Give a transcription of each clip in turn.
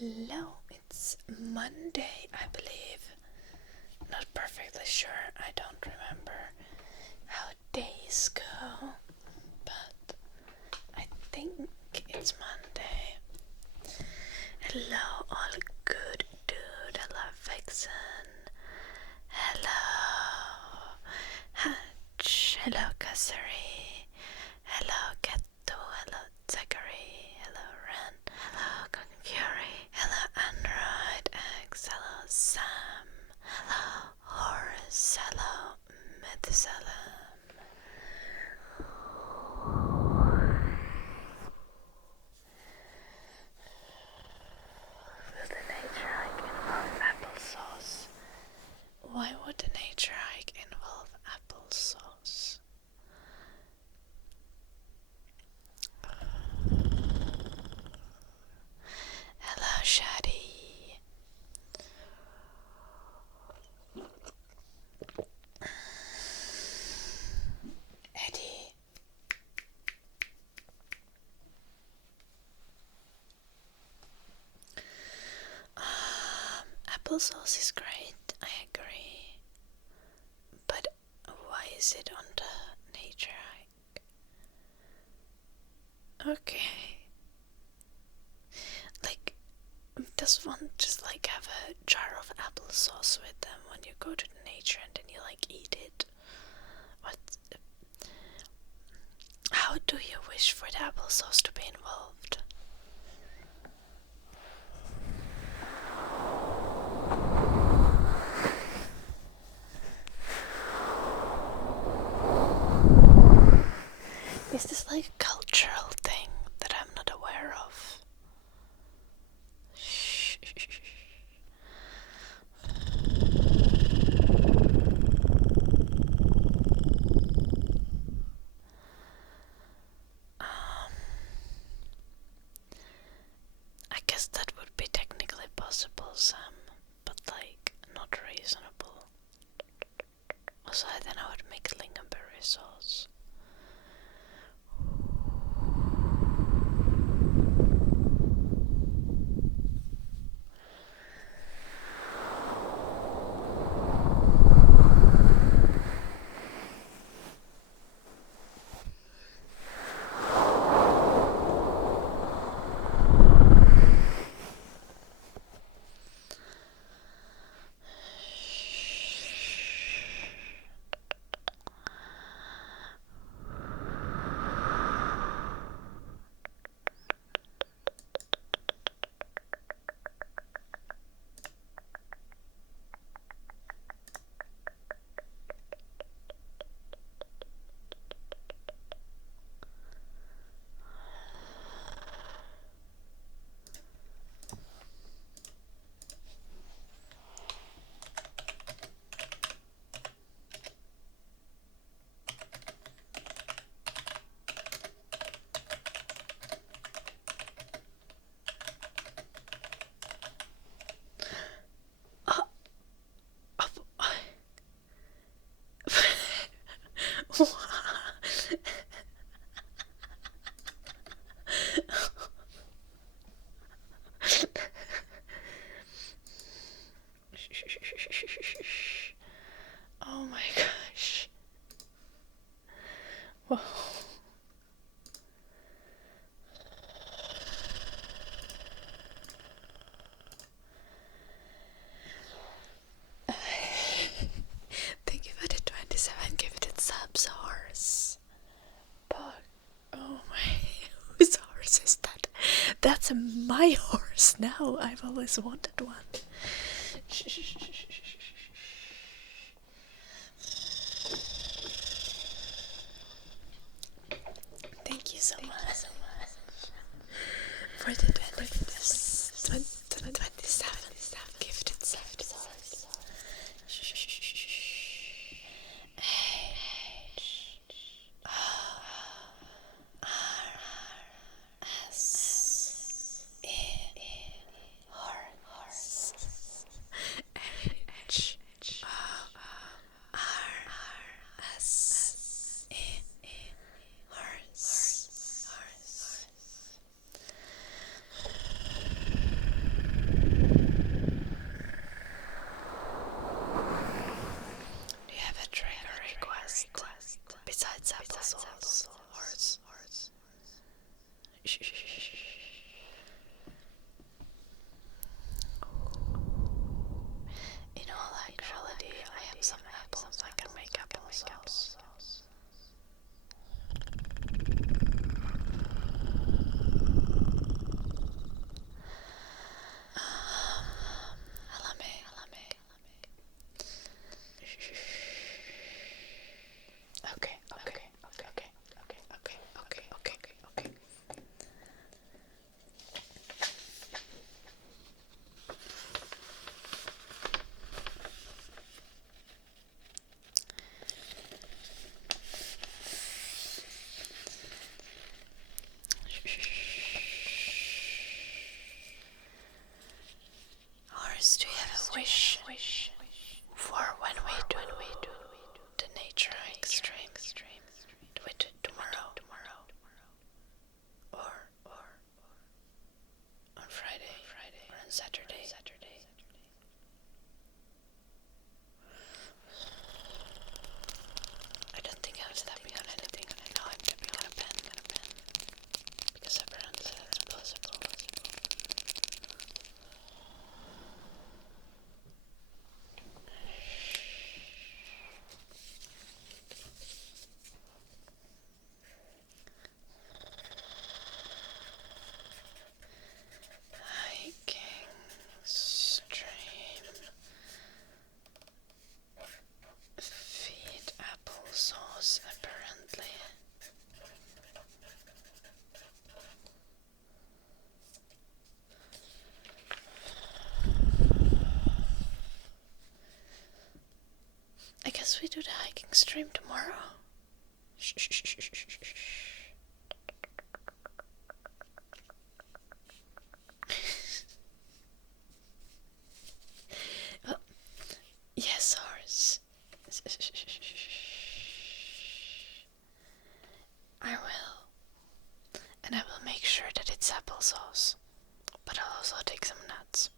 Hello, it's Monday, I believe. Not perfectly sure, I don't remember how days go, but I think it's Monday. Hello, all good dude. Hello, Vixen. Hello, Hatch. Hello, Kasari. Hello, Ketto. Hello, Zachary. Hello, Ren. Hello, Cooking Fury. Hello, Android X. Hello, Sam. Hello, Horace. Hello, Methuselah. Will the nature hike involve applesauce? Why would the nature hike involve applesauce? Hello, Shadi. Eddie. Applesauce is great, I agree. But why is it on the nature hike? Okay. Like, does one just like have a jar of applesauce with them when you go to the nature and then you like eat it? What? How do you wish for the applesauce to be involved? Is this like a cultural thing that I'm not aware of? Shh. I guess that would be technically possible, Sam, but like not reasonable. Also, then I would make lingonberry sauce. Oh my gosh. Whoa. Thank you for the 27 gifted subs, horse. But, oh my, whose horse is that? That's my horse now. I've always wanted one. Thank you so much for the 27 gifted subs. stream tomorrow. Shh, shh, shh, shh, shh, shh. Well, yes, horse. I will. And I will make sure that it's applesauce. But I'll also take some nuts.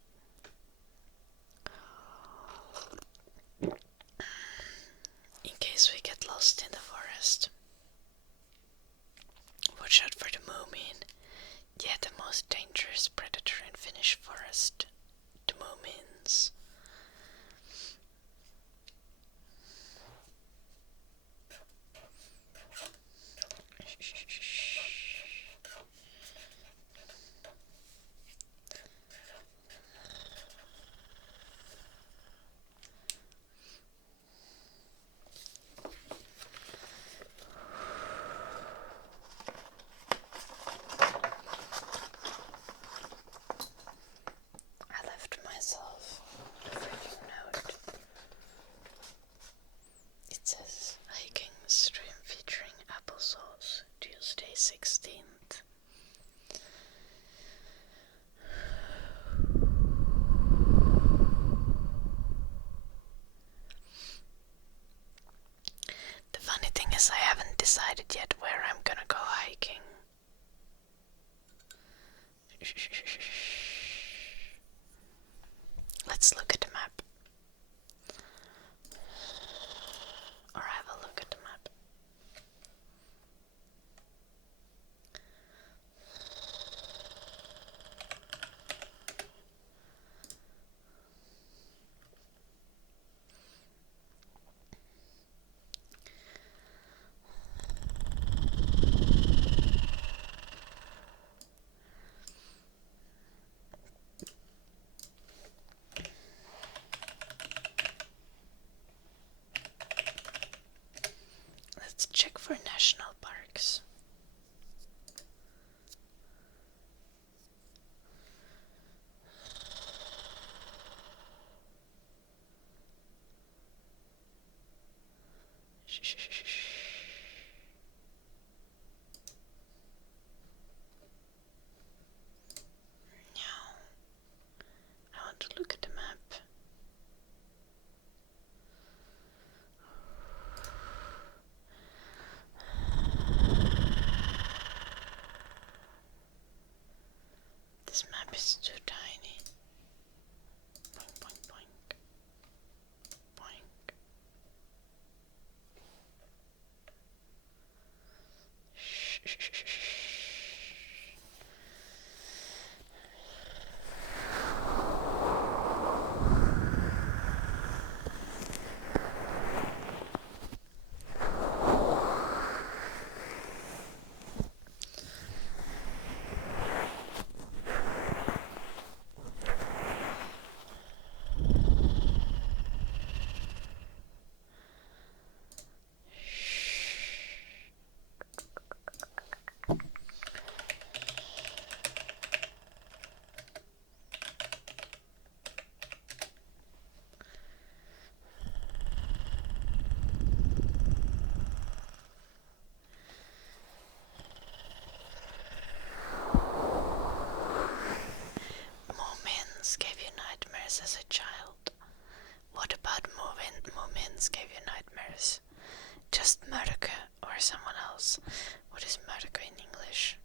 In case we get lost in the forest. Watch out for the moomin. Yeah, the most dangerous predator in Finnish forest. The moomins. I left myself a freaking note. It says hiking stream featuring applesauce, Tuesday 16th. The funny thing is I haven't decided yet where I'm gonna go hiking. Let's look at the map. Or have a look at the map. Let's check for national parks. Now, I want to look at the map. This map is too tiny. Boink, boink, boink. Boink. Shh, shh, shh, shh. Moments gave you nightmares as a child. What about moments gave you nightmares? Just Mörke or someone else? What is Mörke in English?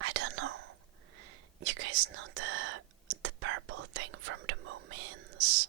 I don't know. You guys know the purple thing from the Moomins?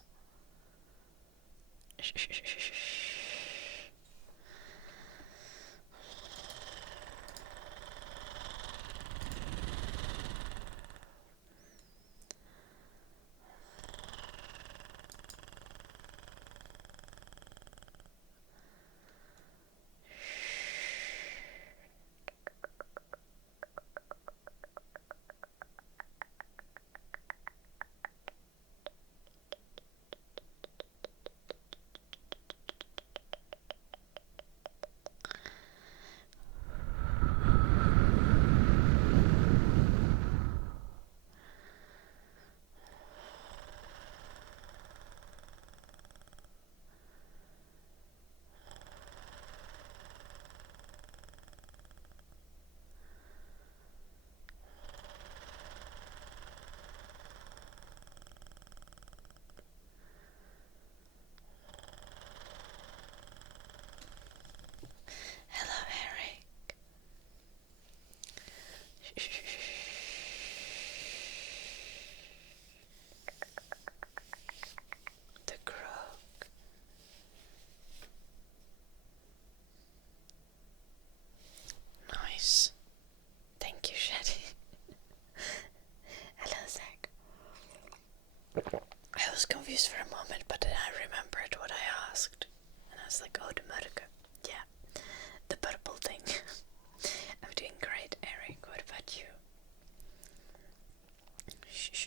it's like, oh, the mörker. Yeah, the purple thing. I'm doing great, Eric. What about you? Shh.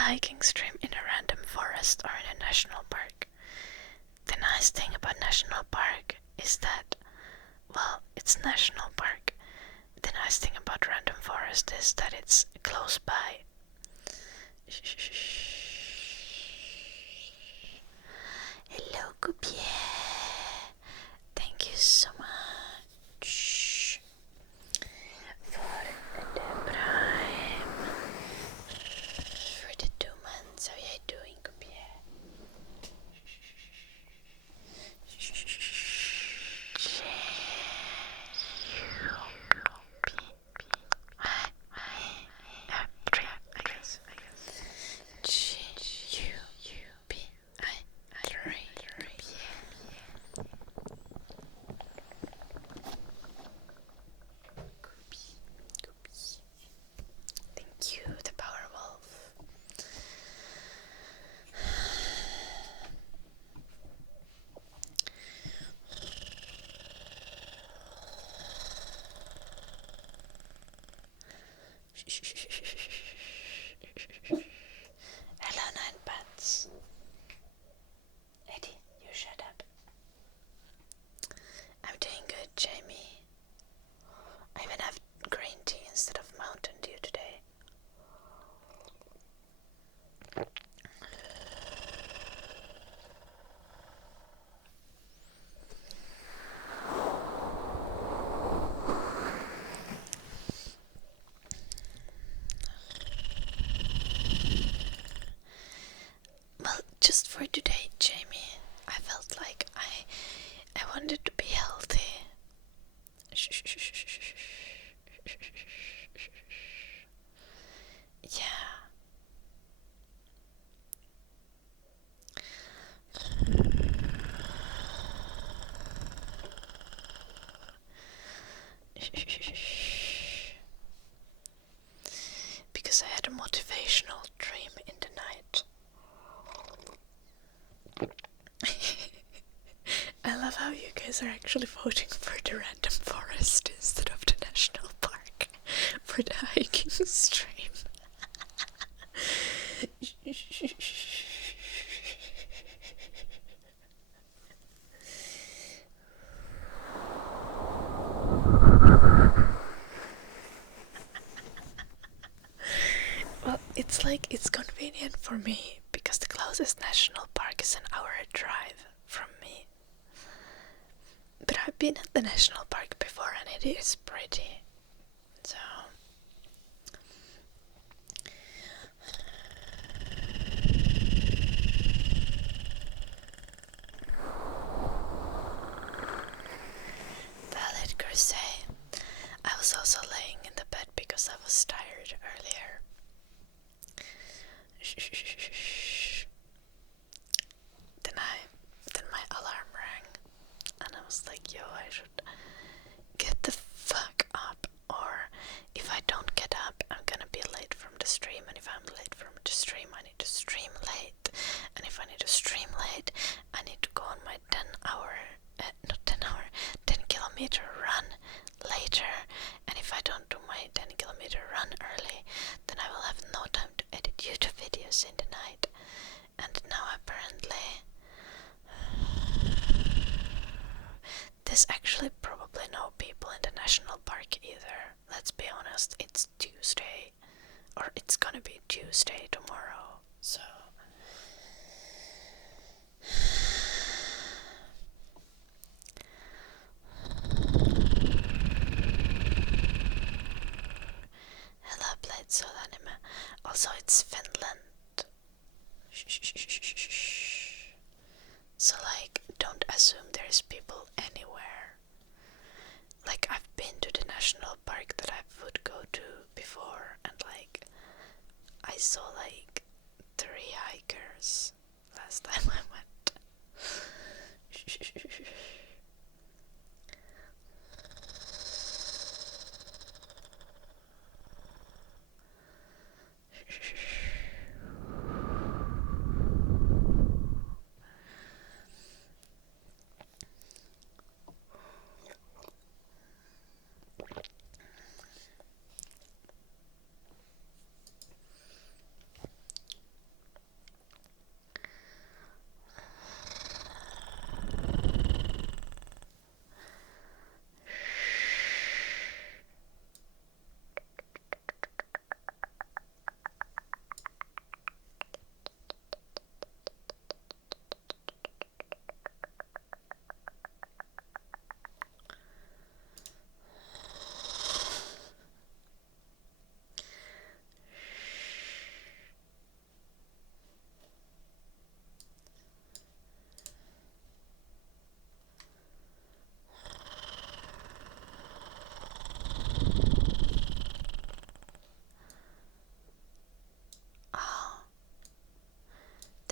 hiking stream in a random forest or in a national park. The nice thing about national park is that, well, it's national park. The nice thing about random forest is that it's close by. Hello, Coupier. Thank you so much for the prime. For the 2 months. How are you doing, Coupier? Thank you, the Power Wolf. Hello, 9 Bats. Eddie, you shut up. I'm doing good, Jamie. I even have green tea instead of Mountain Dew today. Well, just for today, Jamie, I felt like I wanted to be healthy. Yeah. Because I had a motivational dream in the night. I love how you guys are actually voting for the random forest instead of the national park for the hiking stream. Well, it's like it's convenient for me because the closest national park is an hour drive from me. But I've been at the national park before and it is pretty. So valid crusade. I was also laying in the bed because I was tired earlier. Then my alarm rang and I was like, yo, I should get the fuck up, or if I don't get up, I'm gonna be late from the stream, and if I'm late from the stream, I need to stream late, and if I need to stream late, I need to go on my 10 kilometer run later, and if I don't do my 10 kilometer run early, then I will have no time to edit YouTube videos in the night, and now apparently there's actually probably no people in the national park either. Let's be honest, it's Tuesday. Or it's gonna be Tuesday tomorrow, so hello, Blade Soul Anime. Also, it's Finland. So, like, don't assume there's people anywhere. Like, I've been to the national park that I would go to before, and like, I saw like 3 hikers last time I went.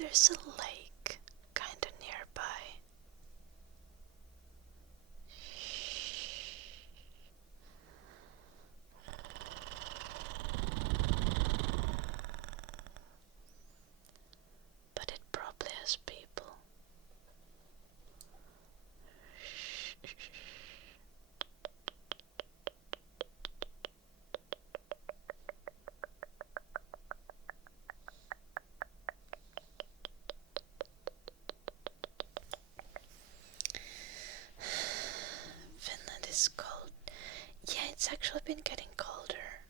there's a lake kinda nearby. But it probably has people. Finland is cold. Yeah, it's actually been getting colder.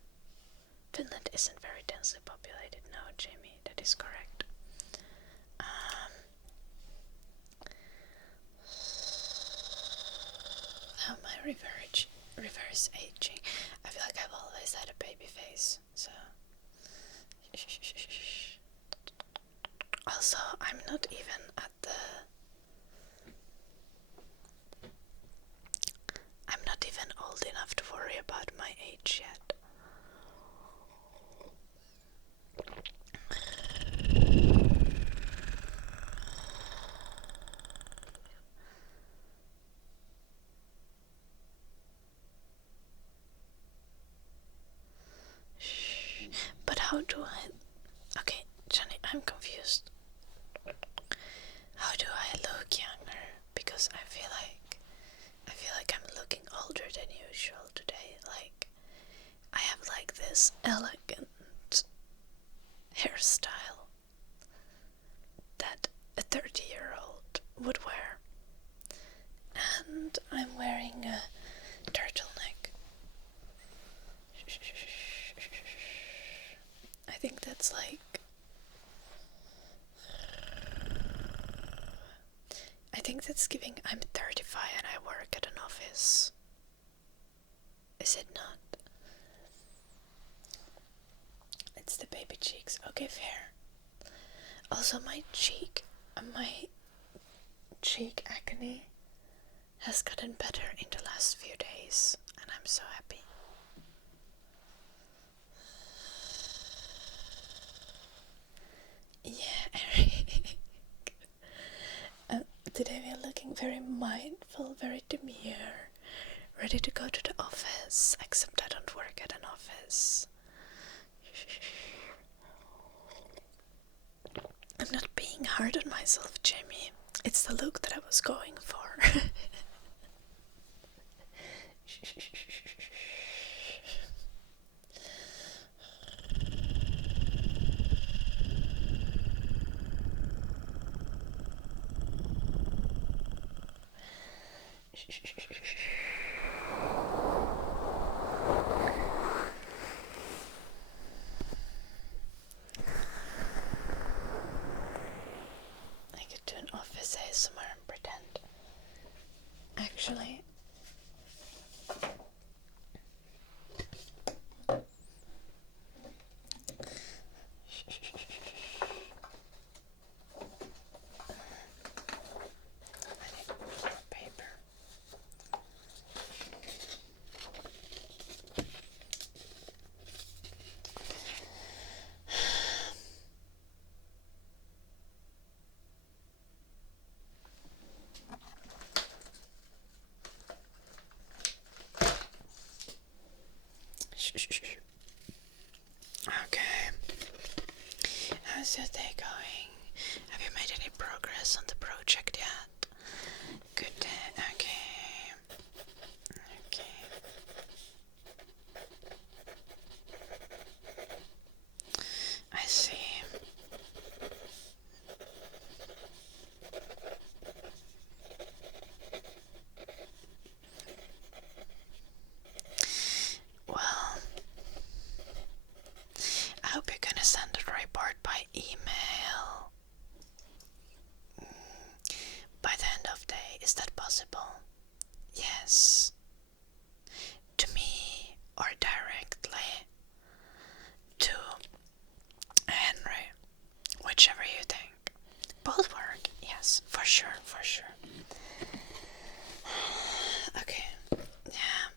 Finland isn't very densely populated now, Jamie. That is correct. Now my reverse aging. I feel like I've always had a baby face, so. Also, I'm not even at the. I'm not even old enough to worry about my age yet. But how do I... Okay, Johnny, I'm confused. How do I look younger? Because I feel like I'm looking older than usual today. Like, I have like this elegant hairstyle that a 30-year-old would wear. And I'm wearing a turtleneck. I think that's like... I think that's giving I'm 35 and I work at an office. Is it not? It's the baby cheeks. Okay, fair. Also, my cheek acne has gotten better in the last few days, and I'm so happy. Yeah, Eric. Today we are looking very mindful, very demure, ready to go to the office, except I don't work at an office. I'm not being hard on myself, Jamie. It's the look that I was going for. I could do an office ASMR and pretend. Actually, paper. Okay. How's your day going? Have you made any progress on the project yet? Good day. Okay. Okay. I see. Well, I hope you're gonna send the report by email. By the end of the day, is that possible? Yes. To me or directly to Henry, whichever you think. Both work, yes, for sure, for sure. Okay, yeah.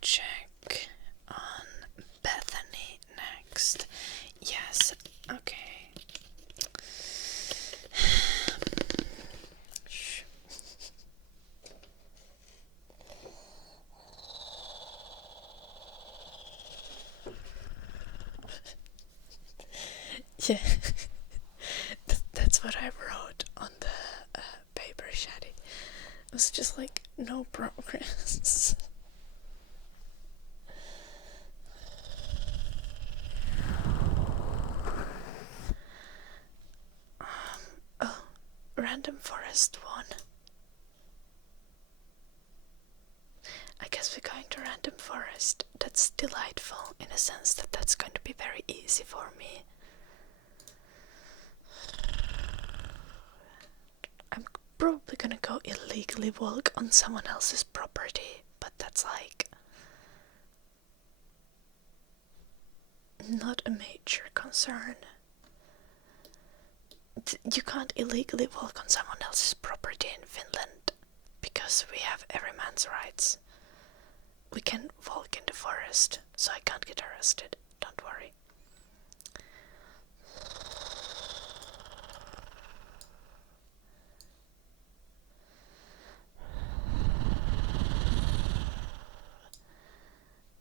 check on Bethany next. Yes, okay. Shh. Yeah, that's what I wrote on the paper, Shaddy. It was just like, no progress. Oh, random forest one. I guess we're going to random forest. That's delightful in a sense that that's going to be very easy for me. I'm probably gonna go illegally walk on someone else's property, but that's like not a major concern. You can't illegally walk on someone else's property in Finland because we have every man's rights. We can walk in the forest, so I can't get arrested. Don't worry.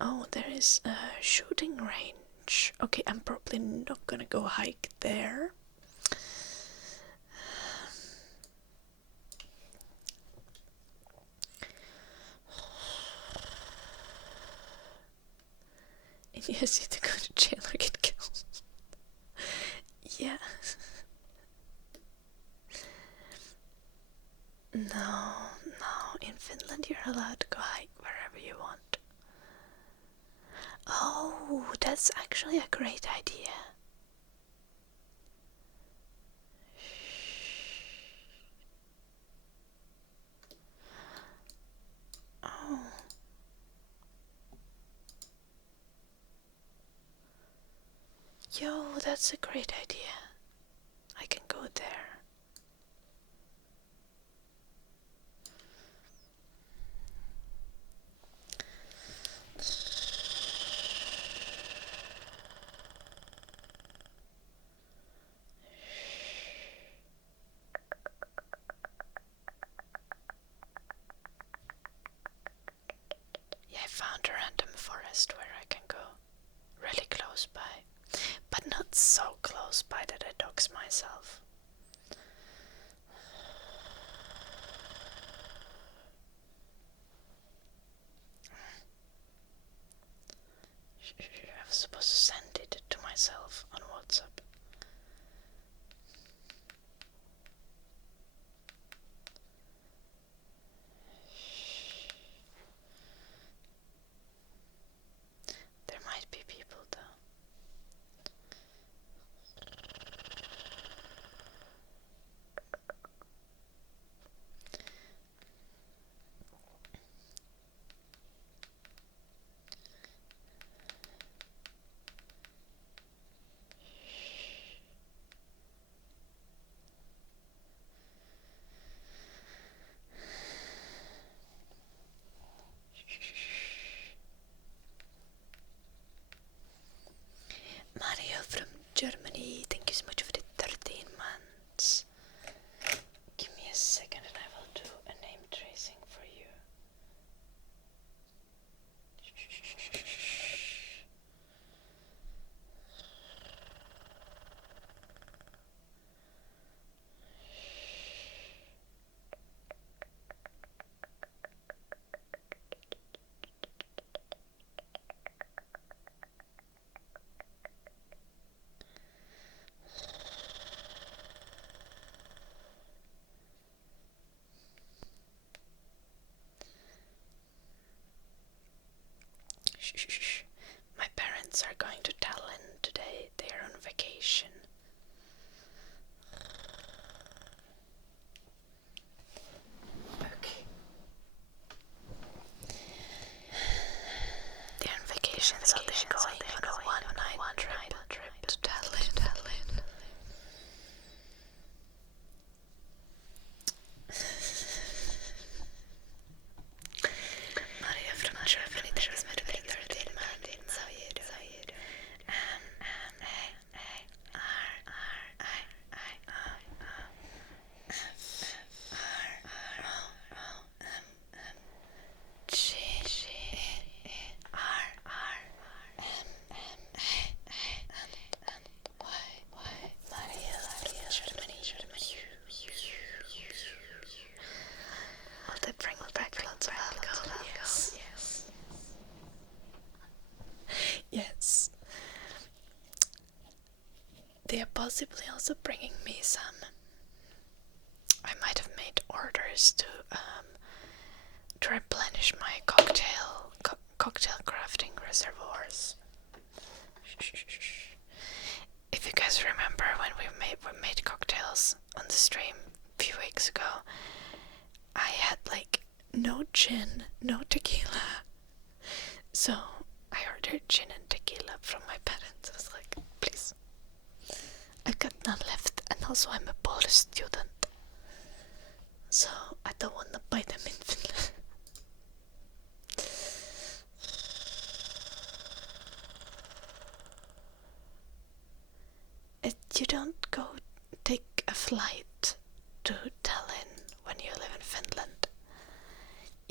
Oh, there is a shooting range. Okay, I'm probably not gonna go hike there. Yes, you to go to jail or get killed. Yeah. No, in Finland you're allowed to go hike wherever you want. Oh, that's actually a great idea. Oh. Yo, that's a great idea. I can go there. Yeah, I found a random forest where I can go really close by, but not so close by that I dox myself. I was supposed to send it to myself on WhatsApp. There might be people though. Mario from Germany, thank you so much for the 13 months. Give me a second and I will do a name tracing for you. My parents are going to Tallinn today. They are on vacation. Okay. They're on vacation, so they're going on a one-night trip to Tallinn. Maria from Germany, thank you so they're possibly also bringing me some. I might have made orders to replenish my cocktail crafting reservoirs. If you guys remember when we made cocktails on the stream a few weeks ago, I had like no gin, no tequila. So I ordered gin and tequila from my parents. I was like, please. I've got none left, and also I'm a Polish student. So I don't want to buy them in Finland. You don't go take a flight to Tallinn when you live in Finland.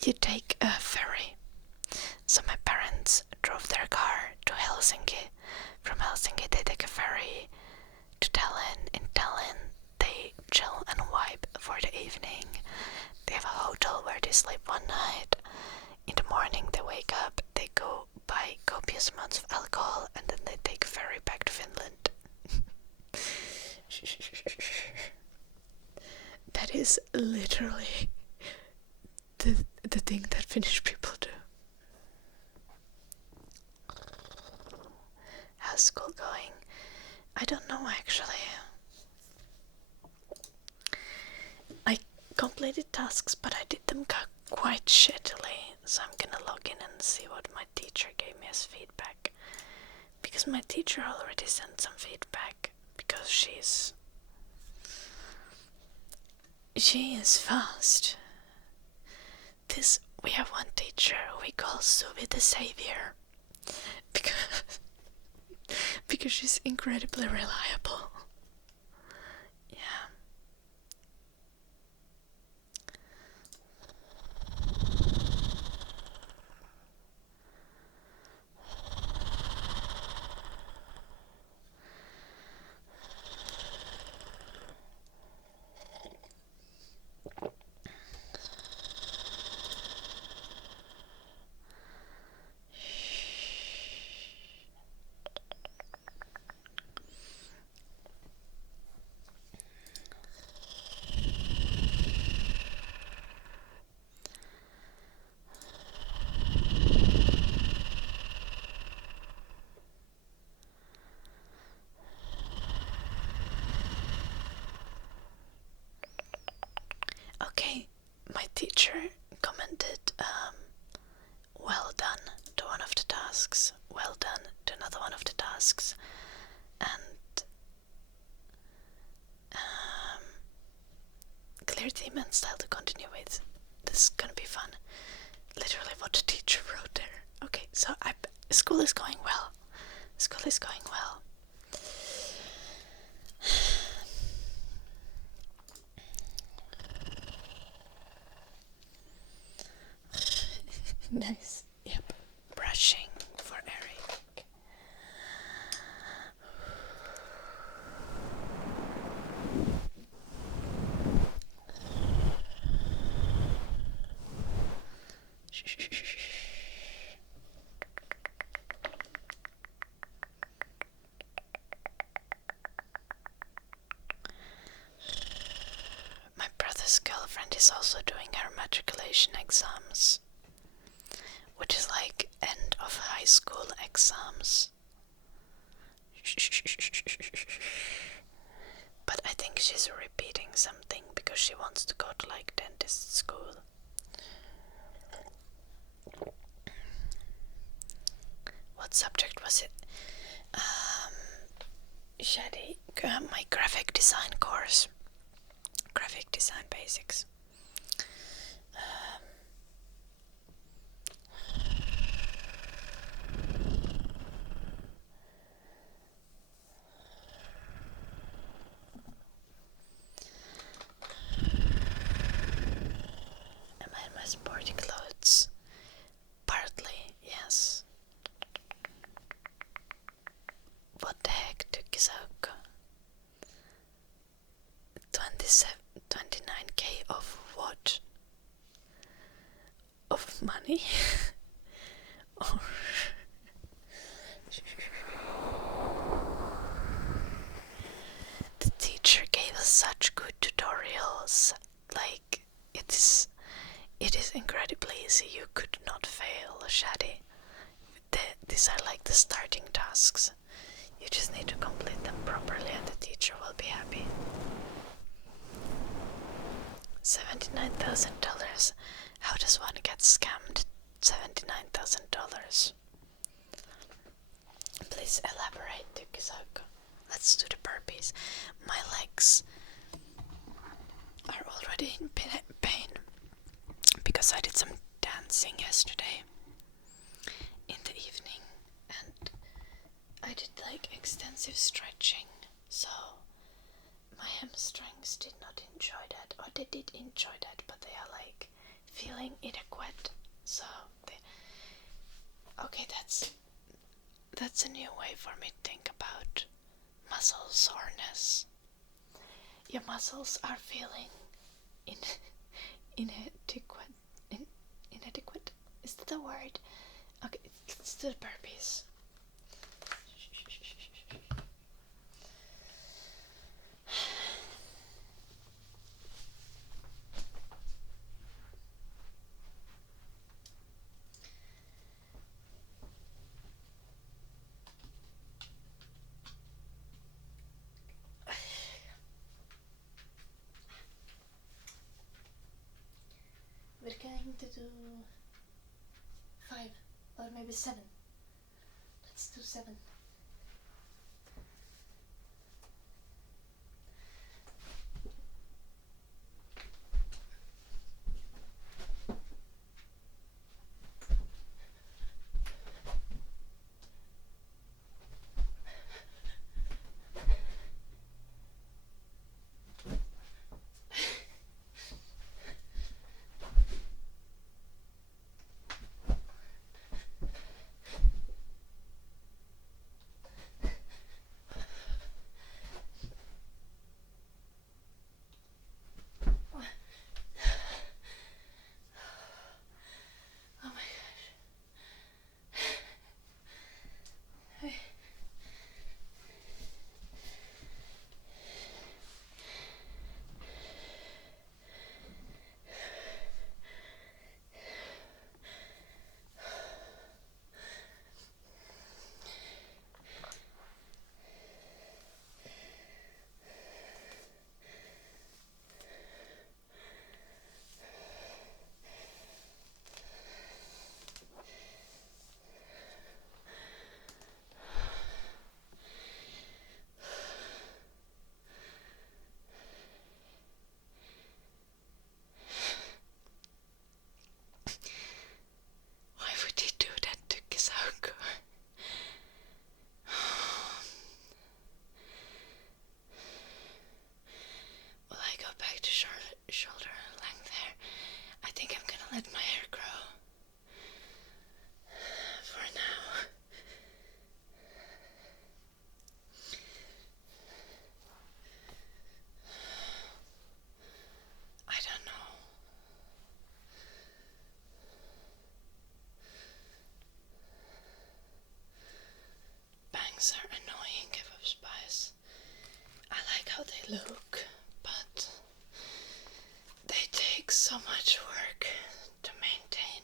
You take a ferry. So my parents drove their car to Helsinki. From Helsinki they take a ferry to Tallinn. In Tallinn they chill and vibe for the evening. They have a hotel where they sleep one night. In the morning they wake up, they go buy copious amounts of alcohol, and then they take a ferry back to Finland. That is literally the thing that Finnish people do. How's school going? I don't know actually. I completed tasks, but I did them quite shittily, so I'm gonna log in and see what my teacher gave me as feedback. Because my teacher already sent some feedback, because she is fast. We have one teacher who we call Suvi the Savior, because she's incredibly reliable. Yeah. Okay, my teacher commented, well done to one of the tasks, well done to another one of the tasks, and clear theme and style to continue with. This is gonna be fun. Literally what the teacher wrote there. Okay, so school is going well. School is going well. Nice. Yep. Brushing for Eric. My brother's girlfriend is also doing her matriculation exams, which is like end of high school exams. But I think she's repeating something because she wants to go to like dentist school. What subject was it? Shady, my graphic design course. Graphic design basics. Am I in my sporty clothes? Partly, yes. What the heck took Kisauka? 29k of what? Of money? Or these are like the starting tasks. You just need to complete them properly and the teacher will be happy. $79,000. How does one get scammed $79,000? Please elaborate, Tukisako. Let's do the burpees. My legs are already in pain because I did some dancing yesterday in the evening and I did like extensive stretching, so my hamstrings did not enjoy that, or they did enjoy that, but they are like feeling inadequate. So okay, that's a new way for me to think about muscle soreness. Your muscles are feeling inadequate. Inadequate? Is that a word? Okay, let's do the burpees. We're going to do 5 or maybe 7. Let's do 7. Are annoying, kebab spice. I like how they look, but they take so much work to maintain.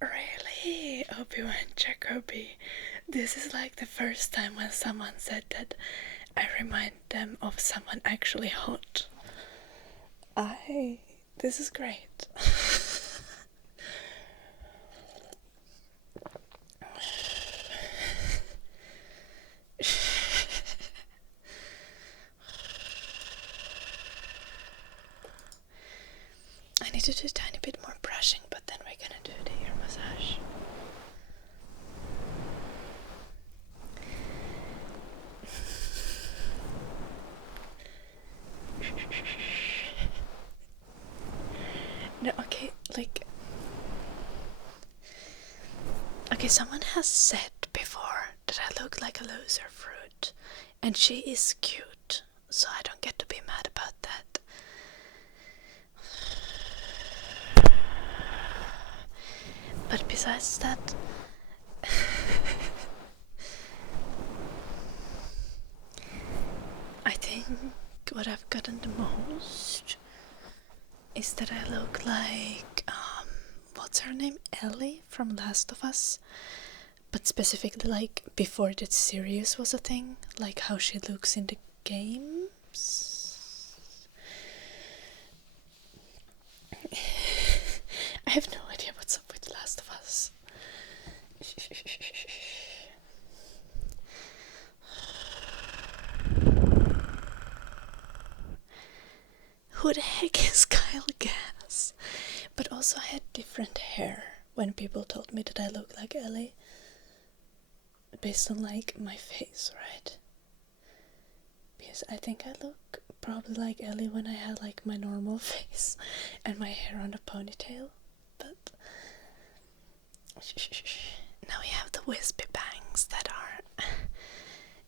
Really, Obi-Wan Jacoby. This is like the first time when someone said that I remind them of someone actually hot. This is great. I need to do a tiny bit more brushing, but then we're gonna do the ear massage. No, okay, like... Okay, someone has said before that I look like a loser fruit, and she is cute, so I don't get to be mad about that. besides that, I think what I've gotten the most is that I look like, what's her name? Ellie from Last of Us. But specifically, like, before that series was a thing, like how she looks in the games. I have no idea what's up with Last of Us. Who the heck is Kyle Gass? But also I had different hair when people told me that I look like Ellie. Based on like my face, right? Because I think I look probably like Ellie when I had like my normal face and my hair on a ponytail. But now we have the wispy bangs that are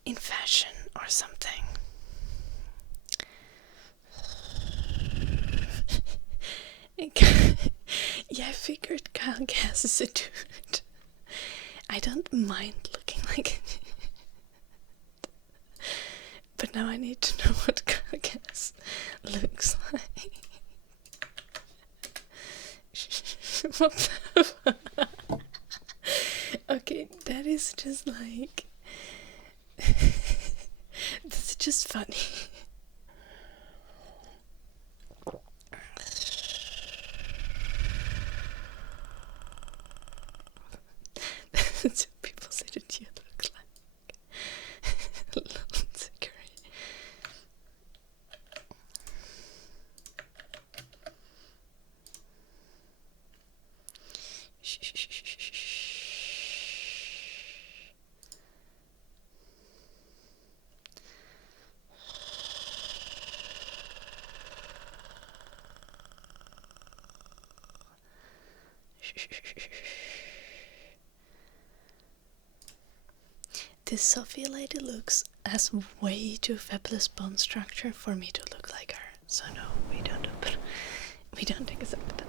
in fashion or something. Yeah, I figured Kyle Gass is a dude. I don't mind looking like it. But now I need to know what Kyle Gass looks like. What the fuck? Okay, that is just like... That's just funny. That's what people say that you look like. Lindsay Curry. This Sophia lady has way too fabulous bone structure for me to look like her. So no, we don't accept that.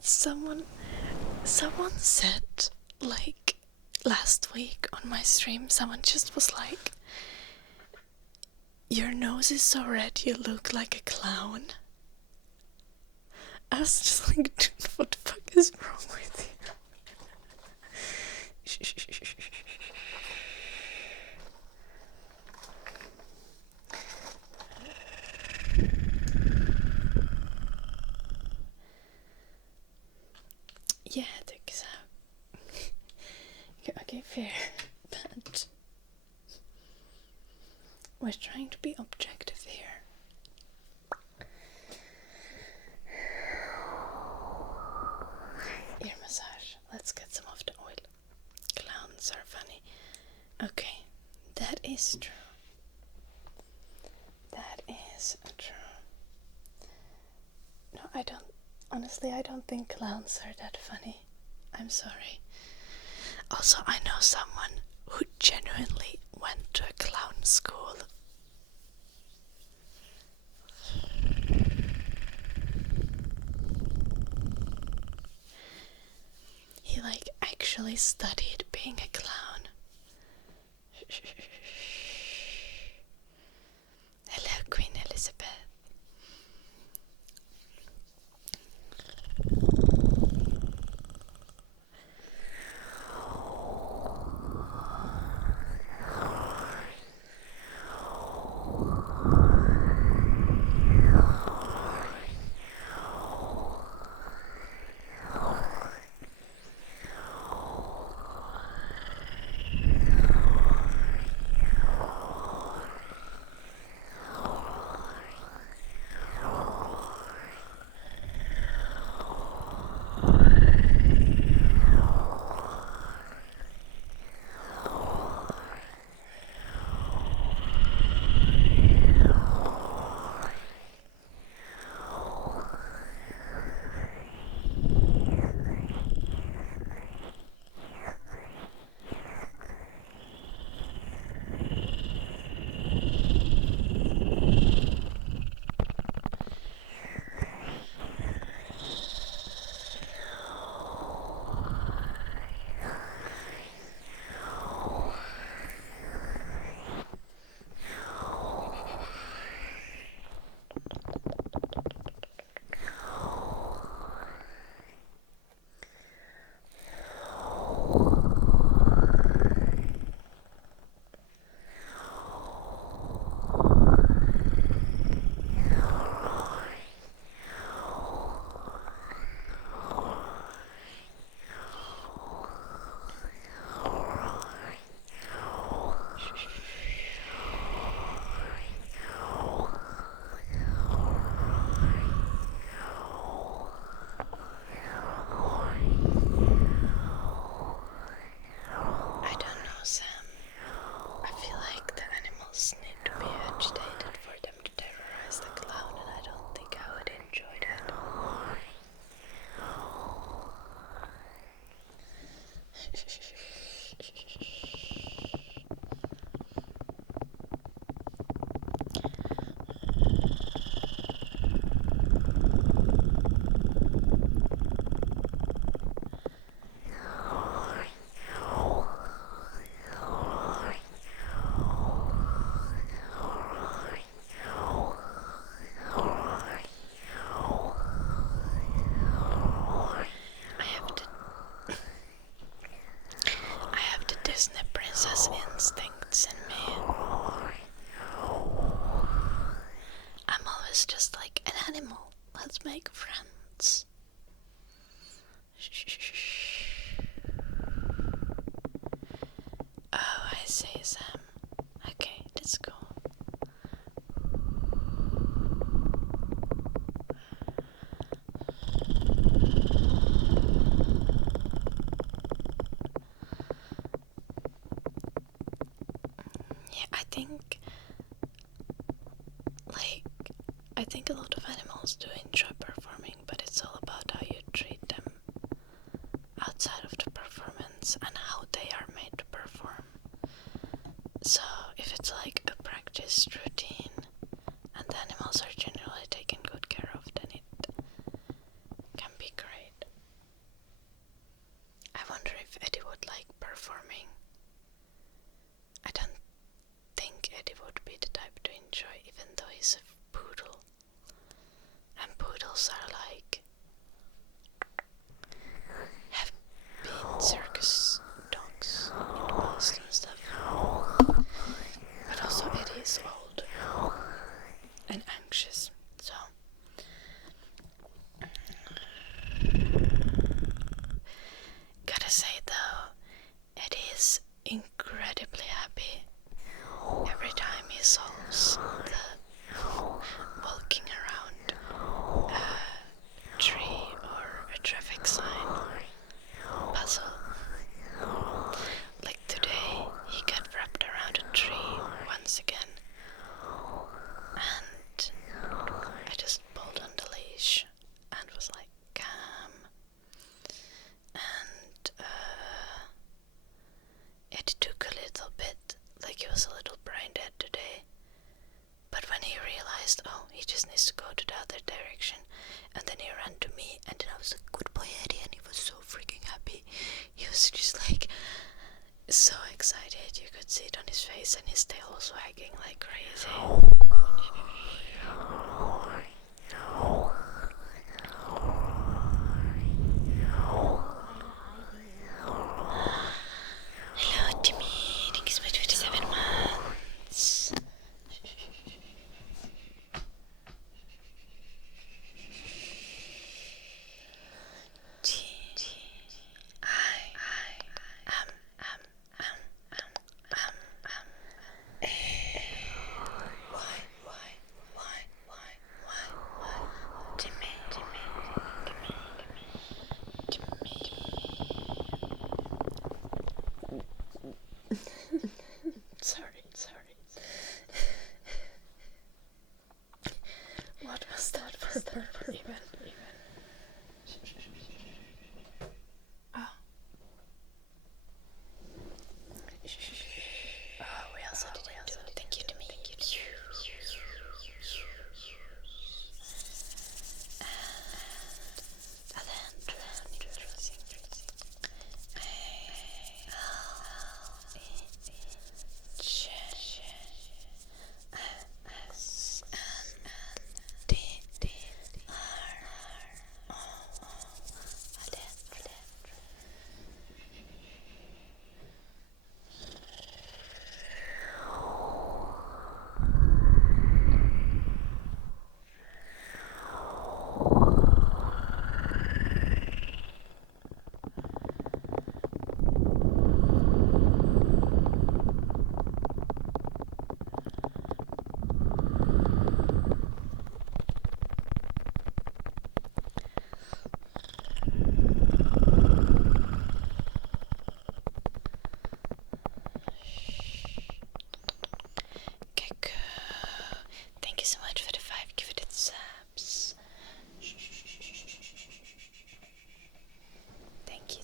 Someone said, like, last week on my stream, someone just was like, your nose is so red you look like a clown. I was just like, dude, what the fuck is wrong with you? Yeah, I think so. Okay, fair. But we're trying to be objective here. Ear massage. Let's get some of the oil. Clowns are funny. Okay, that is true. That is true. No, honestly, I don't think clowns are that funny. I'm sorry. Also, I know someone who genuinely went to a clown school. He like actually studied being a clown. Hello, Queen Elizabeth. Disney princess instincts in me. I'm always just like an animal. Let's make friends. Oh, I see, Sam. Okay, let's go. Yeah, I think a lot of animals do enjoy performing, but it's all about how you treat them outside of the performance and how they are made to perform. So if it's like a practice routine and the animals are generally taken good care of, then it can be great. I wonder if Eddie would like performing. I don't think Eddie would be the type to enjoy, even though he's a poodle. And poodles are like have been circus dogs in the past and stuff. But also Eddie is old and anxious, so gotta say though, Eddie is incredibly happy every time he solves the walking around a tree or a traffic sign puzzle. Like today, he got wrapped around a tree once again, and I just pulled on the leash and was like, calm. And it took a little bit, like he was a little brain dead today. But when he realized, oh, he just needs to go to the other direction, and then he ran to me, and then I was like, good boy, Eddie, and he was so freaking happy. He was just like so excited, you could see it on his face, and his tail was wagging like crazy. Hello, Timmy. Thank you so much for 7 months. Sorry. What was that for even? Oh. Oh, we also didn't do it. Thank you to me. Thank you so much for the 5 gifted subs. Thank you.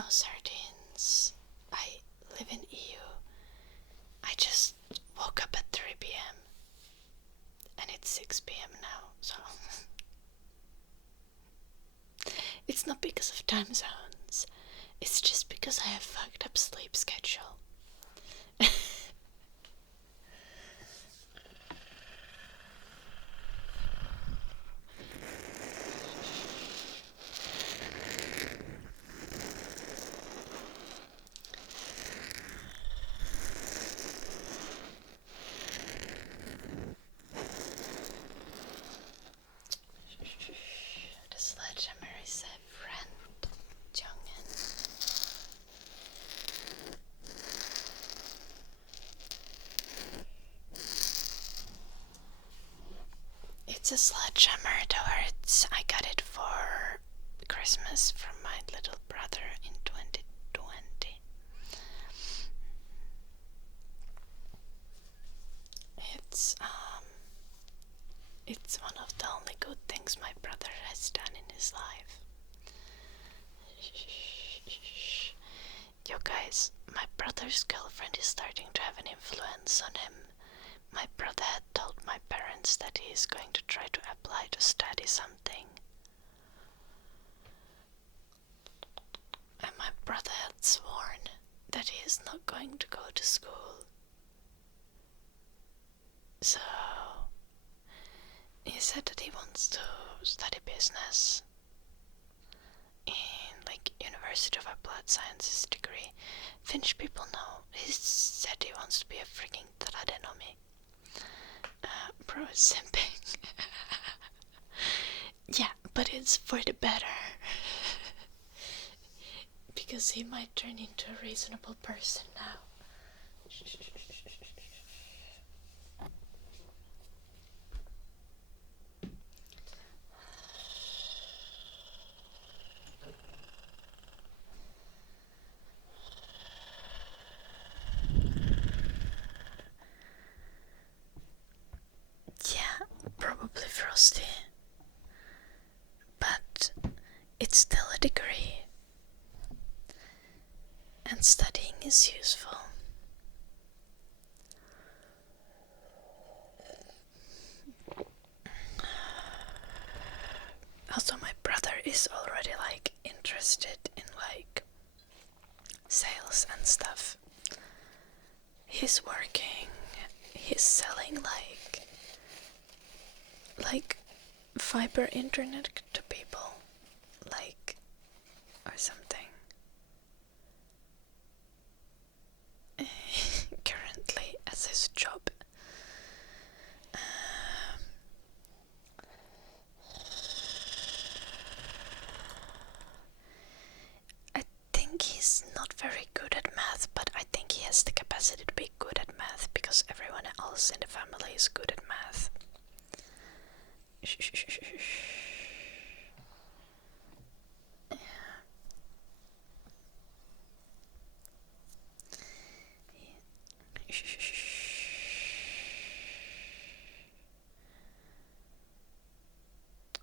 no sardines. I live in EU. I just woke up at 3 p.m. and it's 6 p.m. now, so it's not because of time zones. It's just because I have fucked up sleep schedule. The sledgehammer is a friend, Jungen. It's a sledgehammer, I got it for Christmas from my little brother in 2020. It's one of the only good things my brother has done in his life. You guys, my brother's girlfriend is starting to have an influence on him. My brother had told my parents that he is going to try to apply to study something. And my brother had sworn that he is not going to go to school. So he said that he wants to study business in University of Applied Sciences degree. Finnish people know. He said he wants to be a freaking tradenomi. Bro is simping. Yeah, but it's for the better. Because he might turn into a reasonable person now. Yeah, probably frosty. But it's still a degree. And studying is useful. Also, my brother is already interested in sales and stuff. He's working, he's selling like fiber internet to people, or something. Currently as his job. I think he's not very good at math, but I think he has the capacity to be good at math because everyone else in the family is good at math.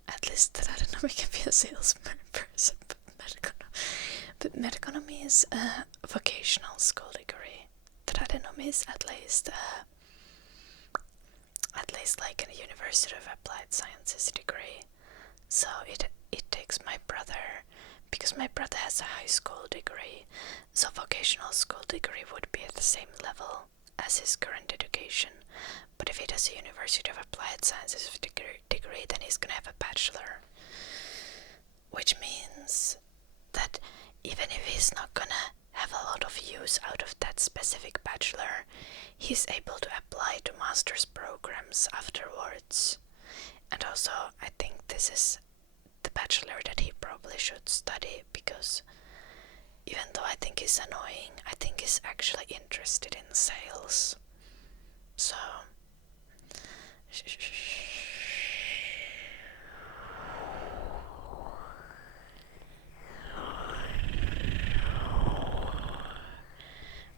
At least I don't know, we can be a salesman person, but Merconomy is a vocational school degree. Tradenomy is at least like a University of Applied Sciences degree. So it takes my brother, because my brother has a high school degree, so vocational school degree would be at the same level as his current education. But if he does a University of Applied Sciences degree, then he's gonna have a bachelor. Which means that even if he's not gonna have a lot of use out of that specific bachelor, he's able to apply to master's programs afterwards. And also, I think this is the bachelor that he probably should study, because even though I think he's annoying, I think he's actually interested in sales. So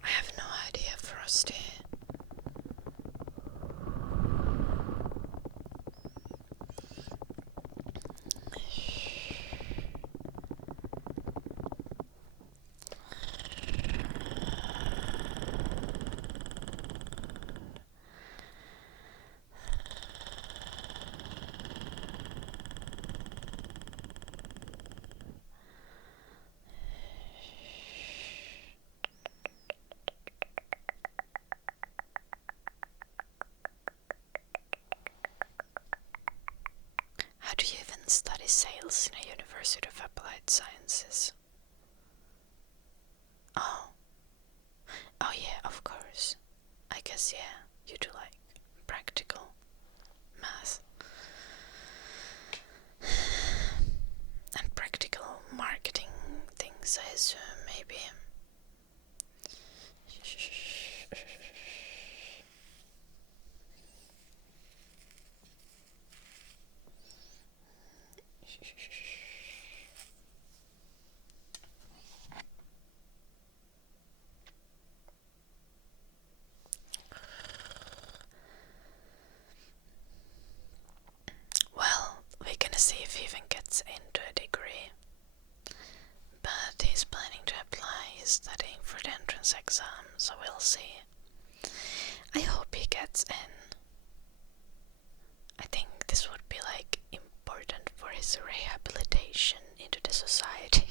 I have no idea, Frosty. Helsingin University of Applied Sciences. Oh. Oh yeah, of course. I guess, yeah, you do like practical math. And practical marketing things, I assume, maybe. Well, we're gonna see if he even gets into a degree. But he's planning to apply. He's studying for the entrance exam, so we'll see. I hope he gets in. I think this would be like important for his rehabilitation into the society.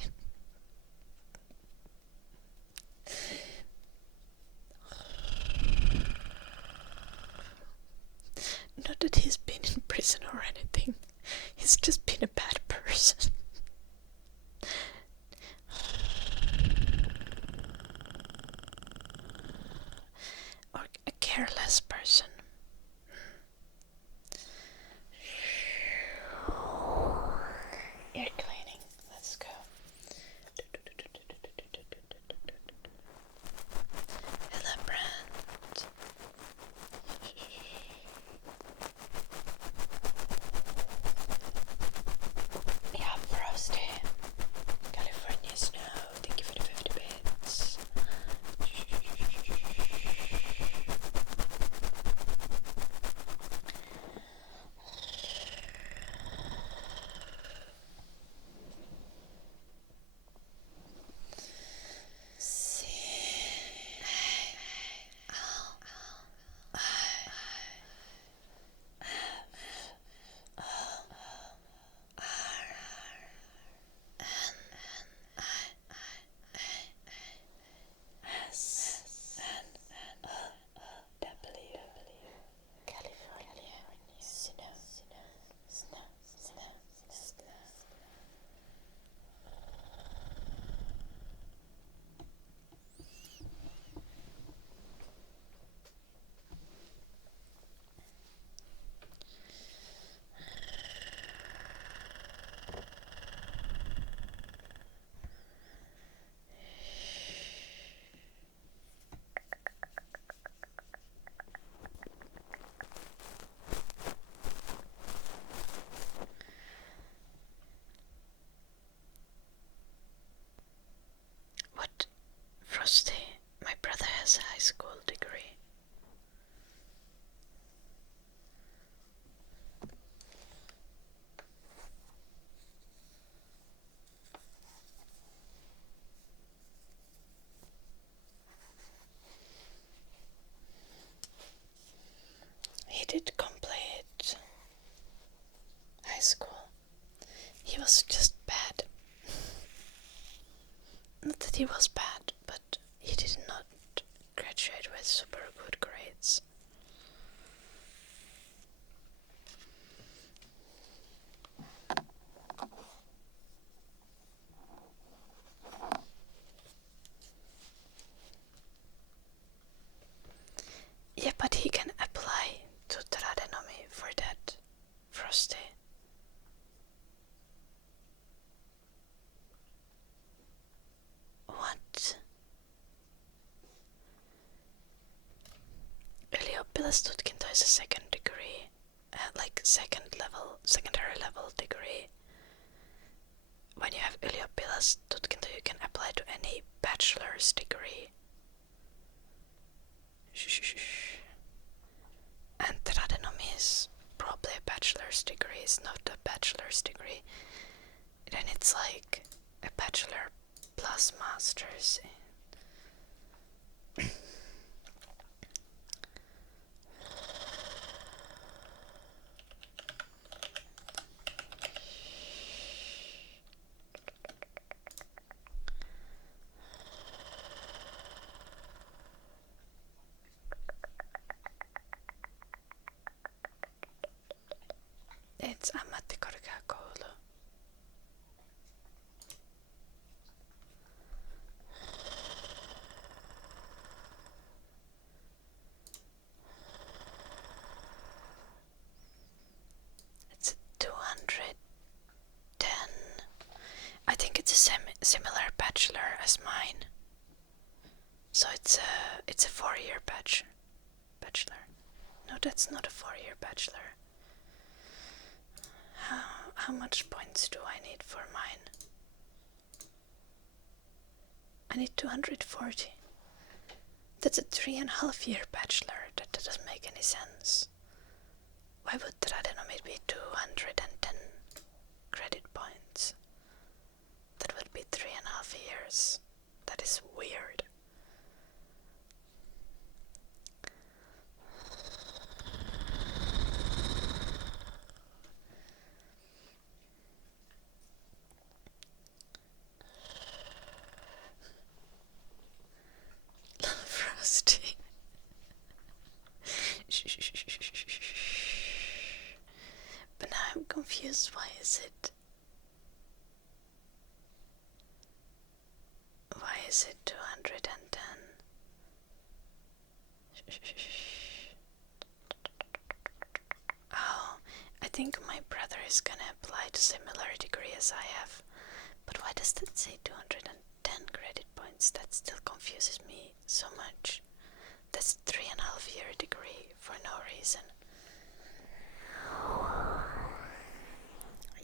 Not that he's been in prison or anything. He's just been a bad person. Or a careless person. Ear cleaning. Let's go. Hello, Brand. Yeah, Frosty. California snow. Thank you for the 50 bits. What? Frosty, my brother has a high school degree. He did complete high school. He was just bad. Not that he was bad, but he did not graduate with super good grades. Yeah, but he can apply to Tradenomi for that, Frosty. What? Ylioppilastutkinto is a second degree, like secondary level degree. When you have ylioppilastutkinto, you can apply to any bachelor's degree. And Tradenomi is probably a bachelor's degree, it's not a bachelor's degree. Then it's like a bachelor plus master's. It's ammattikorkeakoulu. similar bachelor as mine. So it's a 4-year bachelor. No, that's not a 4-year bachelor. How much points do I need for mine? I need 240. That's a 3.5-year bachelor. That doesn't make any sense. Why would Tradenomi be 210 credit points? That would be 3.5 years. That is weird. Frosty. But now I'm confused. Why is it 210? Oh, I think my brother is gonna apply to similar degree as I have. But why does that say 210 credit points? That still confuses me so much. That's 3.5-year degree for no reason.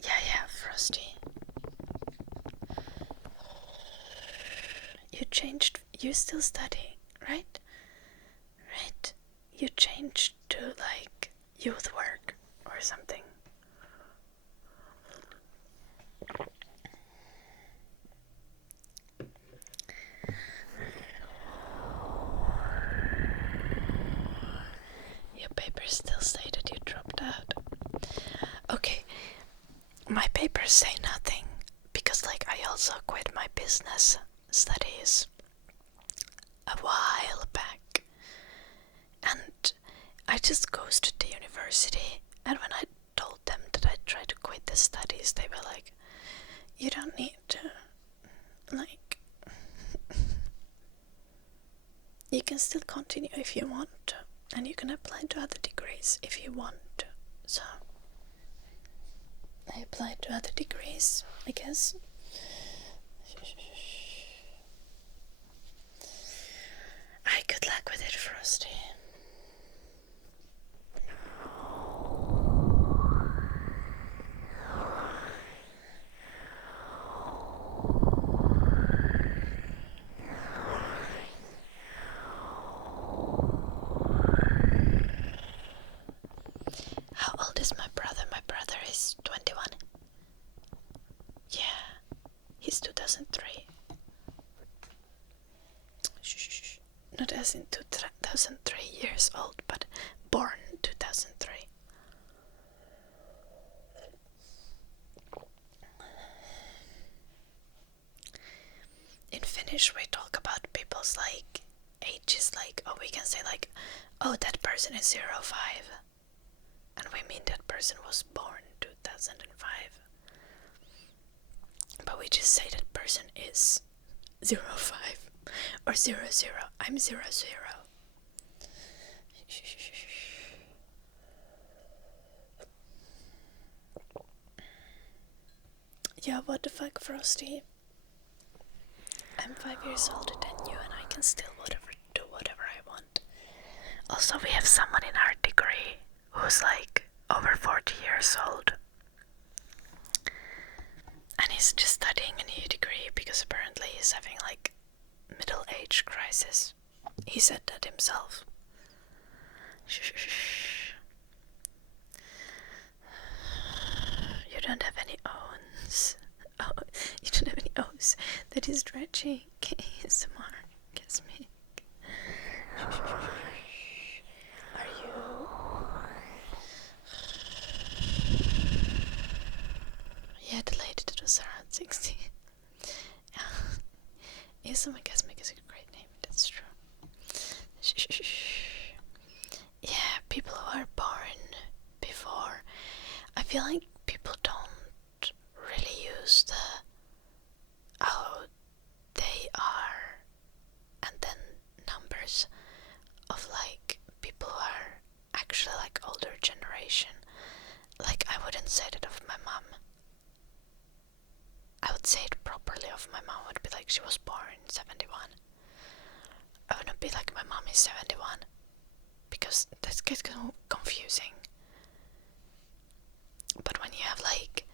Yeah, Frosty. You're still studying, right? Right? You changed to like youth work or something. Your papers still say that you dropped out. Okay, my papers say nothing because like I also quit my business studies a while back, and I just ghosted the university. And when I told them that I tried to quit the studies, they were like, you don't need to, like, you can still continue if you want to, and you can apply to other degrees if you want to. So I applied to other degrees, I guess. Good luck with it, Frosty. How old is my brother? My brother is 21. Yeah, he's 2003. Shh. Not as in 2003 years old, but born 2003. In Finnish, we talk about people's like ages, like, oh, we can say like, oh, that person is 05. And we mean that person was born 2005. But we just say that person is 05 or 00. I'm 00. Yeah, what the fuck, Frosty? I'm 5 years older than you and I can still do whatever I want. Also, we have someone in our degree who's like over 40 years old. And he's just studying a new degree because apparently he's having like middle age crisis. He said that himself. Shh. You don't have any O's. Oh, you don't have any O's. That is stretching. ASMR. Kiss me. Are you? Yeah, the lady that was around 60. ASMR Kiss me is a great name. That's true. Yeah, people who are born before. I feel like people don't really use the oh they are and then numbers of like people who are actually like older generation. Like I wouldn't say that of my mom. I would say it properly of my mom would be like she was born in 71. I wouldn't be like my mom is 71 because that gets confusing. But when you have like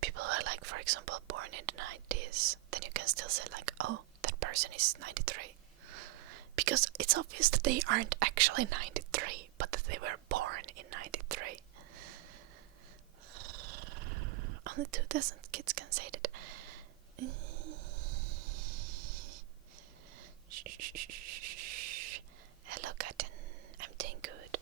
people who are like, for example, born in the 90s, then you can still say like, oh, that person is 93. Because it's obvious that they aren't actually 93, but that they were born in 93. Only 2,000 kids can say that. Hello, Cotton. I'm doing good.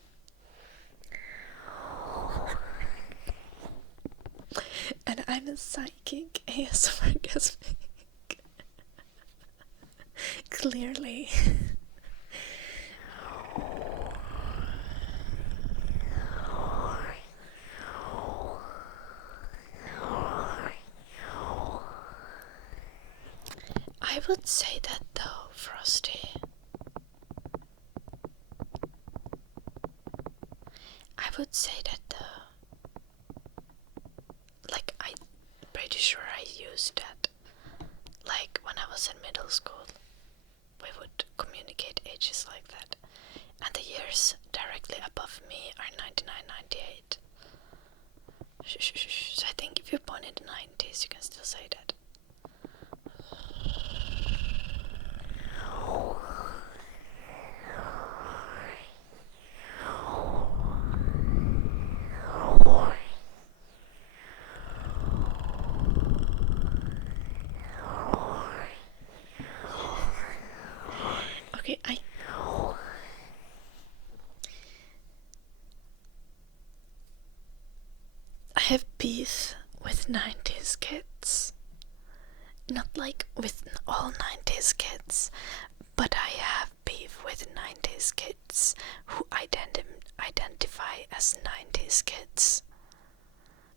And I'm a psychic ASMR orgasmic. Clearly. I would say that though, Frosty. I would say that like, I'm pretty sure I used that. Like, when I was in middle school, we would communicate ages like that. And the years directly above me are 99, 98. So I think if you're born in the 90s, you can still say that. Okay, I have beef with 90s kids. Not like with all 90s kids, but I have beef with 90s kids who identify as 90s kids.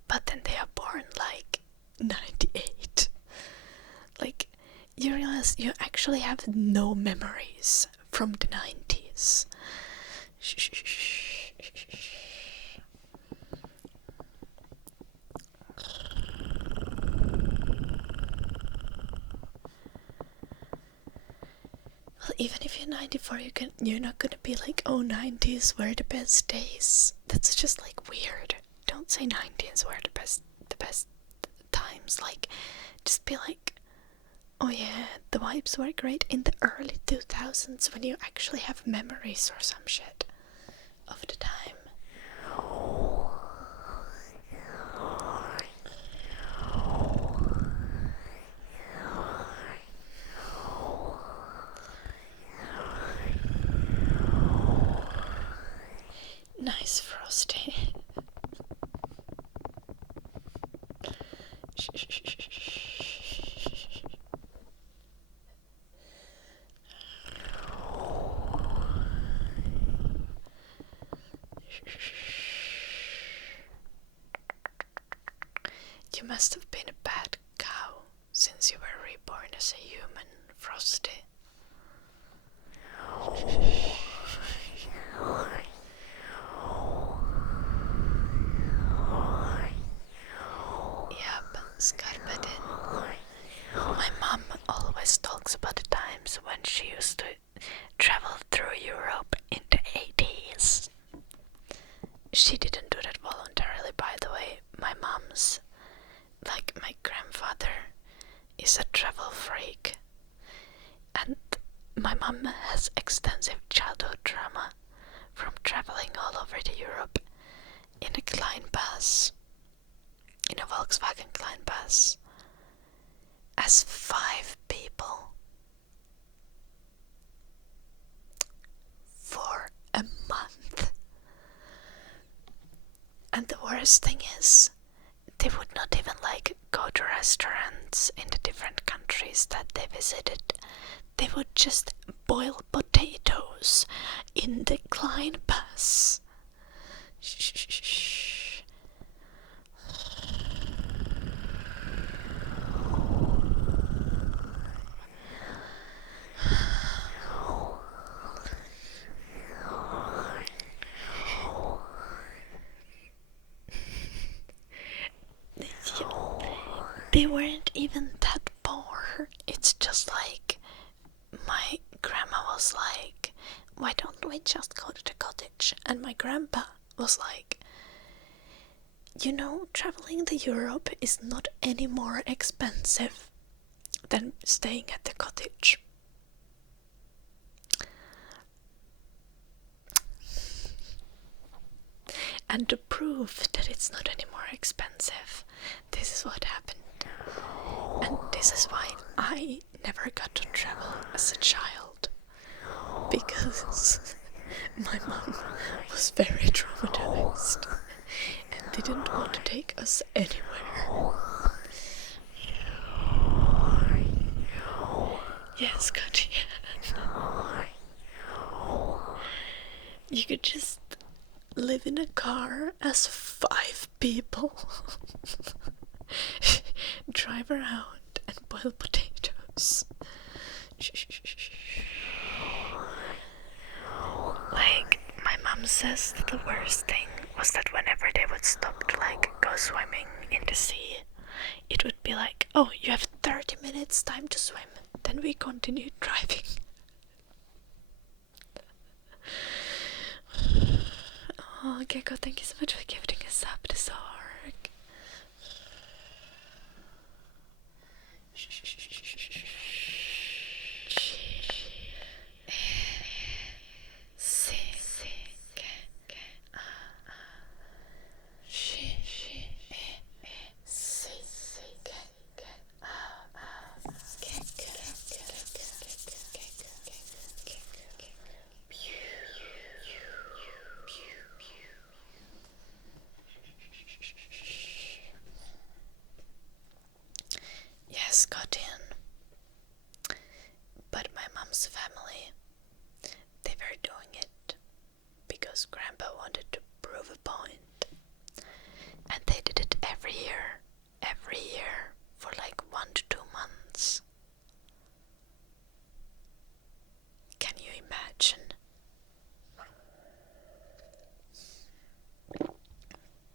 But then they are born like 98. Like, you realize you actually have no memories from the 90s. Well, even if you're 94, you're not gonna be like, oh, 90s were the best days. That's just like weird. Don't say 90s were the best times. Like, just be like, oh yeah, the vibes were great in the early 2000s when you actually have memories or some shit of the time. Nice, Frosty. You must have been a bad cow since you were reborn as a human, Frosty. Yep, Skarpedin. My mom always talks about the times when she used to travel through Europe in the 80s. She didn't do that voluntarily, by the way. My mom's, like my grandfather, is a travel freak. And my mom has extensive childhood trauma from traveling all over the Europe in a Kleinbus, in a Volkswagen Kleinbus, as 5 people for a month. And the worst thing is, they would not even like go to restaurants in the different countries that they visited. They would just boil potatoes in the Kleinbus. they weren't even that poor. It's just like my grandma was like, why don't we just go to the cottage? And my grandpa was like, you know, traveling to Europe is not any more expensive than staying at the cottage. And to prove that it's not any more expensive, this is what happened. And this is why I never got to travel as a child. Because my mom was very traumatized and didn't want to take us anywhere. Yes, Katja. You could just live in a car as 5 people. Drive around and boil potatoes. Like, my mom says that the worst thing was that whenever they would stop to like go swimming in the sea, it would be like, oh, you have 30 minutes time to swim. Then we continued driving. Oh, Gecko, thank you so much for gifting us up this arc. Yes, got in. But my mom's family, they were doing it because Grandpa wanted to prove a point. And they did it every year for like 1 to 2 months. Can you imagine?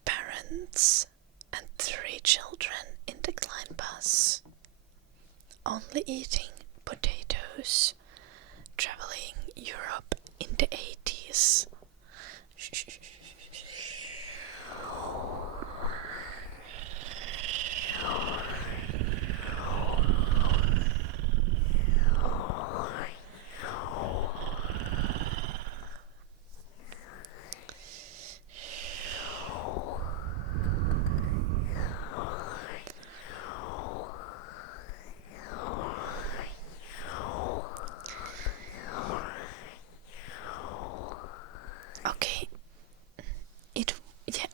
Parents and 3 children in the Klein bus, only eating potatoes, traveling Europe in the 80s.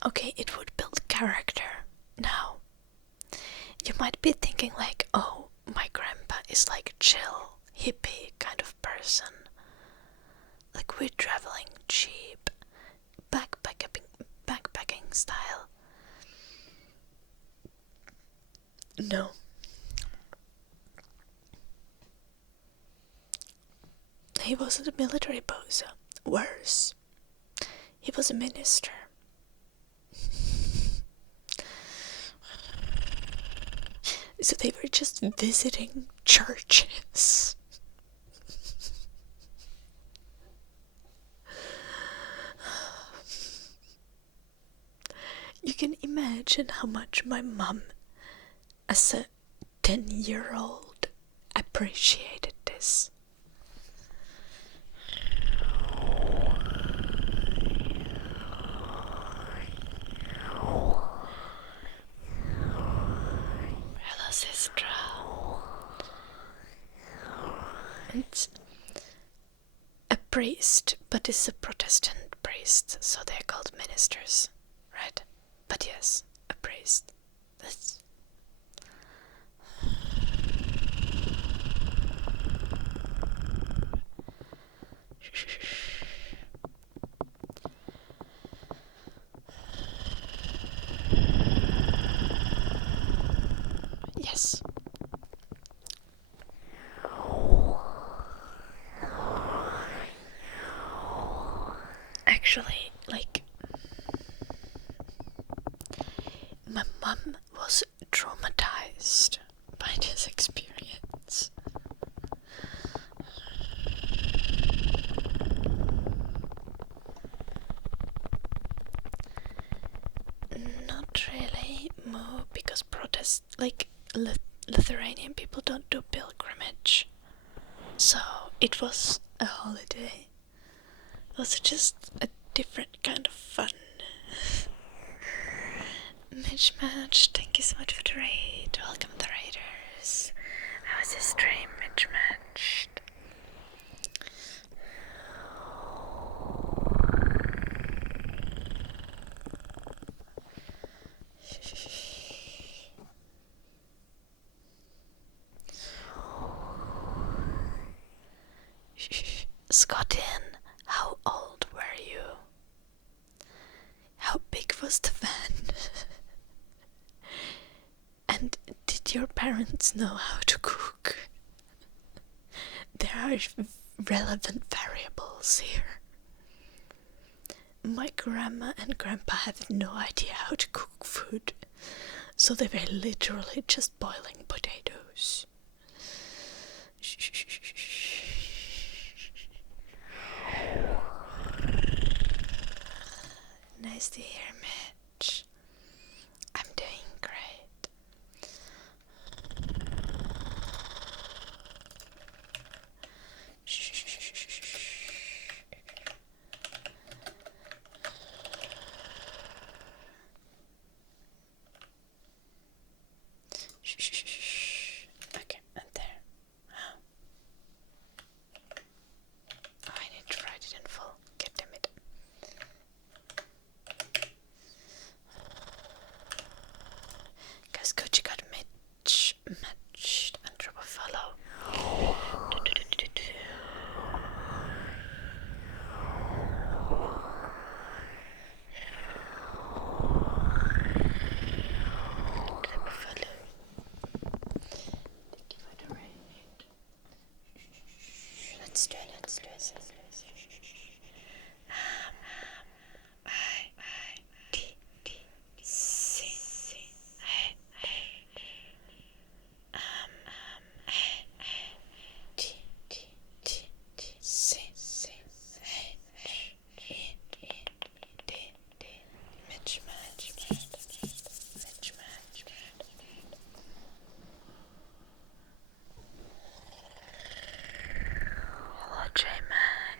Okay, it would build character. Now, you might be thinking like, oh, my grandpa is like a chill, hippie kind of person. Like, we're traveling cheap, backpacking style. No. He wasn't a military bozo. Worse, he was a minister. So they were just visiting churches. You can imagine how much my mom, as a 10-year-old, appreciated this. Hello, sister. It's a priest, but it's a Protestant priest, so they're called ministers, right? But yes, a priest. That's... Yes. Actually, like, my mom was traumatized traumatized by this experience. Not really, more because protest, like Lithuanian people don't do pilgrimage. So it was a holiday. It was just a different kind of fun. Mismatch, thank you so much for the raid. Welcome the raiders. How was this stream, Mismatched? Scottin, how old were you? How big was the van? And did your parents know how to cook? There are relevant variables here. My grandma and grandpa have no idea how to cook food, so they were literally just boiling potatoes. Nice to hear, Mitch. I'm doing great. Okay, and there. Oh, I need to write it in full. God damn it. Guys, Gucci got matched and drop a follow. Drop a follow. Thank you for the raid. Let's do it. Hello, J-Man.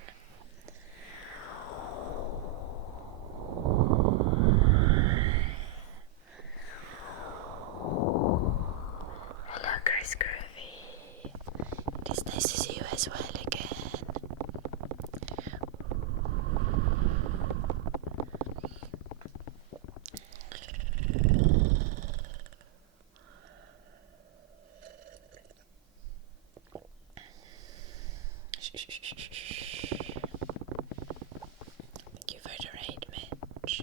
Hello, Chris Groovy. It is nice to see you as well again. Thank you for the raid, Mitch.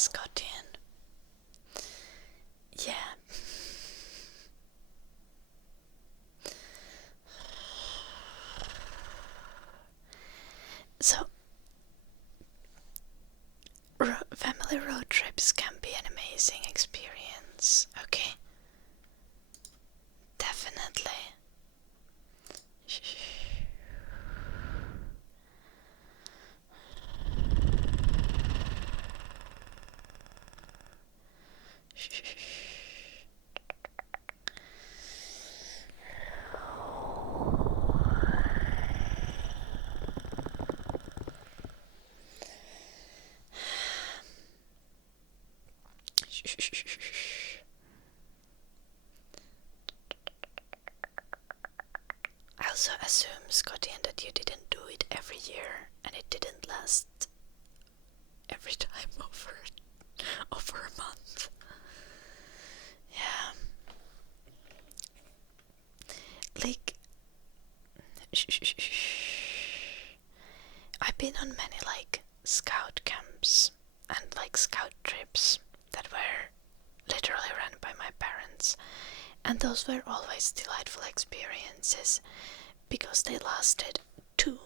Yes, got in. Yeah. So, family road trips can be an amazing experience, okay? Definitely. I also assume, Scottian, that you didn't do it every year and it didn't last every time over a month. Yeah. Like, I've been on many like scout camps and like scout trips that were literally run by my parents, and those were always delightful experiences because they lasted 2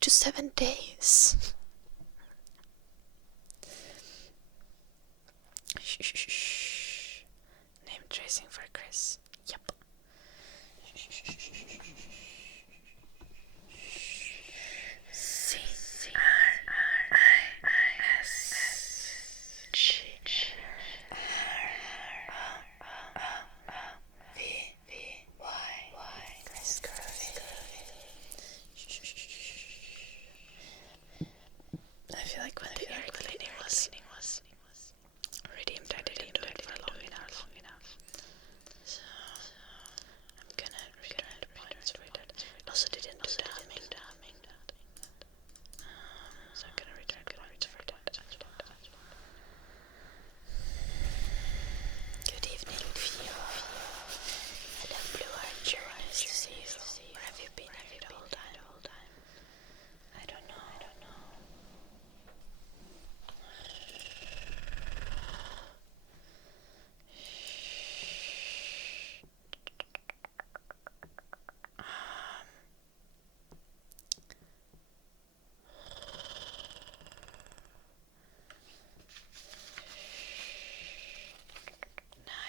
to 7 days. Name tracing for Chris. Yep. I feel like when the air cleaning was redeemed, I didn't do it for long enough. So I'm gonna return the points for that. Also didn't do the humming. So I'm gonna return the points for that. Good evening, Fio. Hello, Blue Archer. Nice to see you. Where have you been the whole time? I don't know.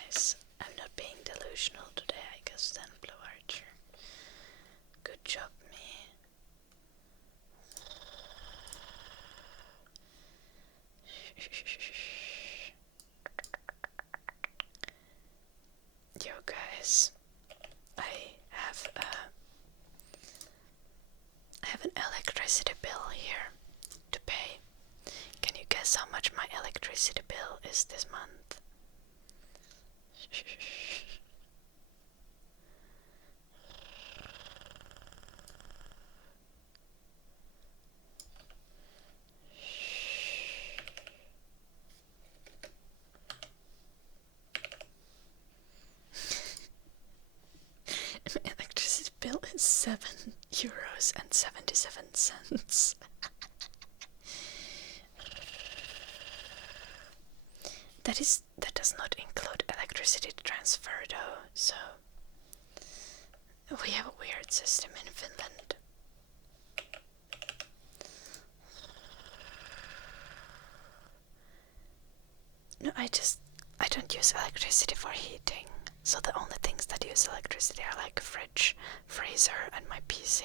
Nice. I'm not being delusional today, I guess, then, Blue Archer. Good job, me. Yo, guys. I have an electricity bill here to pay. Can you guess how much my electricity bill is this month? My electricity bill is €7.77. That does not include electricity transfer though, so we have a weird system in Finland. No, I don't use electricity for heating, so the only things that use electricity are like fridge, freezer, and my PC.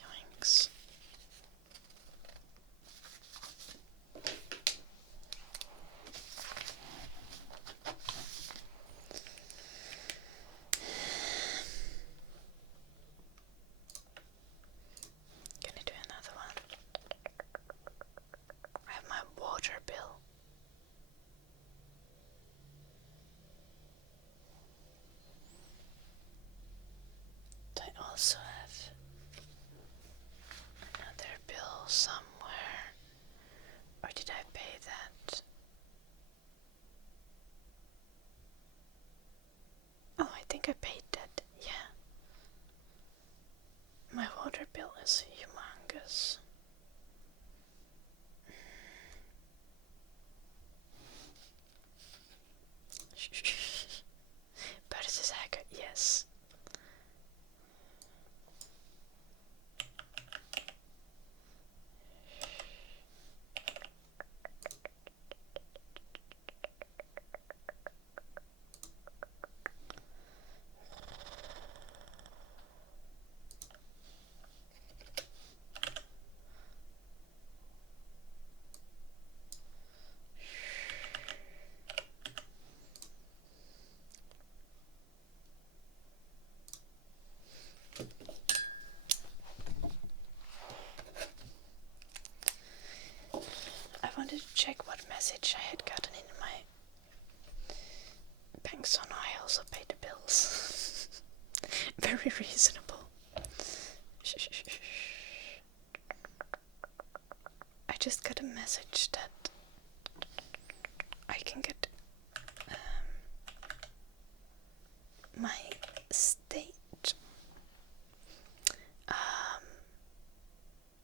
Yoinks. Gonna do another one. is humongous. But it is accurate, yes. I wanted to check what message I had gotten in my bank, so now I also paid the bills. Very reasonable. I just got a message that I can get my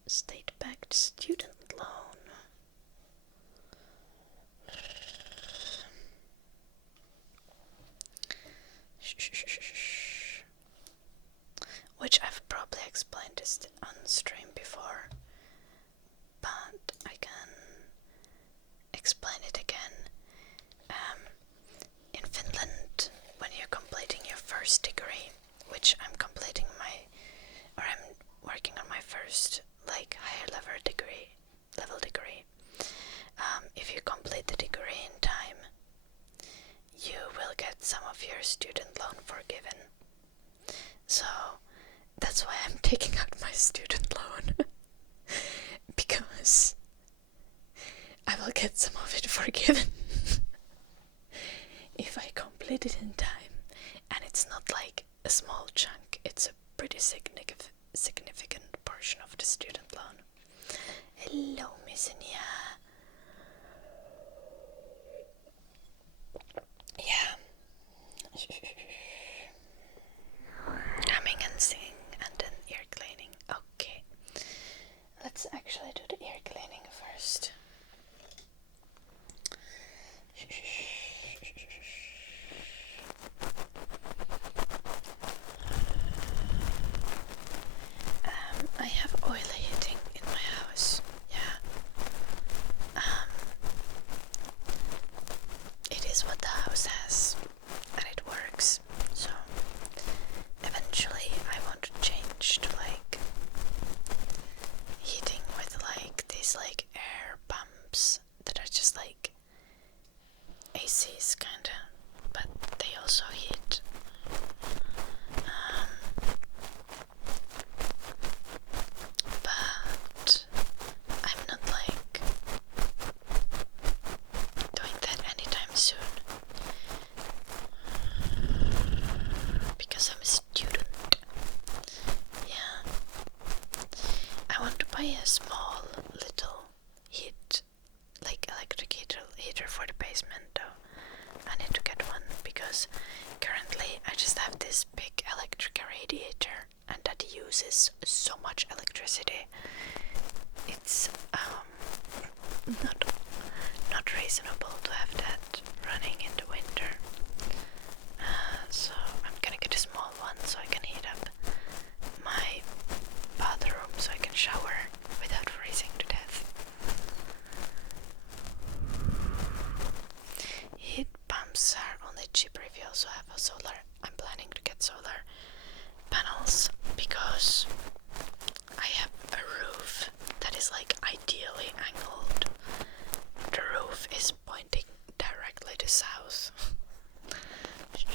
state-backed student loan. Which I've probably explained this on stream before, but I can explain it again. In Finland, when you're completing your first degree, which I'm working on my first higher level degree. If you complete the degree in time, you will get some of your student loan forgiven. So that's why I'm taking out my student loan. Because I will get some of it forgiven if I complete it in time. And it's not like a small chunk, it's a pretty significant portion of the student loan. Hello, Miss Anya. Yeah. Humming and singing and then ear cleaning. Okay. Let's actually do the ear cleaning first. I have oil heating in my house. Yeah. It is what the house has, and it works. So eventually, I want to change to heating with these air pumps that are just ACs kinda, but they also heat. But I'm not doing that anytime soon, because I'm a student. Yeah. I want to buy a small little electric heater for the basement though. I need to get one because currently I just have this big electric radiator and that uses so much electricity. It's not reasonable to have that running in the winter. So I'm gonna get a small one so I can heat up my bathroom so I can shower without freezing to death. Heat pumps are only cheaper if you also have a solar. I'm planning to get solar panels because I have a roof that is ideally angled. The roof is pointing directly to south. The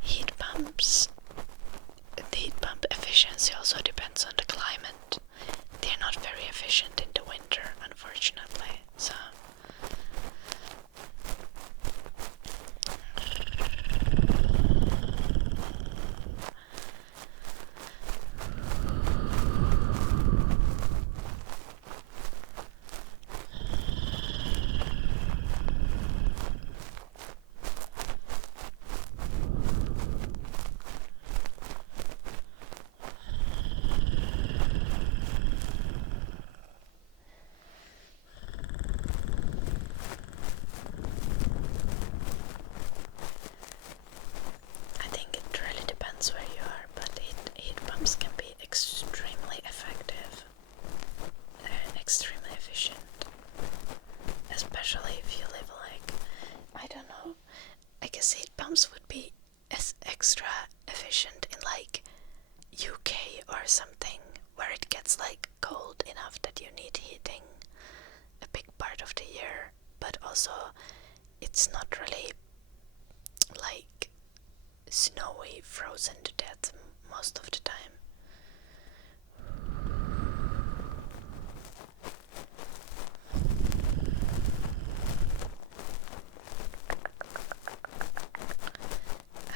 heat pump efficiency also depends on the climate. They're not very efficient in the winter, unfortunately. So mentioned in like UK or something, where it gets like cold enough that you need heating a big part of the year, but also it's not really like snowy, frozen to death most of the time.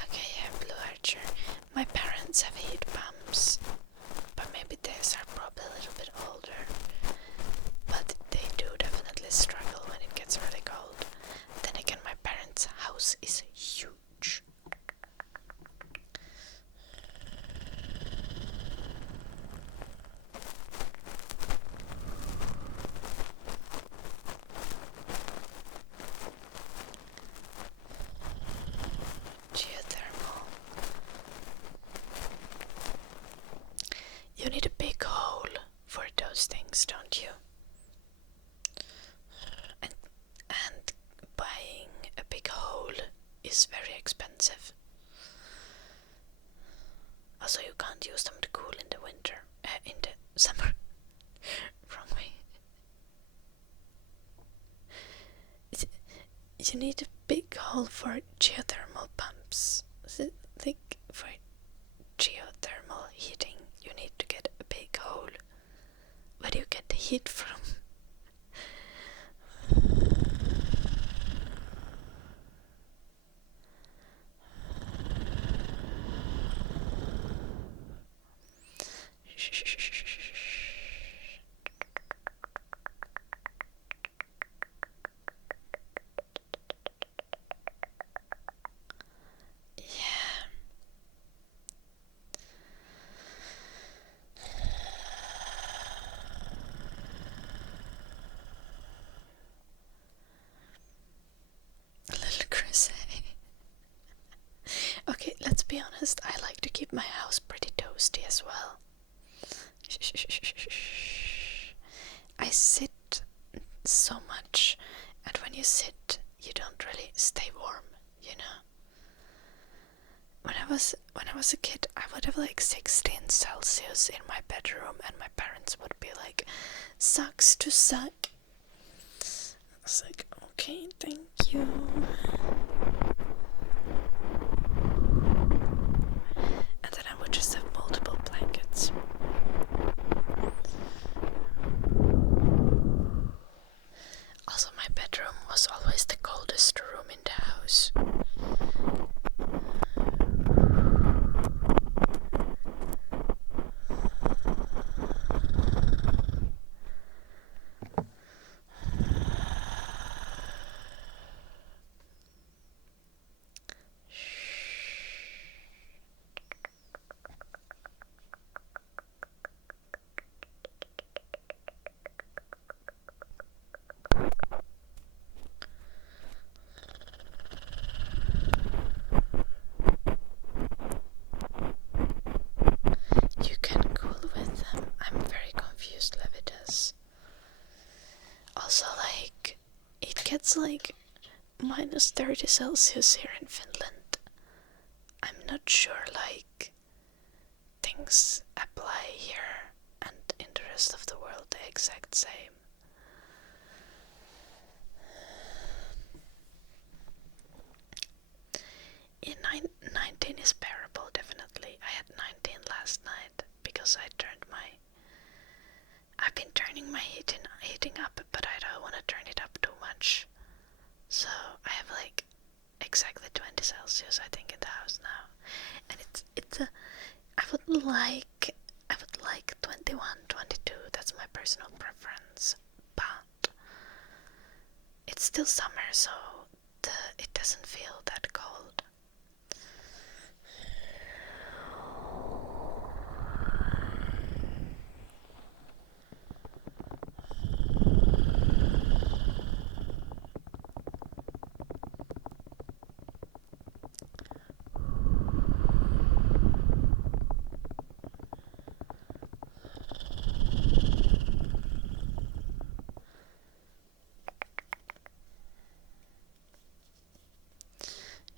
Okay, yeah, Blue Archer. My parents have heat pumps, but maybe theirs are probably a little bit older. But they do definitely struggle when it gets really cold. Then again, my parents' house is huge. Geothermal. You need a big hole for those things, don't you? And buying a big hole is very expensive. Also, you can't use them to cool in the winter, in the summer. Wrong way. You need a big hole for geothermal pumps. Like for geothermal heating, you need to get a big hole. Where do you get the heat from? Okay, let's be honest, I like to keep my house pretty toasty as well. I sit so much, and when you sit, you don't really stay warm, you know? When I was a kid, I would have like 16 Celsius in my bedroom, and my parents would be like, sucks to suck. I was like, okay, thank you. And then I would just have multiple blankets. Also, my bedroom was always the coldest room in the house. You can cool with them. I'm very confused, Levitas. Also, like, it gets like minus 30 Celsius here in Finland. I'm not sure, like, things apply here and in the rest of the world the exact same. In 19 is bearable, definitely. I had 19 last night because I've been turning my heating up, but I don't want to turn it up too much. So I have like exactly 20 Celsius, I think, in the house now. And I would like 21, 22, that's my personal preference. But it's still summer, so it doesn't feel that cold.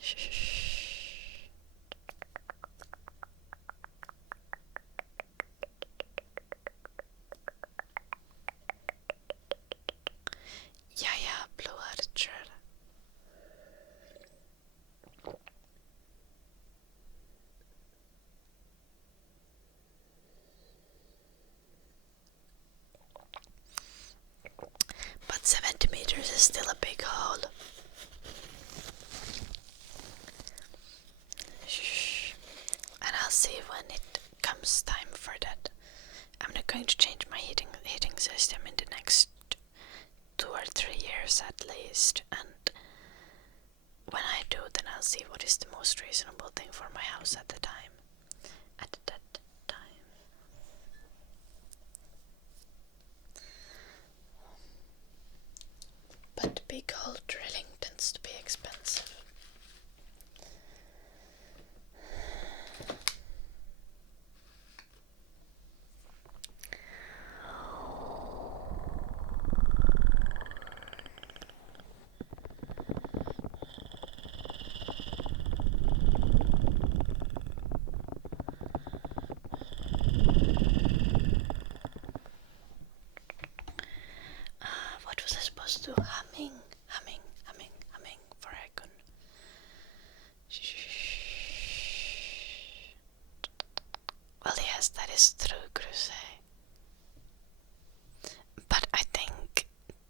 Shh. see when it comes time for that. I'm not going to change my heating system in the next 2 or 3 years at least, and when I do, then I'll see what is the most reasonable thing for my house at the time. At that time. But big hole drilling tends to be expensive. What was I supposed to do? Humming for Ekun. Well, yes, that is true, Crusade. But I think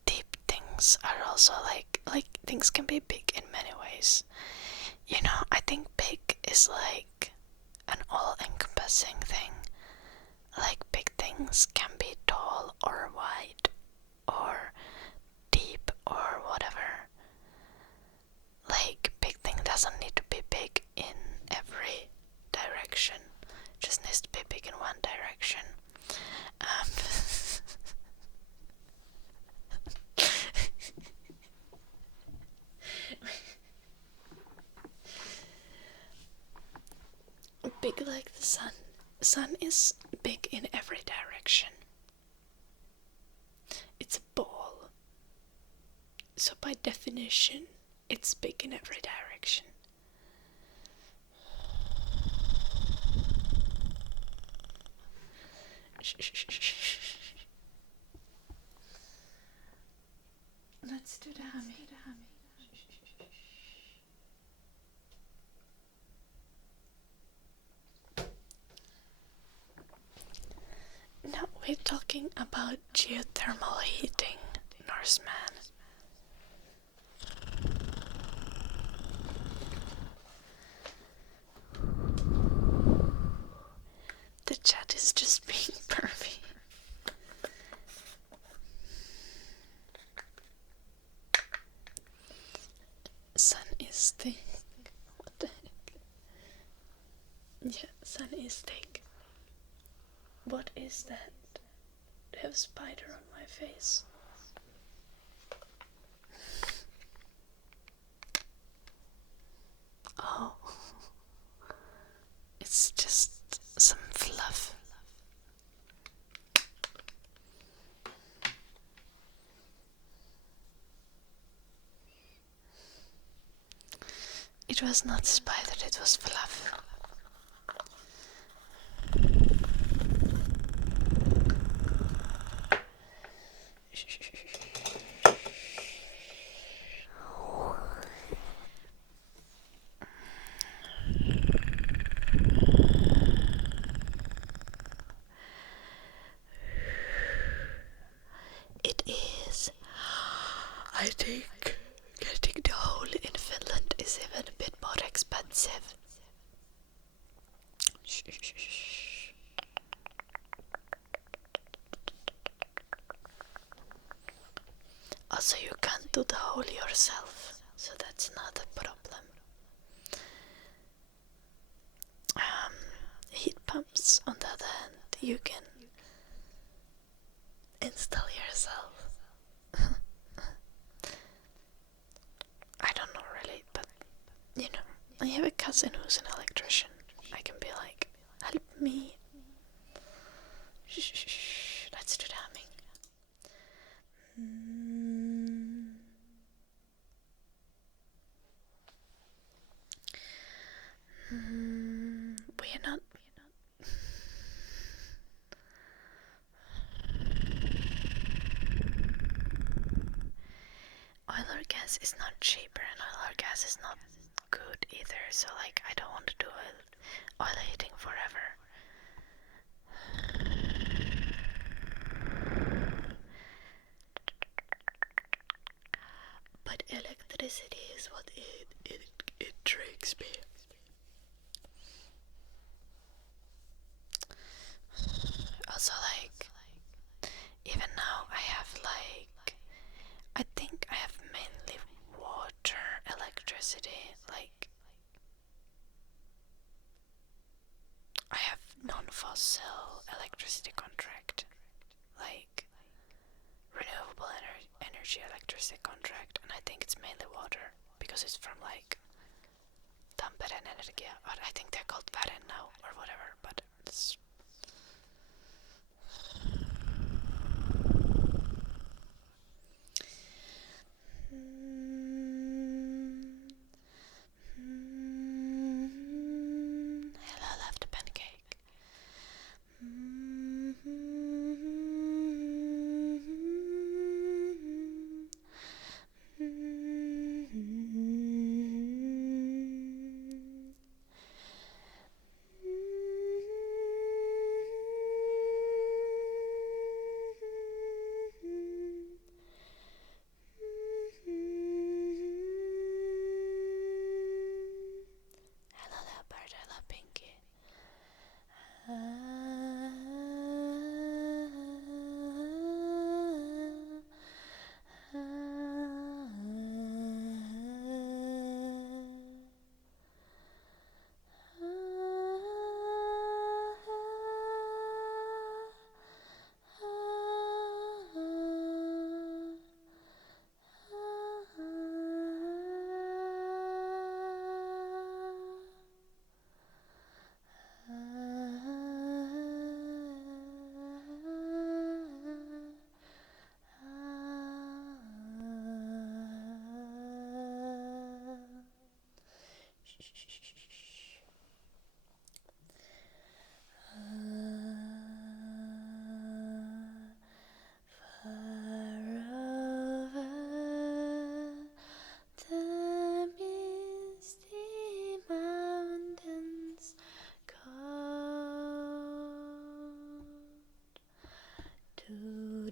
deep things are also like things can be big in many ways. You know, I think big is like an all-encompassing thing. Like big things can be tall or wide or deep or whatever. Like big thing doesn't need to be big in every direction. Just needs to be big in one direction. Big like the sun. Sun is big in every direction. It's a ball. So by definition, it's big in every direction. Let's do the humming. Now we're talking about geothermal heating, Norseman. The chat is just being pervy. Sun is thick. What the heck? Yeah, sun is thick. What is that? I have a spider on my face. Oh. It's just some fluff. It was not spider, it was fluff. It is. I think getting the hole in Finland is even a bit more expensive. Also, you can't do the hole yourself, so that's not a problem. Heat pumps, on the other hand, you can install yourself. I don't know really, but you know, I have a cousin who's an electrician. I can be like, help me. Shh, let's do the humming. We are not. Oil or gas is not cheaper, and oil or gas is not good either. So, like, I don't want to do oil heating forever. But electricity is what it intrigues me. fossil electricity contract, like renewable energy electricity contract, and I think it's mainly water because it's from like Tamperen Energia, or I think they're called Varen now or whatever, but it's hello, left pancake. Hello, leopard. Hello, Pinky.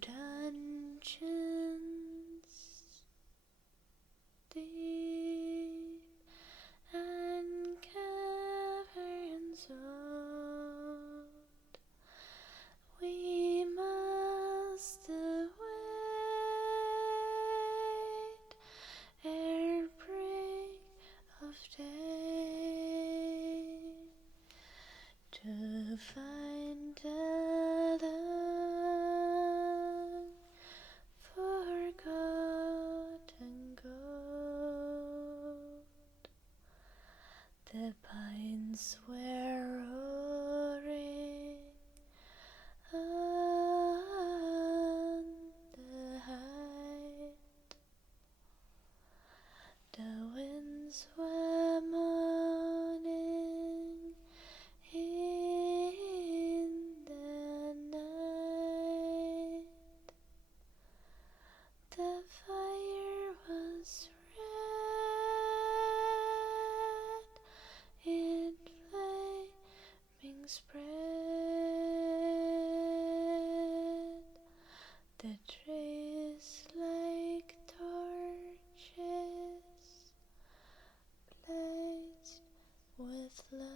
Dungeons deep and caverns old, we must await ere break of day to find a long forgotten gold. The pines were roaring on the height, the winds were moaning in the night. The fire was red, it flaming spread, the trees like torches blazed with light.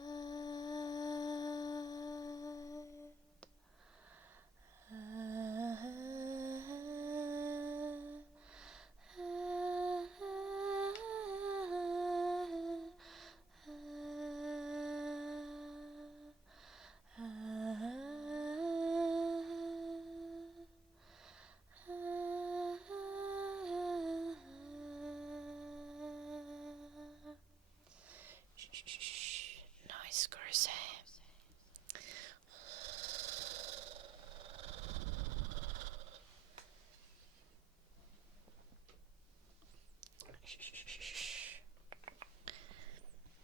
Noise cursor.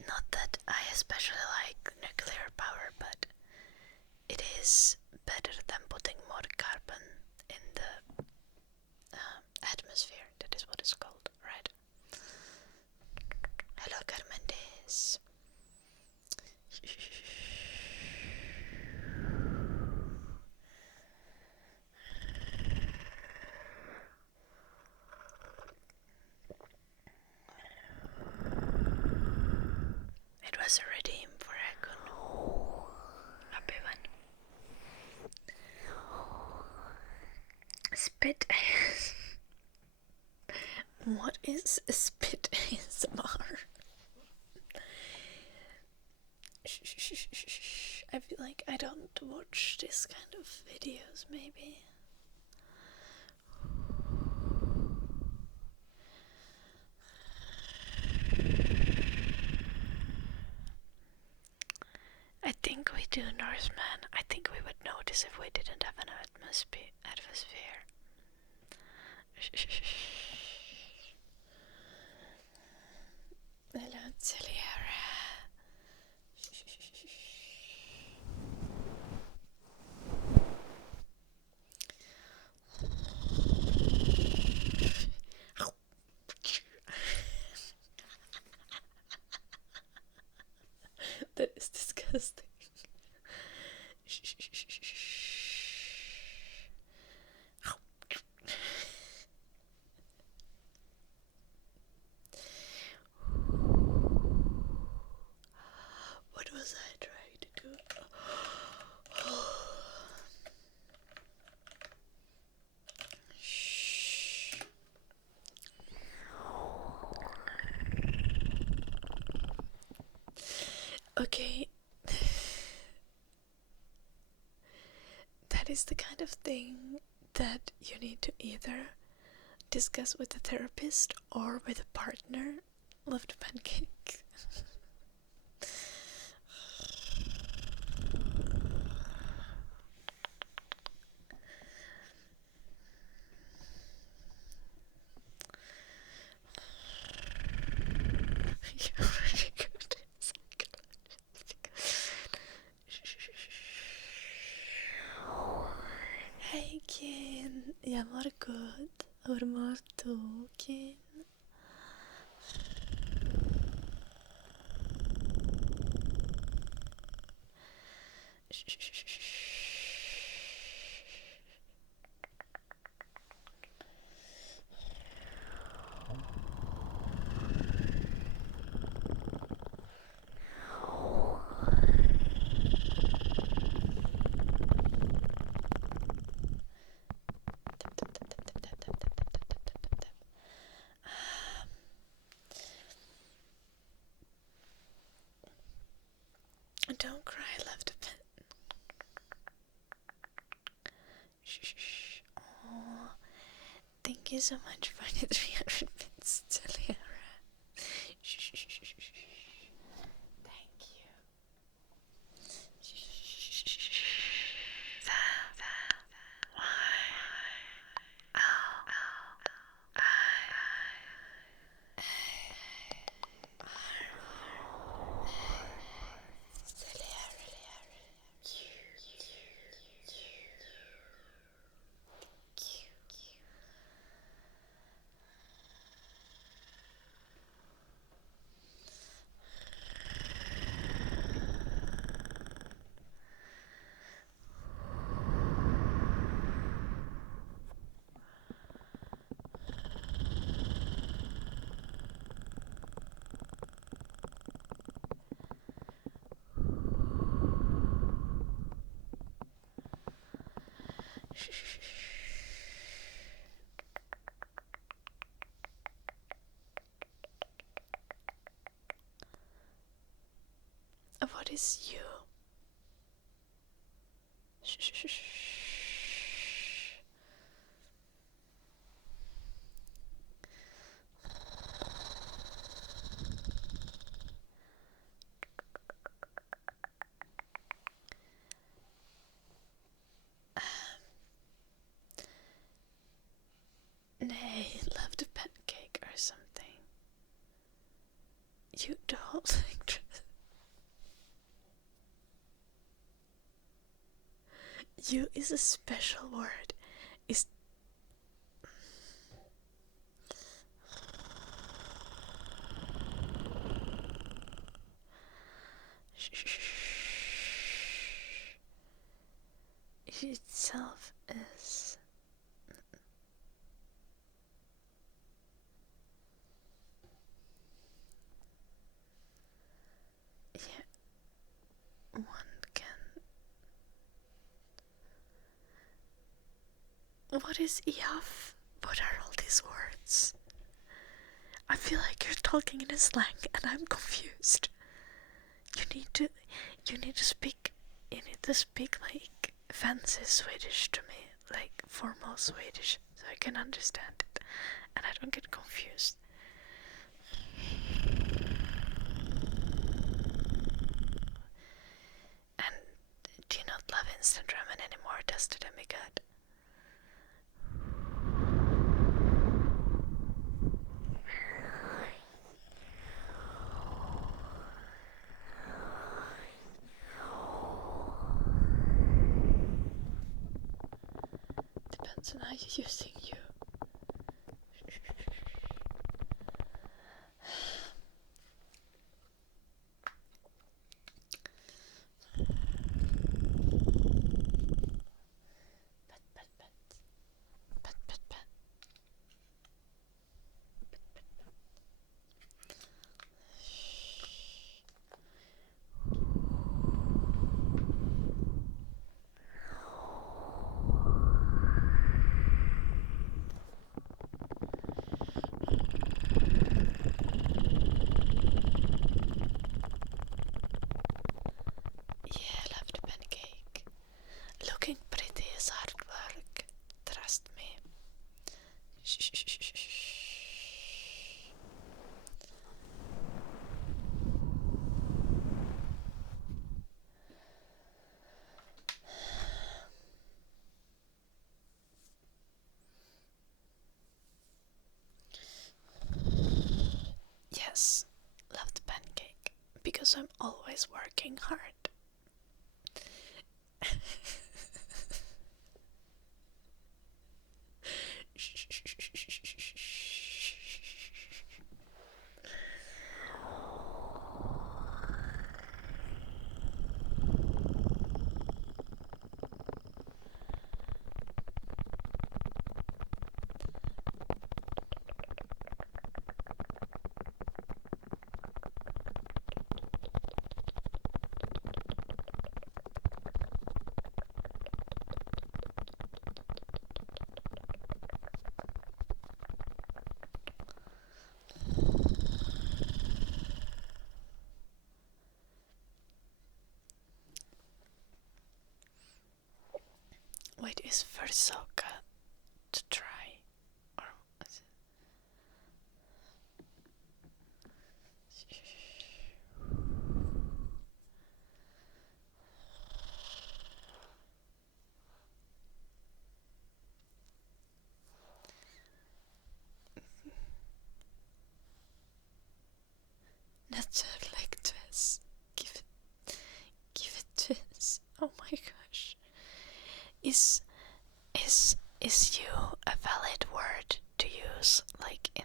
Not that I especially like nuclear power, but it is better than putting more carbon in the atmosphere. That is what it's called, right? Hello, Carmendes. It was a redeem for Ekon. Happy one. Spit. What is spit ASMR? I feel like I don't watch this kind of videos, maybe. I think we do Norseman. I think we would notice if we didn't have an atmosphere. Hello, Sledgehammer. That is disgusting. What was I trying to do? Okay. That is the kind of thing that you need to either discuss with a therapist or with a partner. Loved pancake. You're really good at Hej Kin, jag mår good. Hur mår du, Kin? Don't cry, left a pen. Oh, thank you so much for the 300 bits, Sledgehammer. Thank you. What is you? Nej, love the pancake or something. You the whole thing. You is a special word. Is itself is one can. What is IAF? What are all these words? I feel like you're talking in a slang and I'm confused. You need to speak you need to speak like fancy Swedish to me, like formal Swedish, so I can understand it and I don't get confused. And do you not love instant ramen anymore, does the demigod? Depends on how you're using you. Yeah, I love the pancake. Looking pretty is hard work. Trust me. Yes, love the pancake because I'm always working hard. Wait, is Versoka to try? Or is it? Not like this. Give it this. Oh my gosh. Is you a valid word to use like in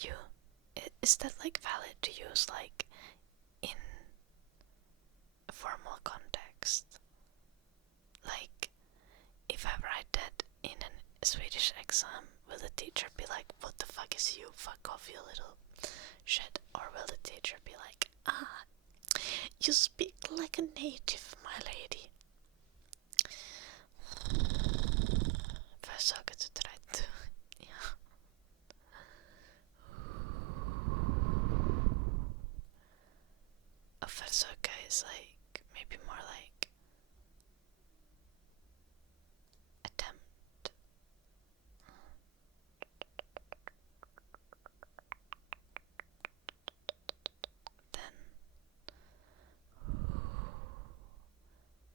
you? Is that like valid to use like in a formal context? Like if I write that in a Swedish exam, will the teacher be like, what the fuck is you? Fuck off, you little shit. Or will the teacher be like, ah, you speak like a native, my lady. Försöker du rätt? Ja. A försöka is like, maybe more like attempt. Then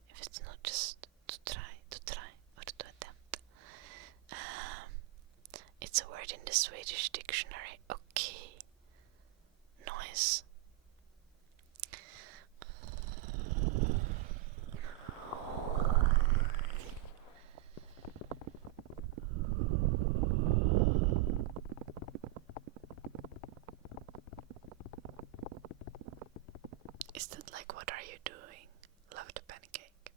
if it's not just to try, or to attempt. It's a word in the Swedish dictionary. Okay. Noise. Is that like, what are you doing? Love the pancake.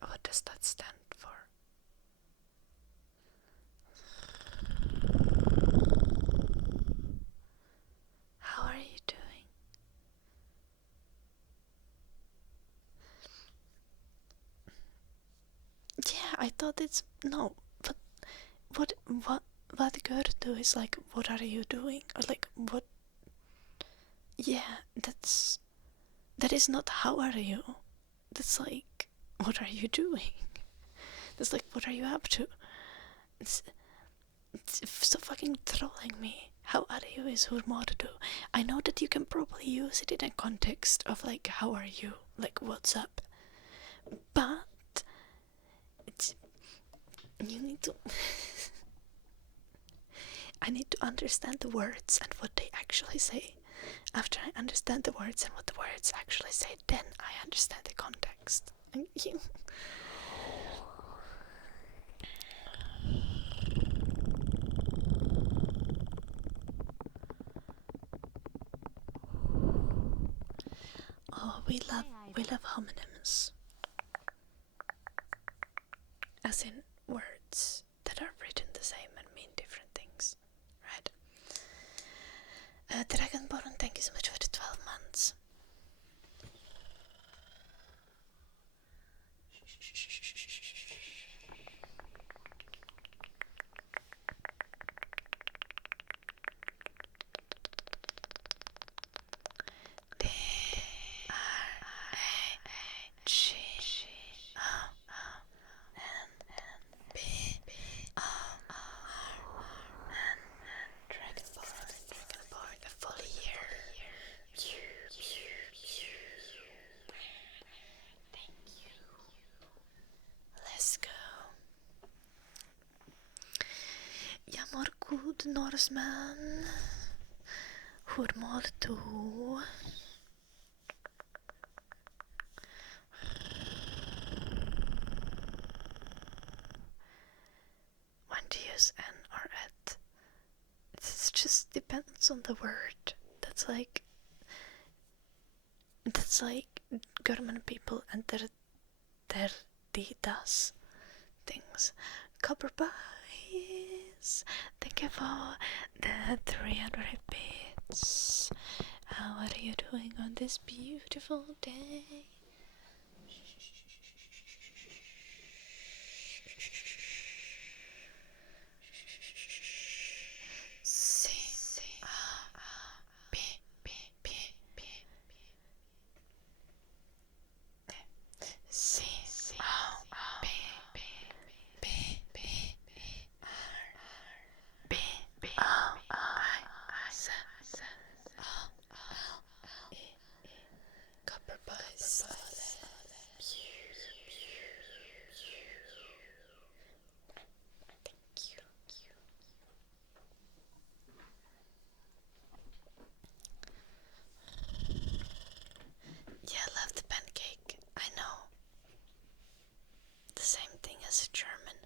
What does that stand for? How are you doing? Yeah, I thought it's no, but what gördu is like, what are you doing? Or like, what? Yeah, that's That is not how are you. That's like, what are you doing? That's like, what are you up to? It's so fucking trolling me. How are you is hur mår du? I know that you can probably use it in a context of like, how are you? Like, what's up? But you need to I need to understand the words and what they actually say. After I understand the words and what the words actually say, then I understand the context. Oh, we love homonyms. As in words that are written the same and mean different things. Right? Dragonborn, thank you so much for the 12 months. God Norseman. Hur mår du? When to use N or et. It just depends on the word. That's like German people and their ditas things. Copper pies. Thank you for the 300 bits. How are you doing on this beautiful day? German.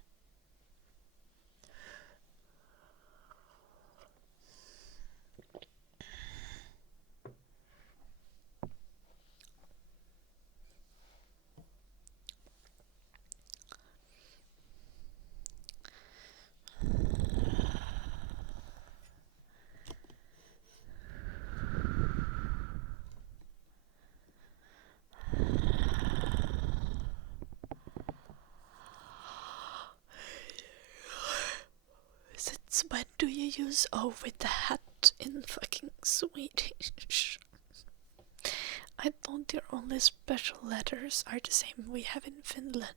When do you use O with the hat in fucking Swedish? I thought your only special letters are the same we have in Finland.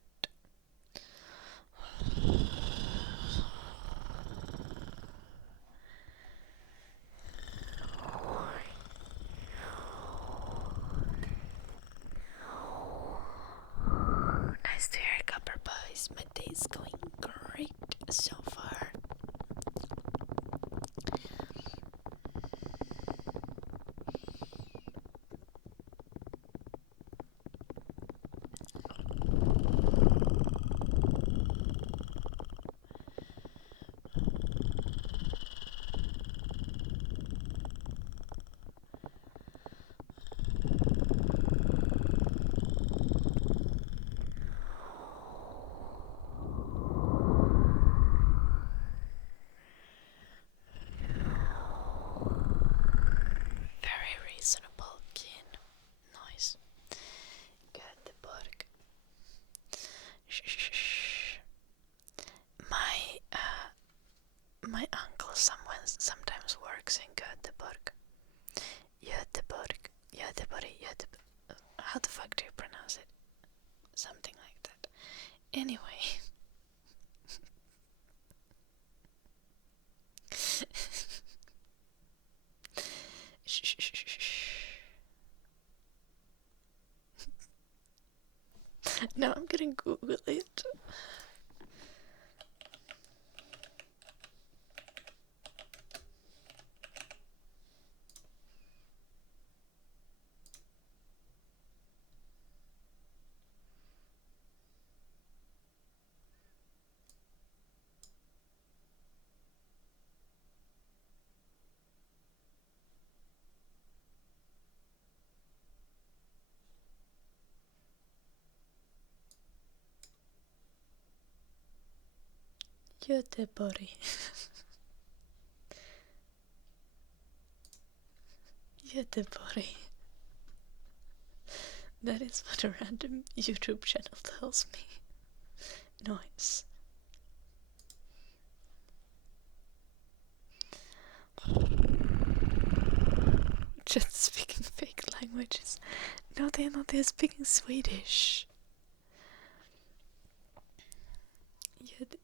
Nice to hear, Copper Boys. My day's going great so far. How the fuck do you pronounce it? Something like that. Anyway. Now I'm gonna Google it. Göteborg. Göteborg. That is what a random YouTube channel tells me. Nice. Just speaking fake languages. No, they're not. They're speaking Swedish.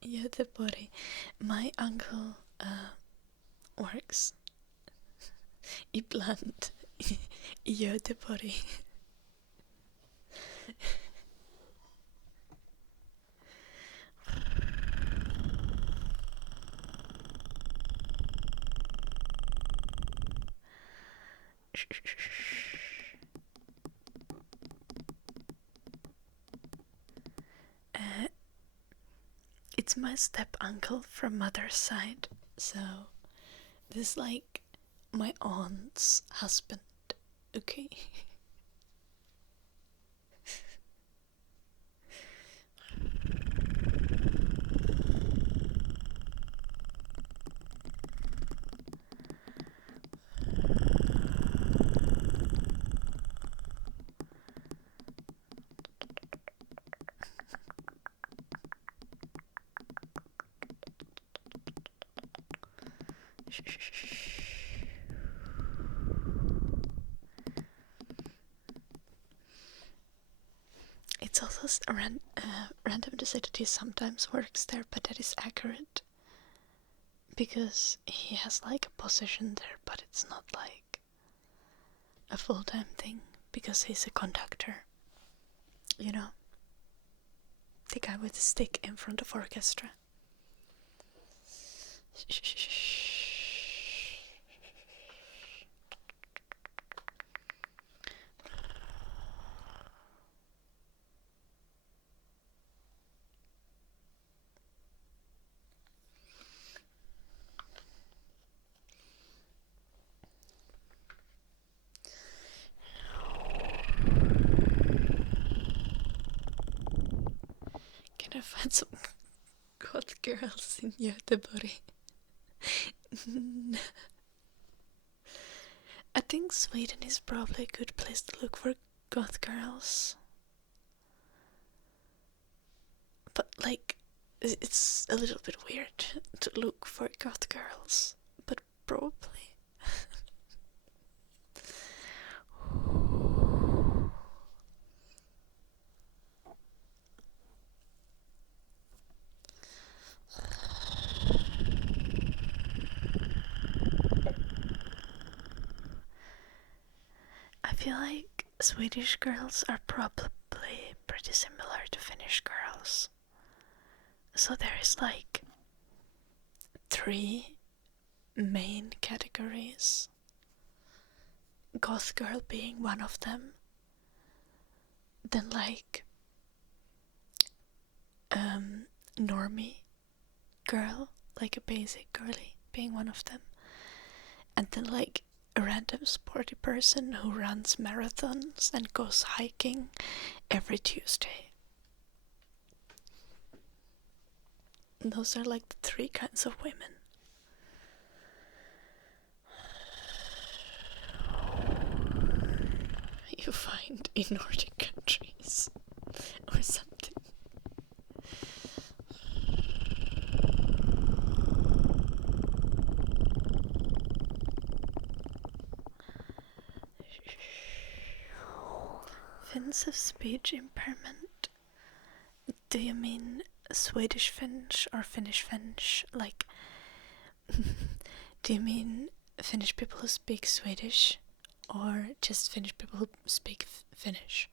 Göteborg. My uncle works ibland i Göteborg. It's my step uncle from mother's side, so this is like my aunt's husband, okay? It's also random to say that he sometimes works there, but that is accurate. Because he has like a position there, but it's not like a full-time thing, because he's a conductor. You know? The guy with the stick in front of orchestra. Can I find some goth girls in Göteborg? I think Sweden is probably a good place to look for goth girls. But like, it's a little bit weird to look for goth girls. But probably. I feel like Swedish girls are probably pretty similar to Finnish girls. So there is like 3 main categories. Goth girl being one of them. Then like normie girl, like a basic girly, being one of them. And then like a random sporty person who runs marathons and goes hiking every Tuesday. And those are like the 3 kinds of women. You find in Nordic countries or something. sense of speech impairment, do you mean Swedish Finnish or Finnish Finnish? Like, do you mean Finnish people who speak Swedish, or just Finnish people who speak Finnish?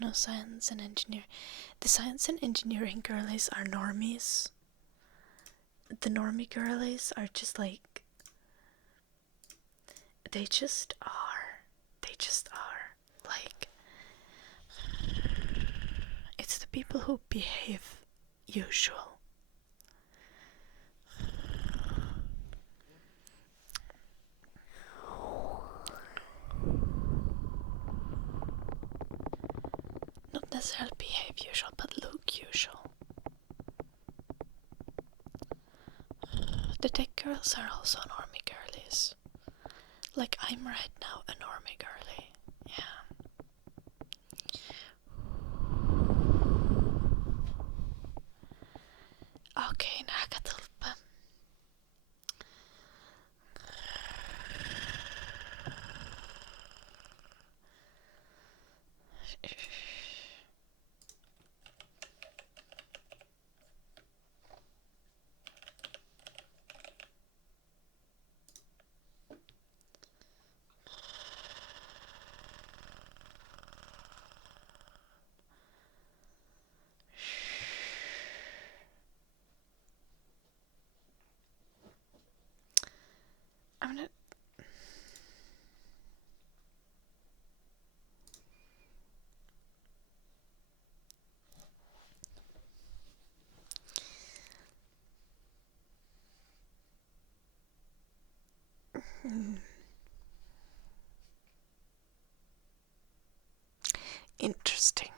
No, science and engineering. The science and engineering girlies are normies. The normie girlies are just like, they just are. They just are. Like, it's the people who behave usual. Not necessarily behave usual, but look usual. The tech girls are also normie girlies. Like, I'm right now a normie girly. Yeah. Okei, nääkätulppa. I'm not. Interesting.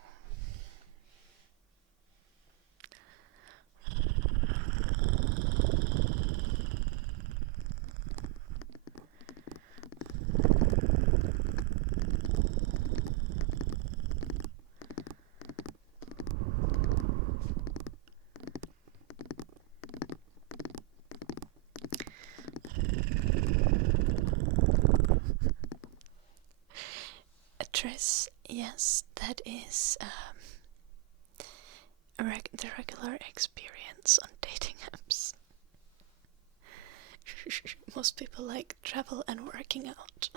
Dress, yes, that is the regular experience on dating apps. Most people like travel and working out.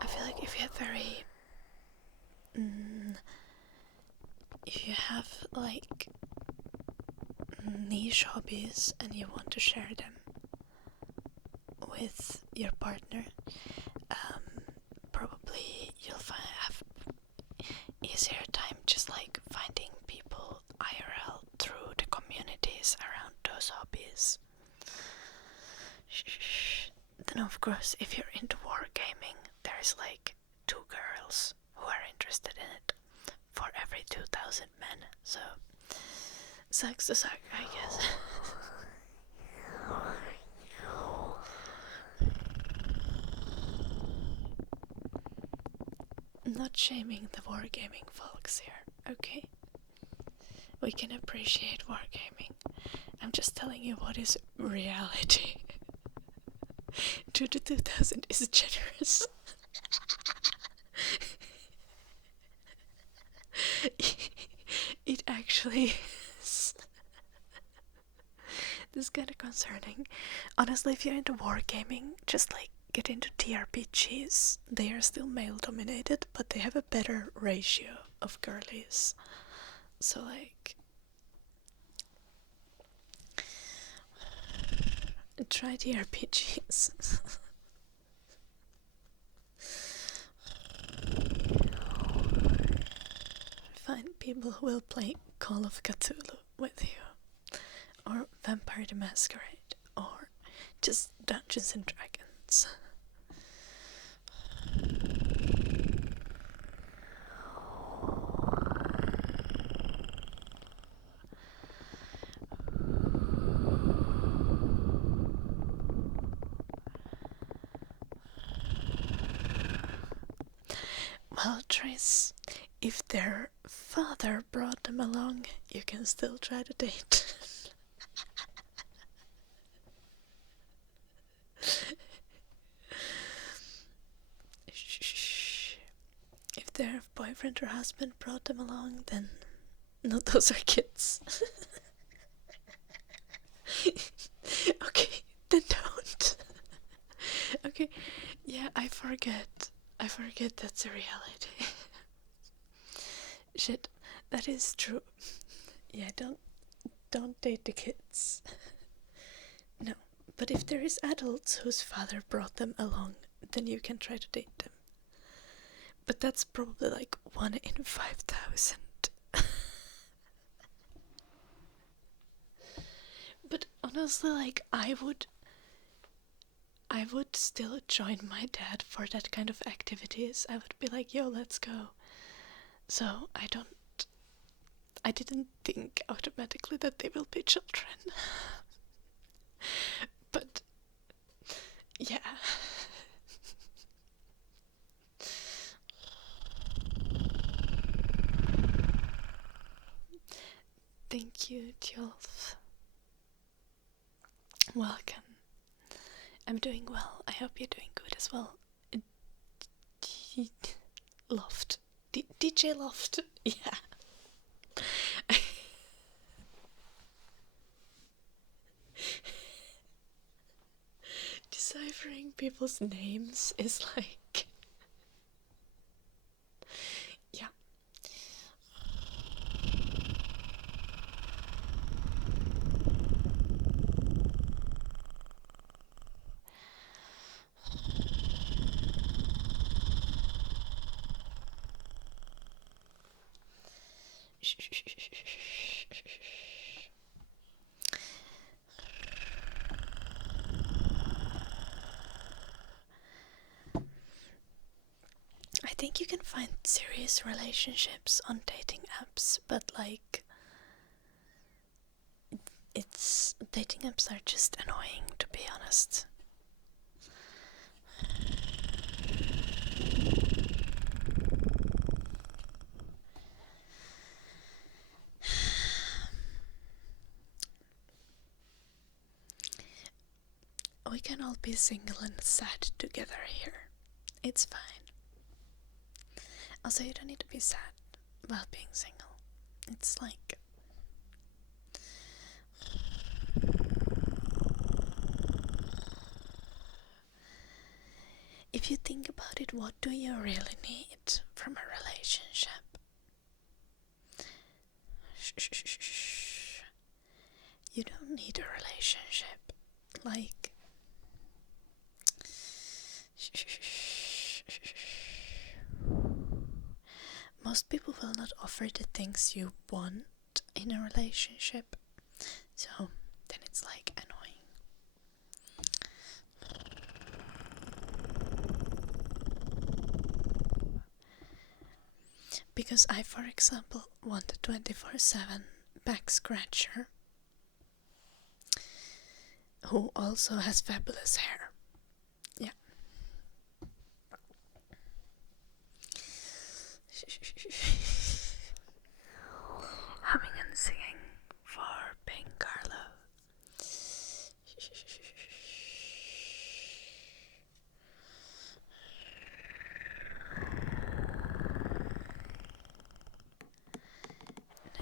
I feel like if you have if you have like niche hobbies and you want to share them with your partner, probably you'll have easier time just like finding people IRL through the communities around those hobbies. Then of course, if you're into wargaming, there's like 2 girls who are interested in it for every 2,000 men, so sucks to suck, I guess. Not shaming the wargaming folks here, okay? We can appreciate wargaming. I'm just telling you what is reality. 2 to 2,000 is generous. It actually is. This is kind of concerning. Honestly, if you're into wargaming, just like get into TRPGs. They are still male dominated, but they have a better ratio of girlies. So like, try TRPGs. Find people who will play Call of Cthulhu with you, or Vampire the Masquerade, or just Dungeons and Dragons. Well, Tris, if they're father brought them along, you can still try to date. Shh. If their boyfriend or husband brought them along, then no, those are kids. Okay, then don't. Okay, yeah, I forget that's a reality. Shit, that is true. Yeah, don't date the kids. No, but if there is adults whose father brought them along, then you can try to date them. But that's probably like 1 in 5,000. But honestly, like, I would still join my dad for that kind of activities. I would be like, yo, let's go. So I didn't think automatically that they will be children. But yeah. Thank you, Tjolf. Welcome. I'm doing well. I hope you're doing good as well. Loft. DJ Loft. Yeah. Deciphering people's names is like... Yeah. I think you can find serious relationships on dating apps, but like, dating apps are just annoying, to be honest. We can all be single and sad together here. It's fine. Also, you don't need to be sad about being single. It's like... If you think about it, what do you really need from a relationship? Shh. You don't need a relationship. Like... Most people will not offer the things you want in a relationship, so then it's like annoying. Because I, for example, want a 24/7 back scratcher who also has fabulous hair. Yeah. Humming and singing for Pink Carlo.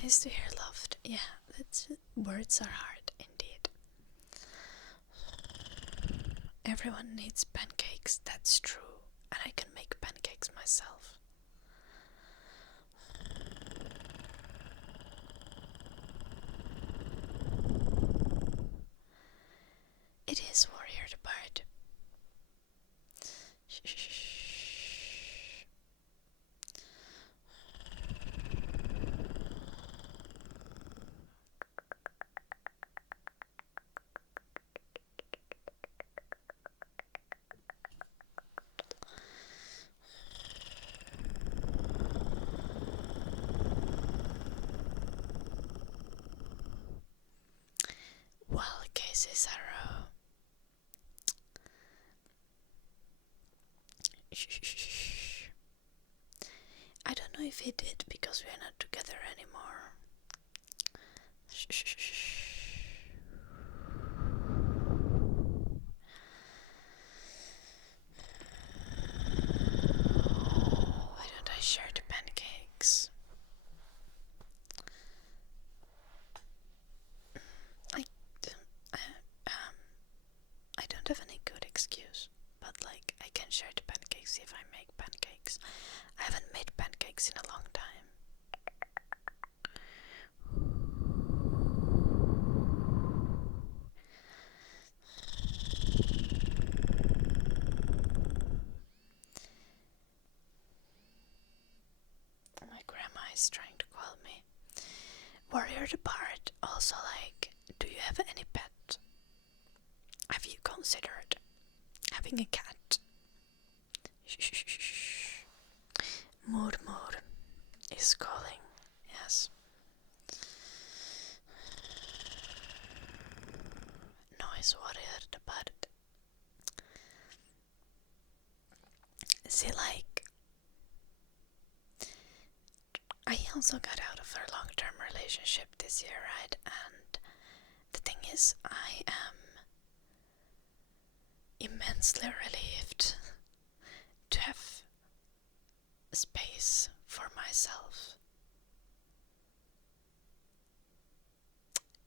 Nice to hear loved. Yeah, words are hard indeed. Everyone needs pancakes, that's true. And I can make pancakes myself. It is Warrior the Bird. Well, cases arrow. I don't know if he did because we're not together anymore. Shh. Why don't I share the pancakes? I don't have any good excuse, but like I can share the pancakes if I make pancakes. I haven't made pancakes in a long time. My grandma is trying to call me. Warrior the Bard, also like, do you have any pet? Have you considered having a cat? Shh. Mood is calling. Yes. Noise Warrior the Bard. See, like, I also got out of a long-term relationship this year, right? And the thing is, I am immensely relieved to have space for myself.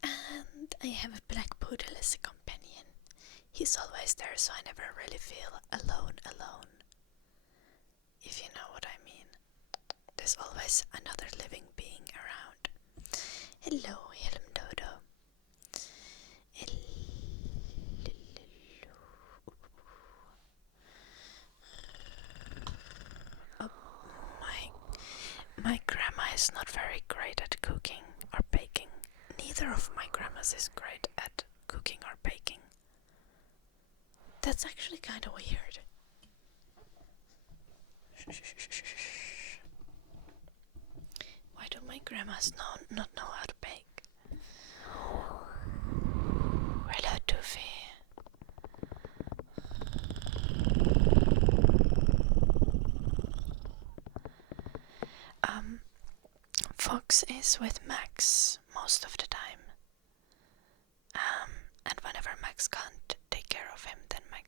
And I have a black poodle as a companion. He's always there, so I never really feel alone. If you know what I mean. There's always another living being around. Hello, Helm Dodo. Oh, my grandma is not very great at cooking or baking. Neither of my grandmas is great at cooking or baking. That's actually kind of weird. Why do my grandmas not know how to bake? Hello, Doofy. Fox is with Max most of the time. And whenever Max can't take care of him, then I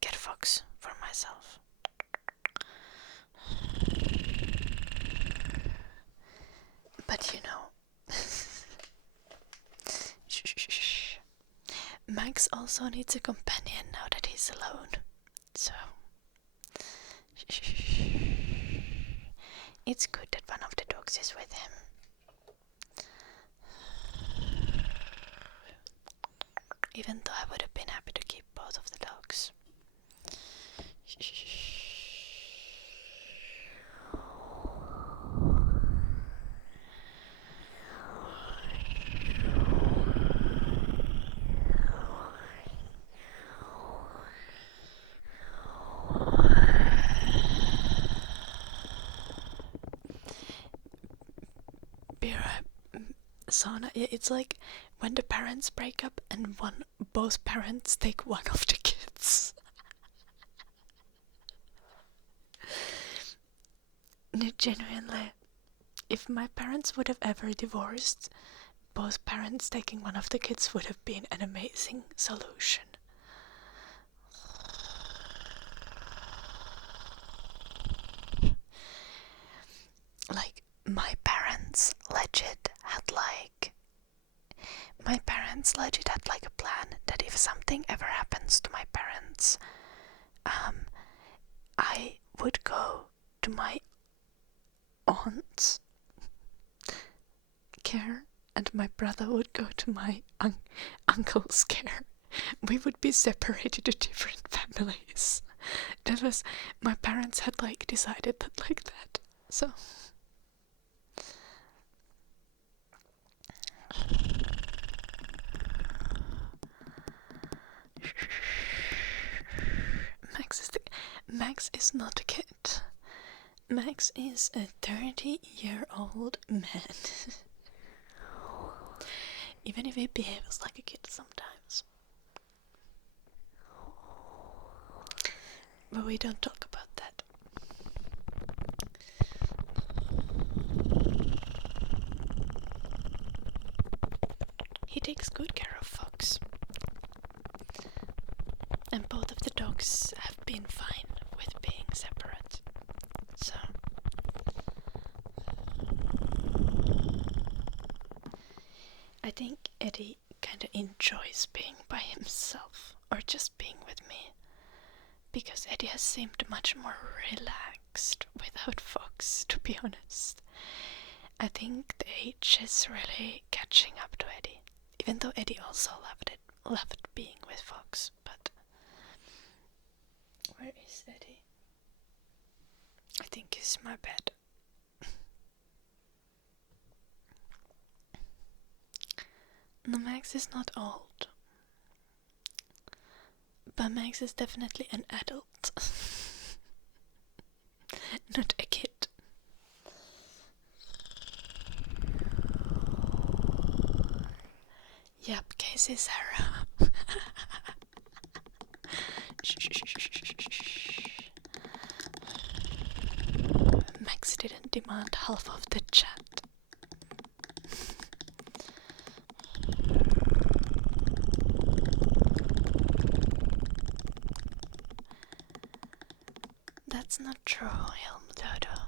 get Fox for myself. But you know, shh. Max also needs a companion now that he's alone. So, it's good that one of the dogs is with him. Even though I would have been happy to keep both of the dogs. Sauna, yeah, it's like when the parents break up and both parents take one of the kids. No, genuinely, if my parents would have ever divorced, both parents taking one of the kids would have been an amazing solution. Like, my parents legit had a plan that if something ever happens to my parents, I would go to my aunt's care and my brother would go to my uncle's care. We would be separated to different families. That was, my parents had decided that like that. So Max is not a kid. Max is a 30-year-old man. Even if he behaves like a kid sometimes. But we don't talk about that. he takes good care of Fox. And both of the dogs have been fine with being separate. So I think Eddie kind of enjoys being by himself or just being with me, because Eddie has seemed much more relaxed without Fox, to be honest. I think the age is really catching up to Eddie, even though Eddie also loved being with Fox. But where is Eddie? I think he's in my bed. No, Max is not old, but Max is definitely an adult, not a kid. Yep, Casey Sarah. Max didn't demand half of the chat. That's not true, Helm Dodo.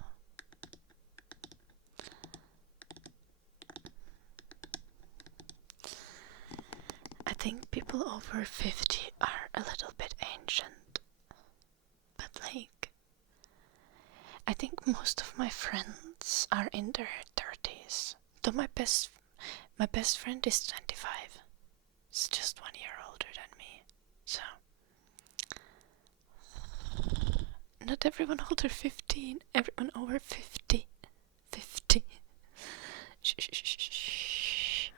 I think people over 50 are a little bit ancient. But like, I think most of my friends are in their 30s. Though my best friend is 25. He's just 1 year older than me. So not everyone older 15, everyone over 50. 50. Shh.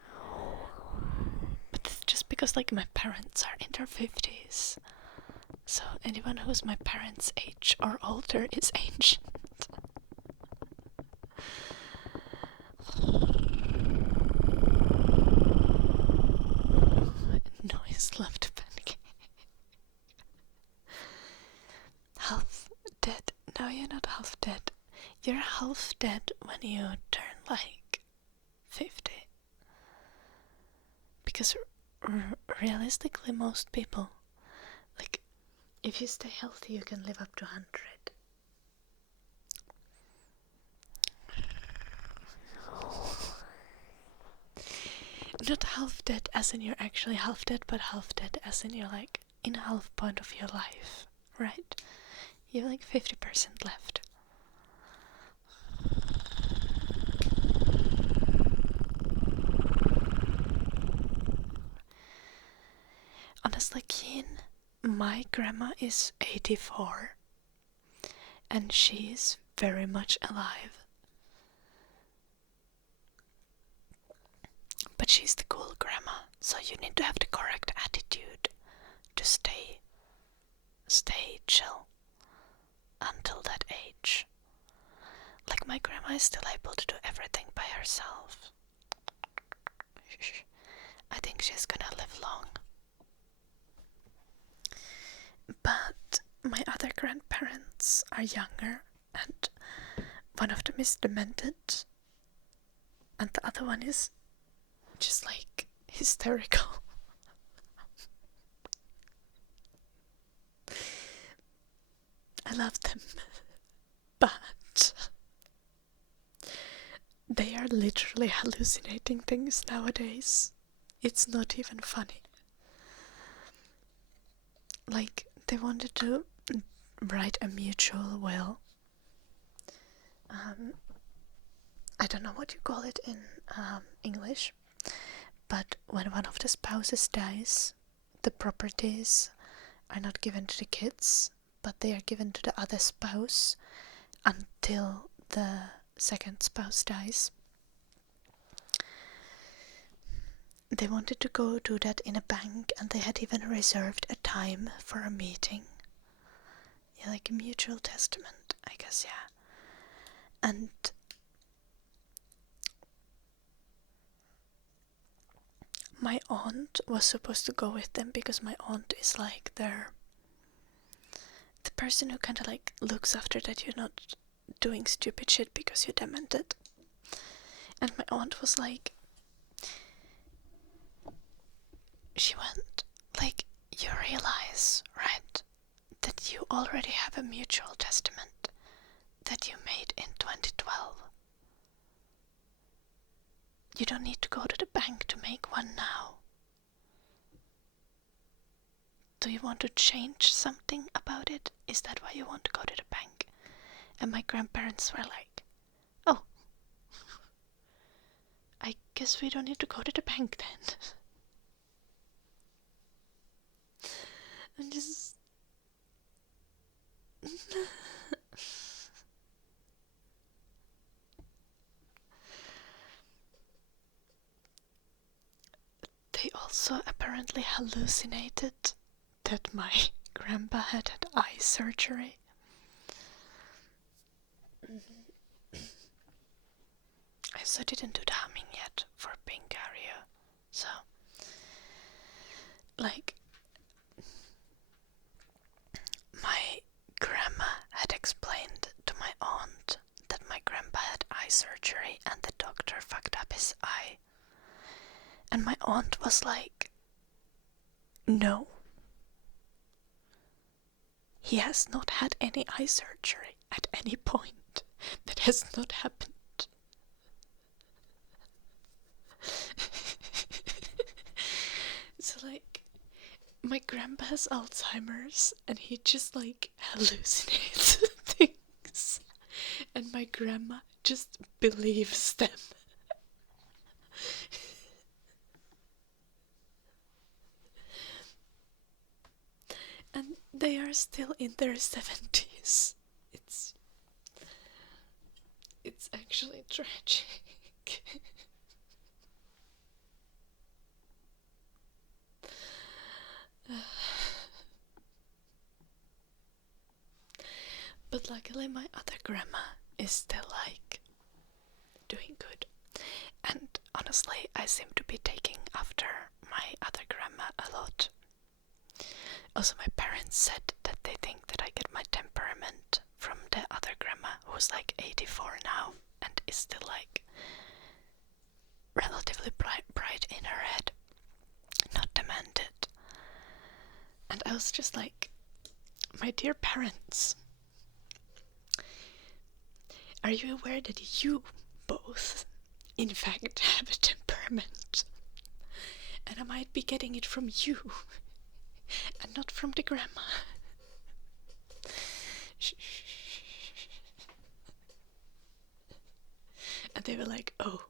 But it's just because like my parents are in their 50s. So anyone who's my parents' age or older is ancient. Noise loved pancake. Half dead. No, you're not half dead. You're half dead when you turn like 50. Because realistically, most people, like, if you stay healthy, you can live up to 100. Not half dead as in you're actually half dead, but half dead as in you're like in a half point of your life, right? You have like 50% left. Honestly, Keen, my grandma is 84 and she's very much alive. But she's the cool grandma, so you need to have the correct attitude to stay chill until that age. Like my grandma is still able to do everything by herself. I think she's gonna live long. But my other grandparents are younger, and one of them is demented, and the other one is just like hysterical. I love them, but they are literally hallucinating things nowadays. It's not even funny. Like, they wanted to write a mutual will. I don't know what you call it in English, but when one of the spouses dies, the properties are not given to the kids, but they are given to the other spouse until the second spouse dies. They wanted to go do that in a bank, and they had even reserved a time for a meeting. Yeah, like a mutual testament, I guess, yeah. And my aunt was supposed to go with them because my aunt is like the person who kind of like looks after that you're not doing stupid shit because you're demented. And my aunt was like, she went, like, you realize, right, that you already have a mutual testament that you made in 2012. You don't need to go to the bank to make one now. Do you want to change something about it? Is that why you want to go to the bank? And my grandparents were like, oh, I guess we don't need to go to the bank then. I'm just... They also apparently hallucinated that my grandpa had eye surgery. I also didn't do the humming yet for Bingario, so like my grandma had explained to my aunt that my grandpa had eye surgery and the doctor fucked up his eye. And my aunt was like, no. He has not had any eye surgery at any point. That has not happened. So like, my grandpa has Alzheimer's and he just like hallucinates things. And my grandma just believes them. And they are still in their 70s. It's actually tragic. But luckily my other grandma is still like doing good. And honestly, I seem to be taking after my other grandma a lot. Also, my parents said that they think that I get my temperament from the other grandma, who's like 84 now and is still like relatively bright in her head, not demented. And I was just like, my dear parents, are you aware that you both, in fact, have a temperament? And I might be getting it from you, and not from the grandma. And they were like, oh,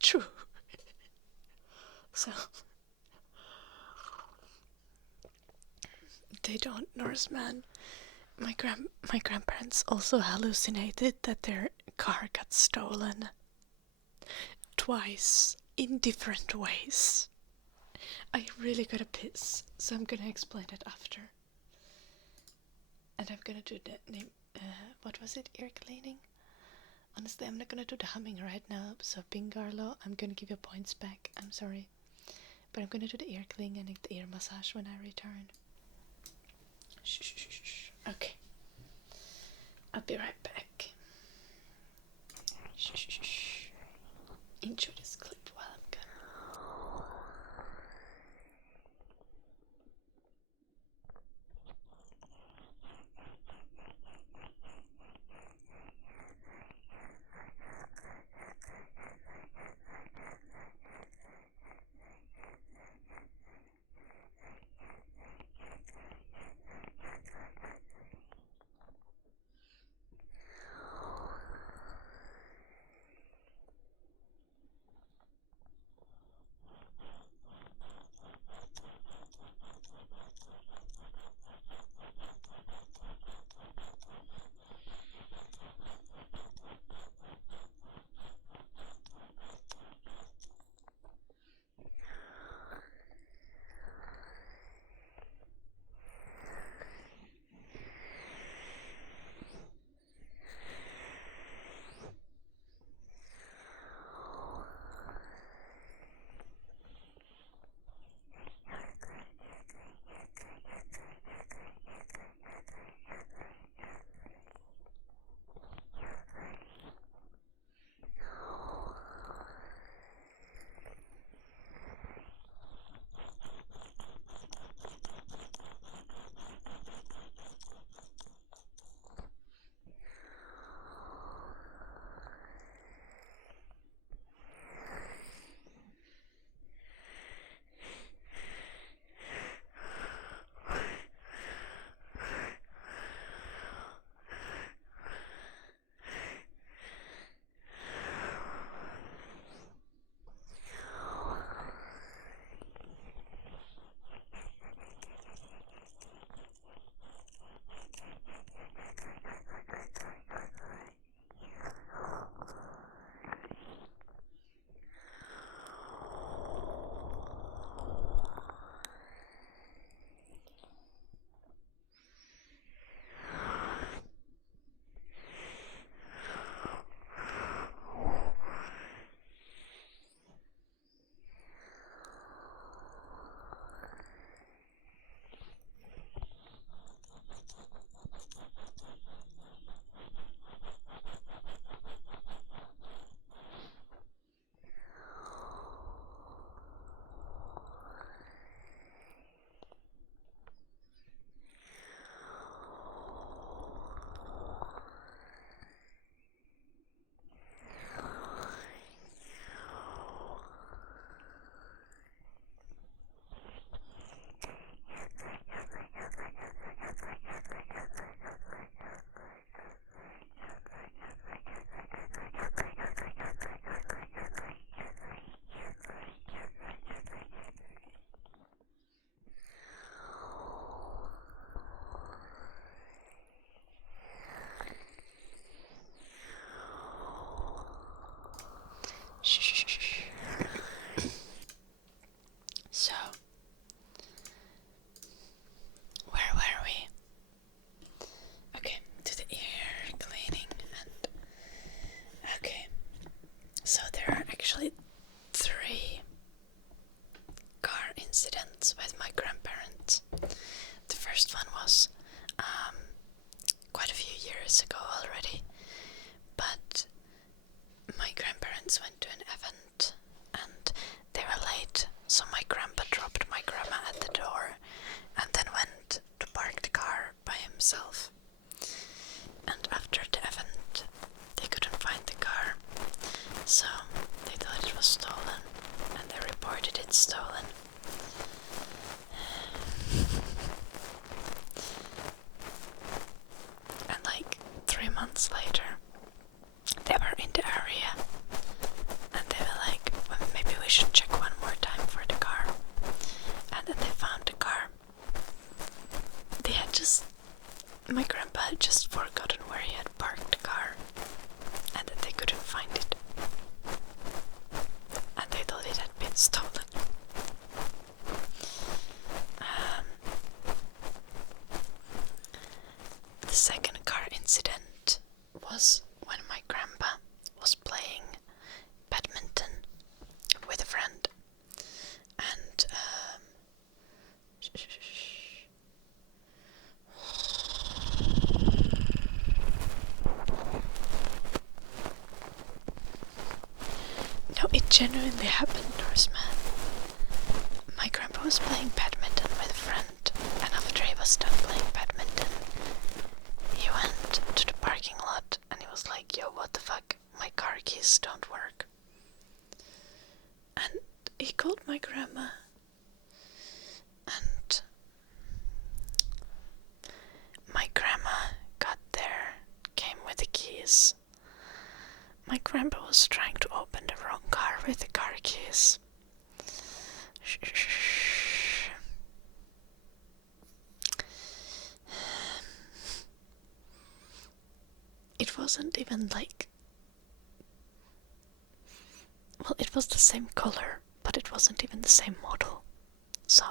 true. So, they don't, Norseman. My grandparents also hallucinated that their car got stolen twice in different ways. I really gotta piss, so I'm gonna explain it after. And I'm gonna do the name. What was it? Ear cleaning. Honestly, I'm not gonna do the humming right now. So Bingarlo, I'm gonna give you points back. I'm sorry, but I'm gonna do the ear cleaning and the ear massage when I return. Shh. Okay. I'll be right back. Shh. Enjoy this clip while I'm gone. went, and they were late, so my grandpa dropped my grandma at the door and then went to park the car by himself. And after the event, they couldn't find the car, so they thought it was stolen, and they reported it stolen. And like 3 months later, they were in the area, and they were like, well, maybe we should check one more time for the car. And then they found the car. My grandpa had just forgotten where he had parked the car, and that they couldn't find it. And they thought it had been stolen. The second car incident was when my grandpa was playing badminton with a friend, and no, it genuinely happened, Norseman. My grandpa was playing badminton with a friend, and after he was done playing badminton, he went to the parking lot and he was like, yo, what the fuck, my car keys don't work. And he called my grandma, and my grandma got there, came with the keys. My grandpa was trying to open the wrong car with the car keys. It wasn't even like... Well, it was the same color, but it wasn't even the same model. So...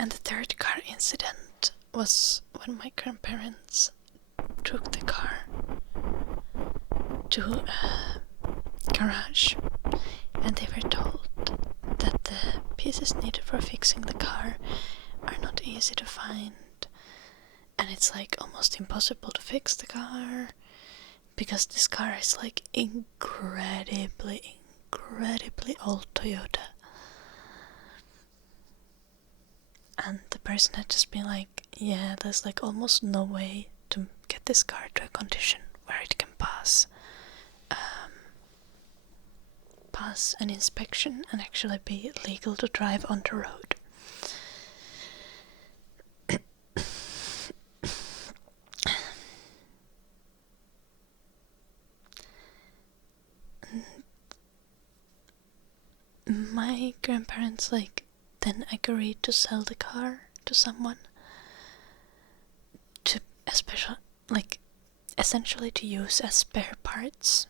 And the third car incident was when my grandparents took the car to a garage, and they were told that the pieces needed for fixing the car are not easy to find, and it's like almost impossible to fix the car because this car is like incredibly old Toyota. And the person had just been like, yeah, there's like almost no way to get this car to a condition where it can pass an inspection and actually be legal to drive on the road. My grandparents then agreed to sell the car to someone to essentially to use as spare parts,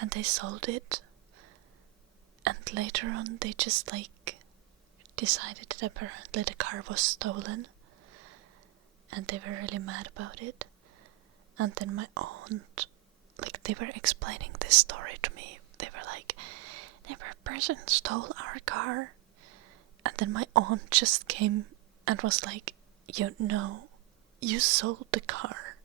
and they sold it, and later on they just decided that apparently the car was stolen, and they were really mad about it. And then my aunt, they were explaining this story to me. They were like, a person stole our car. And then my aunt just came and was like, you know, you sold the car.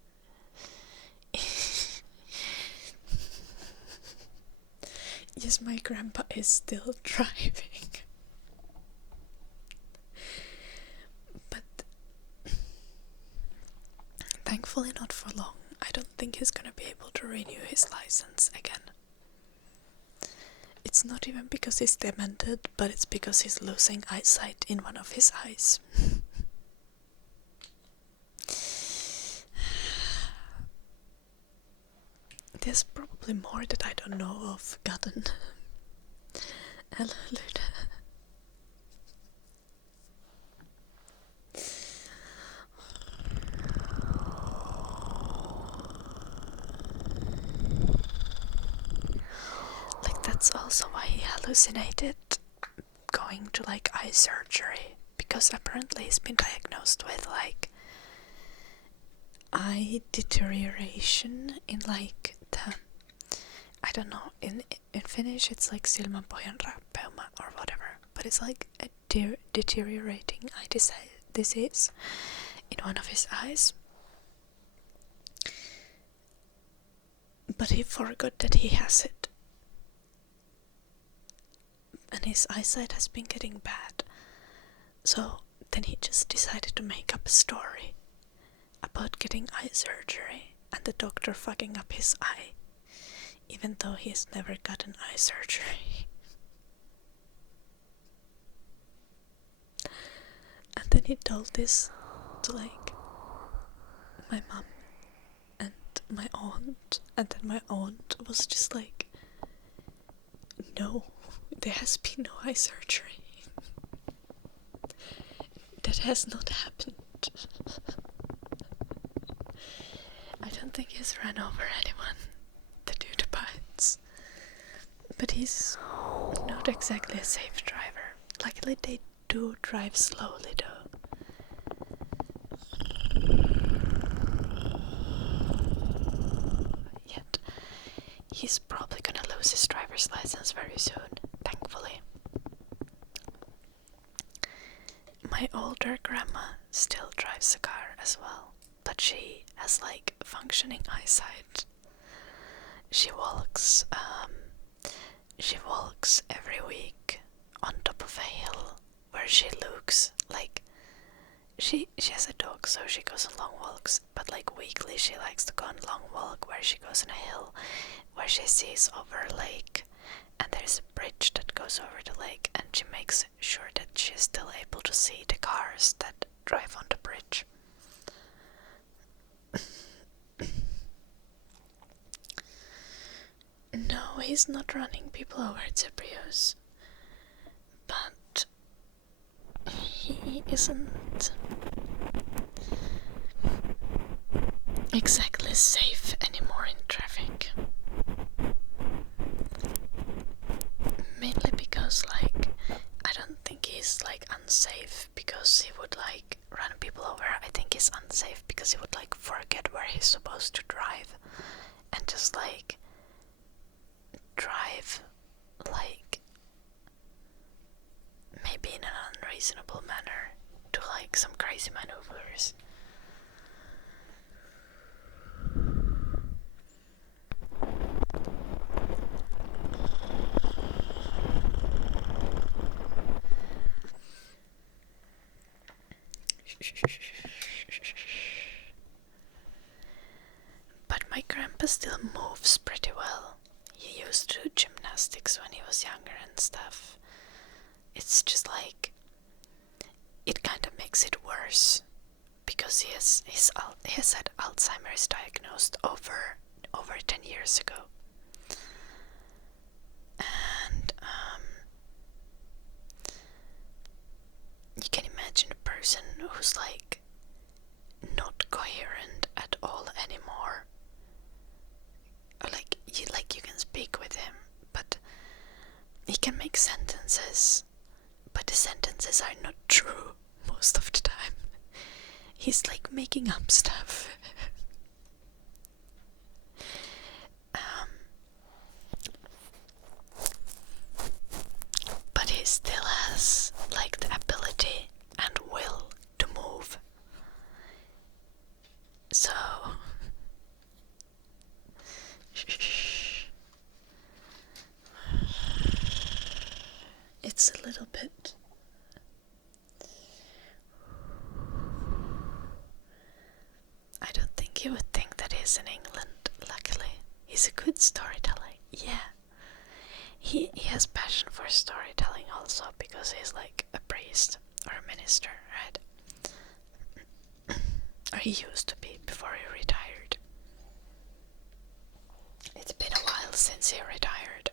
Yes, my grandpa is still driving. But thankfully not for long. I don't think he's gonna be able to renew his license again. It's not even because he's demented, but it's because he's losing eyesight in one of his eyes. There's probably more that I don't know of, gotten. Hello, Luda. That's also why he hallucinated going to eye surgery, because apparently he's been diagnosed with eye deterioration in the, I don't know, in Finnish it's silmänpohjan rappeuma or whatever, but it's a deteriorating eye disease in one of his eyes. But he forgot that he has it. And his eyesight has been getting bad. So then he just decided to make up a story about getting eye surgery and the doctor fucking up his eye, even though he has never gotten eye surgery. And then he told this to like my mom and my aunt, and then my aunt was just like, no, there has been no eye surgery. That has not happened. I don't think he's run over anyone, the dude bites. But he's not exactly a safe driver. Luckily they do drive slowly though. Yet he's probably gonna lose his driver's license very soon, thankfully. My older grandma still drives a car as well, but she has like functioning eyesight. She walks every week on top of a hill where she looks like she has a dog, so she goes on long walks, but like weekly she likes to go on a long walk where she goes on a hill where she sees over a lake, and there's a bridge that goes over the lake, and she makes sure that she's still able to see the cars that drive on the bridge. No, he's not running people over, it's a Prius. But he isn't exactly safe anymore in traffic. Mainly because like I don't think he's like unsafe because he would like run people over. I think he's unsafe because he would like forget where he's supposed to drive and just like drive like maybe in an unreasonable manner to like some crazy maneuvers. But my grandpa still moves pretty well. He used to do gymnastics when he was younger and stuff. It's just like it kind of makes it worse because he has had Alzheimer's diagnosed over 10 years ago. And you can imagine a person who's like not coherent at all anymore. Or like you can speak with him, but he can make sentences, but the sentences are not true most of the time. He's like making up stuff. But he still has like the ability and will to move. So it's a little bit I don't think you would think that he's in England, luckily. He's a good storyteller, yeah. He has passion for storytelling also because he's like a priest or a minister, right? Or he used to be before he retired. It's been a while since he retired.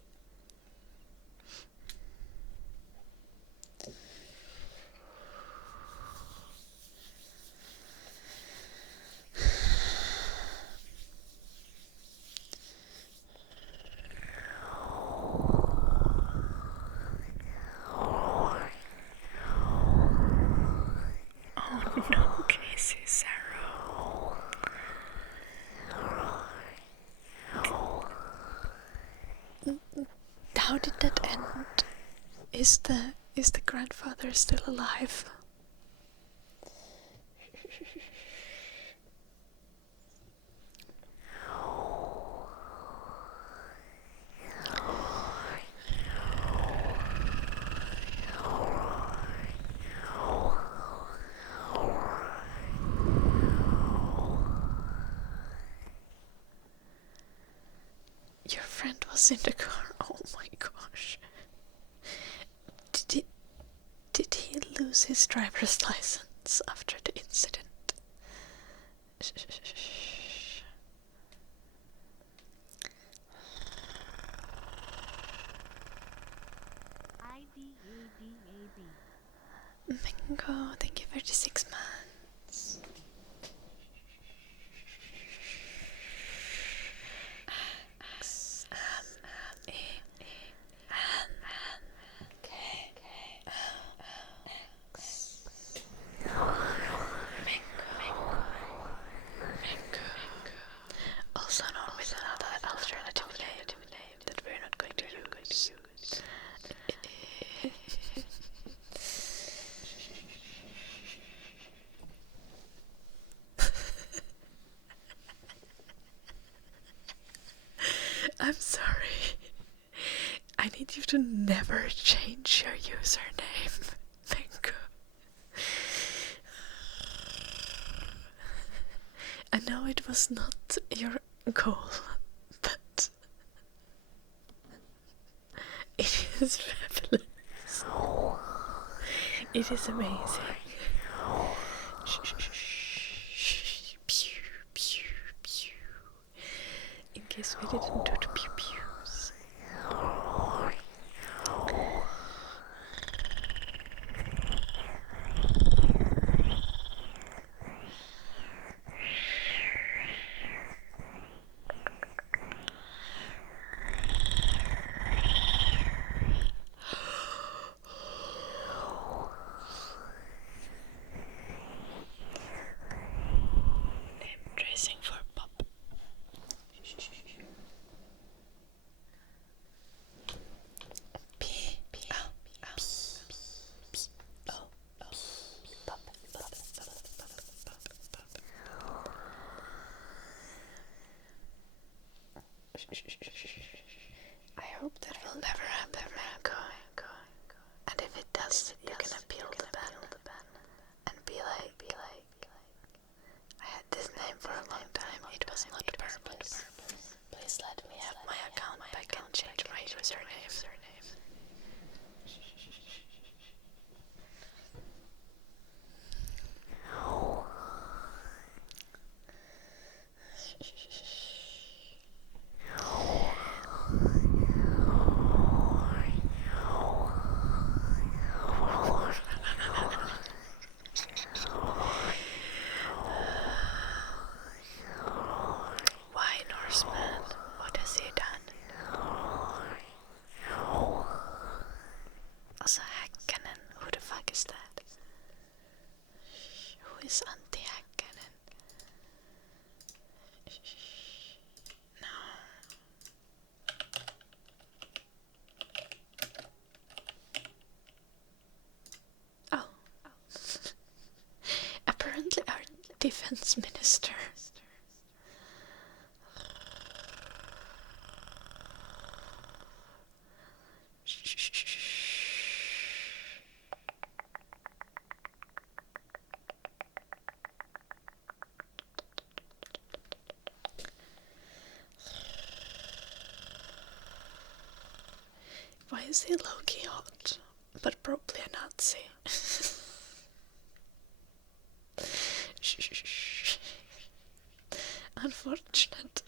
Oh no, Casey, Sarah. How did that end? Is the grandfather still alive? friend was in the car. Oh my gosh. Did he lose his driver's license after the incident? Mingo, thank you for the 6 months. Also known with another alternative name that we're not going to use. I'm sorry. I need you to never change your username, Mingo. I know it was not your goal, but it is fabulous. It is amazing. Pew, pew, pew. In case we didn't do the pew pews. Name tracing for Pop. I hope that will never happen, Mingo. And if it does, you can appeal the ban and be like, I had this name for a long time. It was not purpose. Please let me have my account back and change my username. Why, Norseman? What has he done? Also, Häkkänen. Who the fuck is that? Who is anti-Häkkänen? No. Oh. Apparently our defense minister. Why is he low-key hot? But probably a Nazi. Unfortunate.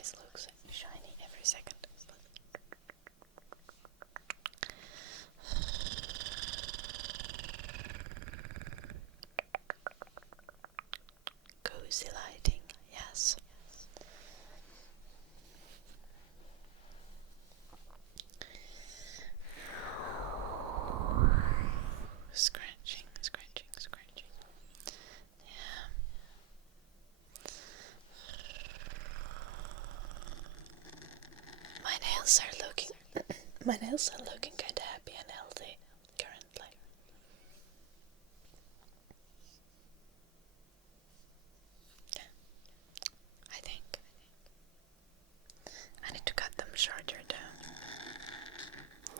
face looks shiny every second. Cozy lighting, yes. Scratching. Yeah. My nails are looking kind of happy and healthy currently. Yeah, I think. I need to cut them shorter though,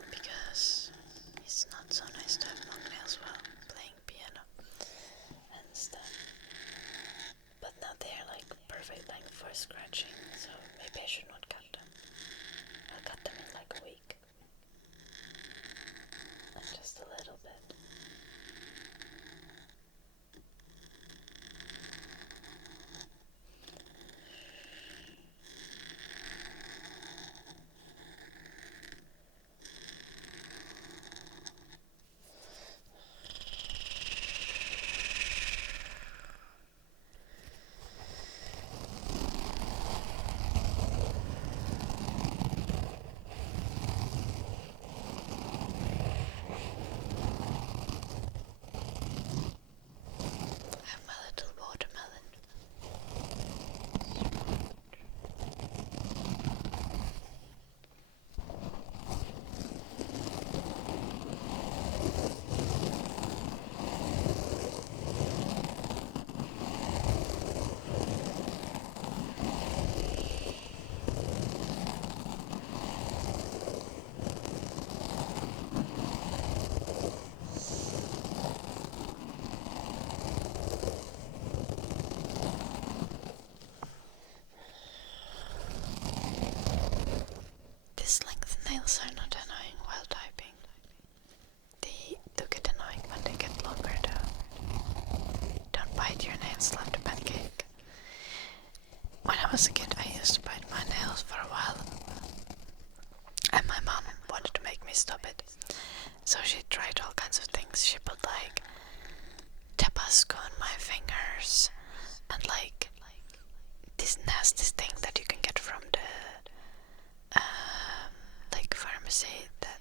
because it's not so nice to have long nails while playing piano and stuff. But now they're like perfect length for scratching, so maybe I should not cut them. I'll cut them in like a week. And just a little bit. I have my little watermelon. These length nails are not annoying while typing. They do get annoying when they get longer though. Don't bite your nails like a pancake. When I was a kid, I used to bite my nails for a while. And my mom wanted to make me stop it. So she tried all kinds of things. She put like Tabasco on my fingers and like this nasty thing that you can get from the like pharmacy that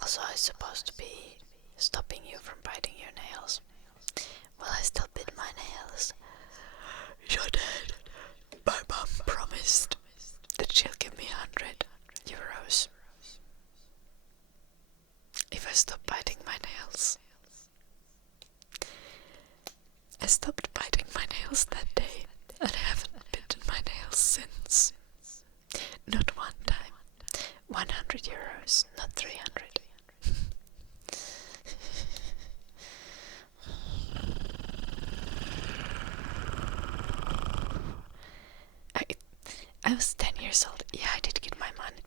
also is supposed to be stopping you from biting your nails. Well, I still bit my nails. So then my mom promised that she'll give me €100 if I stop biting my nails. I stopped biting my nails that day, and I haven't bitten my nails since. Not one time. €100, not 300. I was 10 years old. Yeah, I did get my money.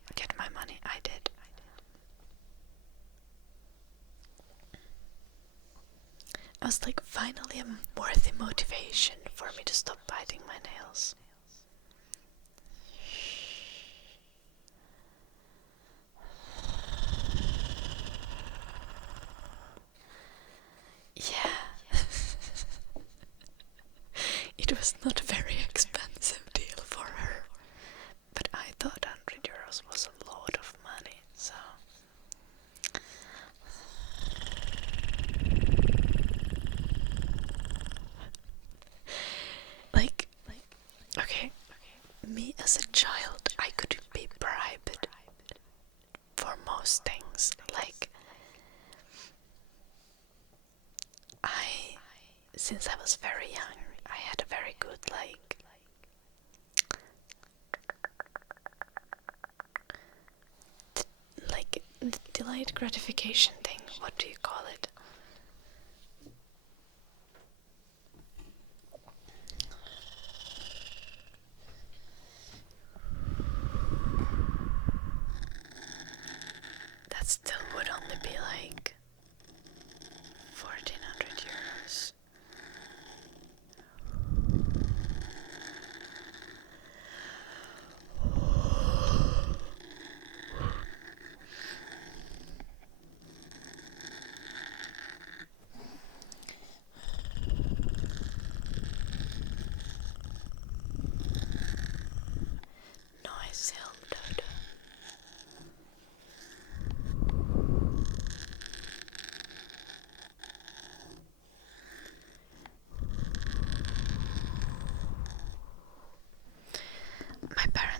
I did. I was like, finally a worthy motivation for me to stop biting my nails. Yeah. It was not a very expensive deal for her, but I thought €100 was a lot of money, so... Okay, me as a child, I could be bribed for most things. Like, since I was very young, I had a very good, delayed gratification thing. What do you call it? That still would only be like €1,400.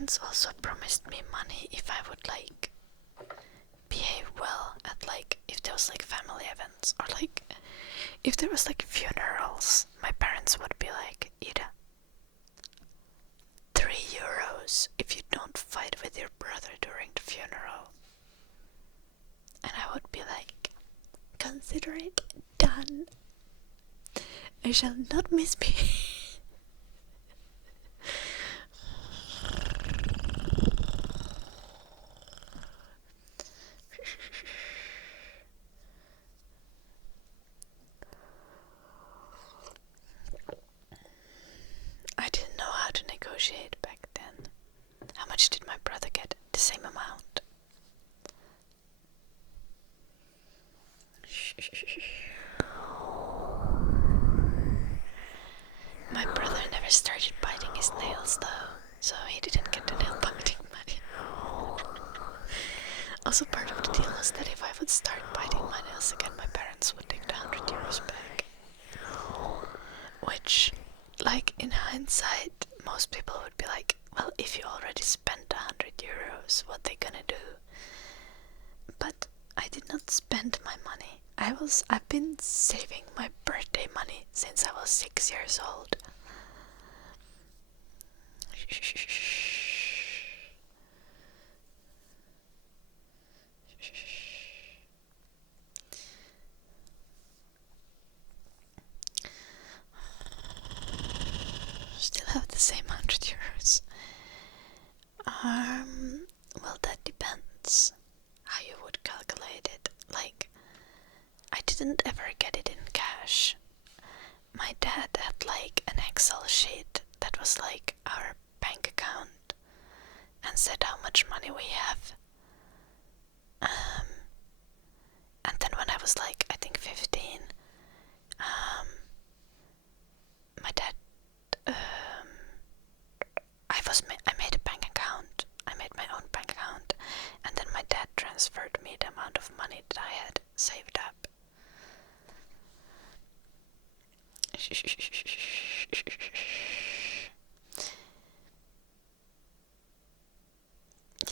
parents also promised me money if I would like behave well at like if there was like family events or like if there was like funerals. My parents would be like, Ida, €3 if you don't fight with your brother during the funeral. And I would be like, consider it done. I shall not misbehave. I didn't know how to negotiate back then. How much did my brother get? The same amount. My brother never started biting his nails though, so he didn't get the nail biting money. Also, part of the deal was that if I would start biting my nails again, my parents would take the €100 back. Which, like in hindsight, most people would be like, well, if you already spent €100, what they gonna do? But I did not spend my money. I've been saving my birthday money since I was 6 years old. Still have the same €100. Well, that depends how you would calculate it. Like, I didn't ever get it in cash. My dad had like an Excel sheet that was like our bank account and said how much money we have. And then when I was like, I think 15, my dad, I made a bank account. I made my own bank account, and then my dad transferred me the amount of money that I had saved up.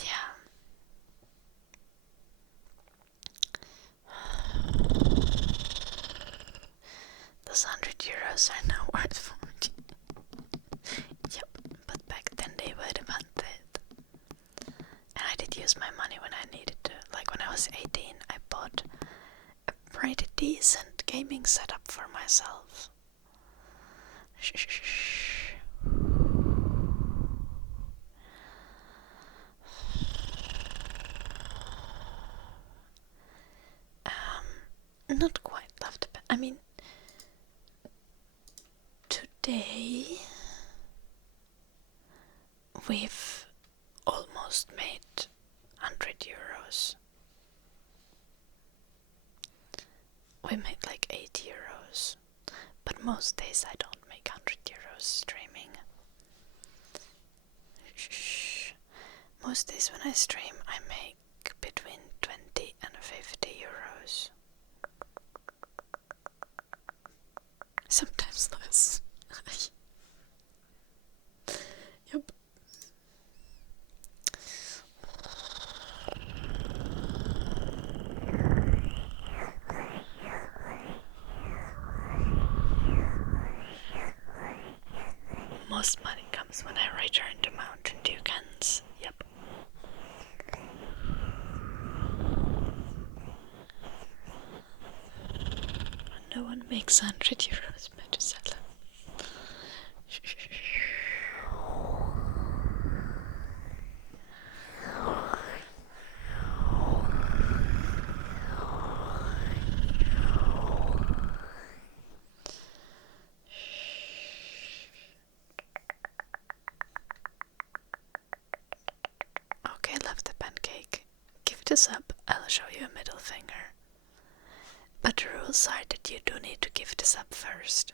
Yeah. Those €100 are now worth 40. Yep, but back then they would have wanted. And I did use my money when I needed to. Like when I was 18, I bought a pretty decent gaming setup for myself. Not quite left. I mean, today we've almost made €100. We made like €8, but most days I don't make €100 streaming. Most days when I stream, I make between 20 and €50. Sometimes less. Yep. Most money comes when I return to Mountain Dew cans. Yep. No one makes €100 better seller. Okay, love the pancake. Give this up, I'll show you a middle finger. But the rules are that you do need to give this up first.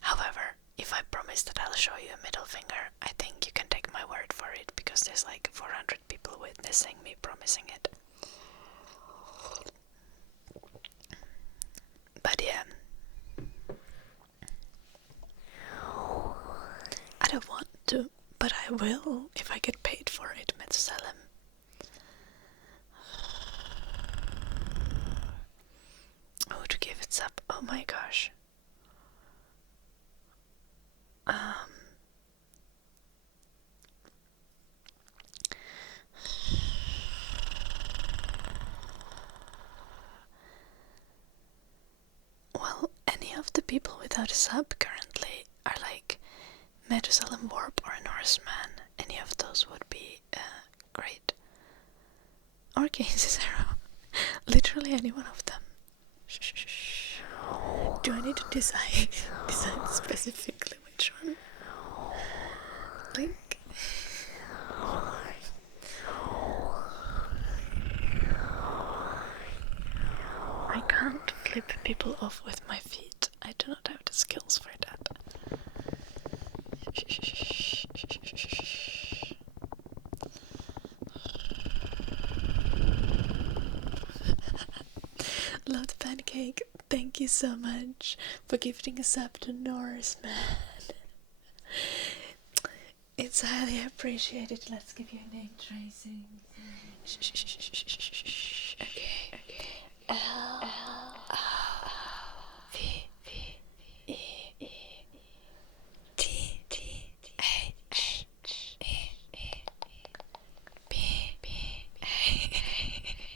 However, if I promise that I'll show you a middle finger, I think you can take my word for it, because there's like 400 people witnessing me promising it. But yeah. But I will if I get paid for it, Methusalem. Oh, to give it up. Oh my gosh. Well, any of the people without a sub currently are like Methusalem Warp or Norseman. Any of those would be great. Or Casey Zero. Literally any one of them. Do I need to decide specifically which one? Link? I can't flip people off with my feet. I do not have the skills for that. Love the pancake. Thank you so much for gifting us up to Norseman. It's highly appreciated. Let's give you a name tracing. Okay. L V E T H E B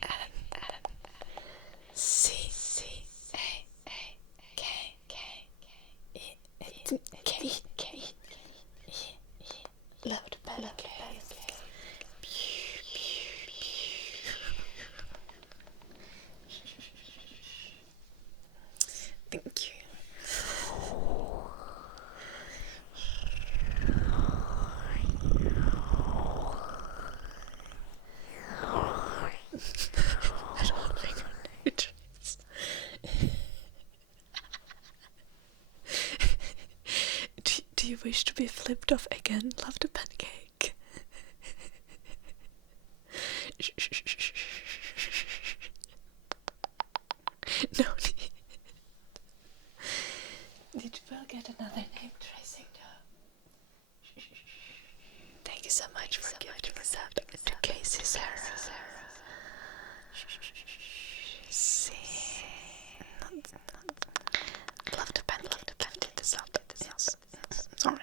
N C K love the pancake. Thank you. I don't think it is. Do you wish to be flipped off again? Love the pancake. No need. Did you get another name tracing though? Thank you so much for giving us up to Casey Sarah. See, love the pen, did this up. Yes. Sorry.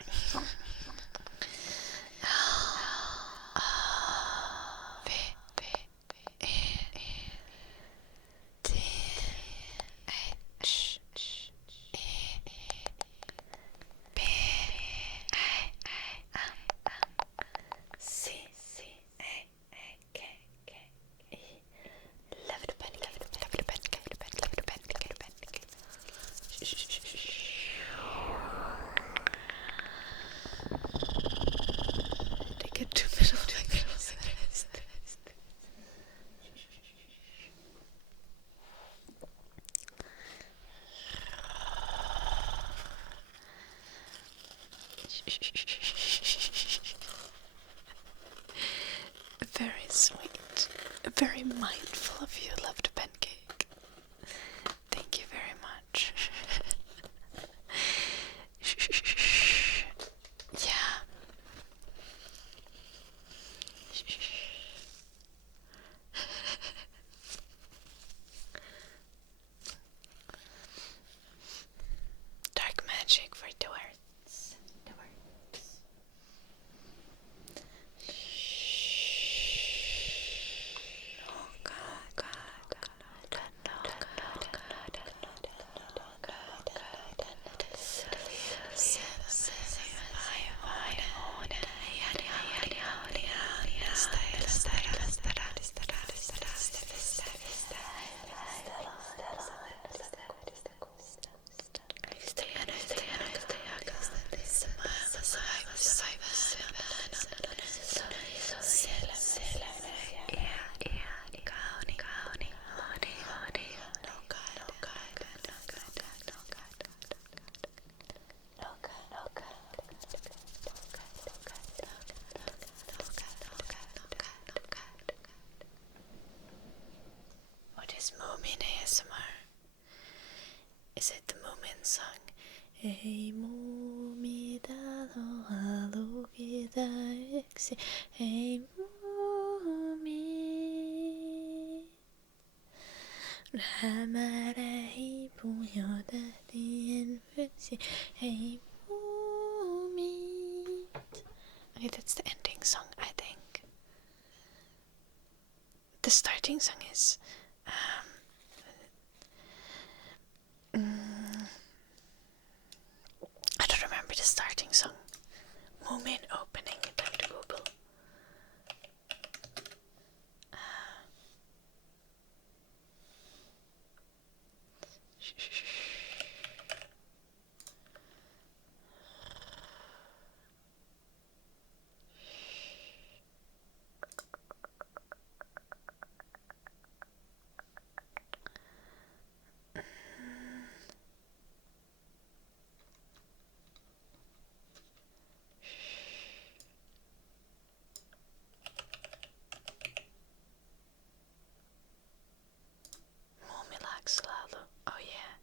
Very sweet, very mindful of you, loved pancake. Thank you very much. Yeah. Dark magic for the words. Moomin ASMR. Is it the Moomin song? Hey Moomin, lukita yksi ei muumi. Hämärä hiipuu jo tähtien yksi ei muumit. Okay, that's the ending song, I think. The starting song is I don't remember the starting song. Moomin opening, time to Google. Lalu. Oh yeah.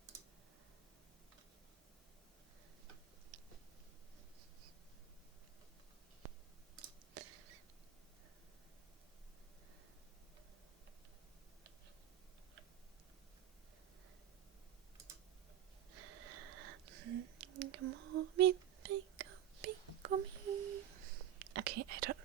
Okay, I don't.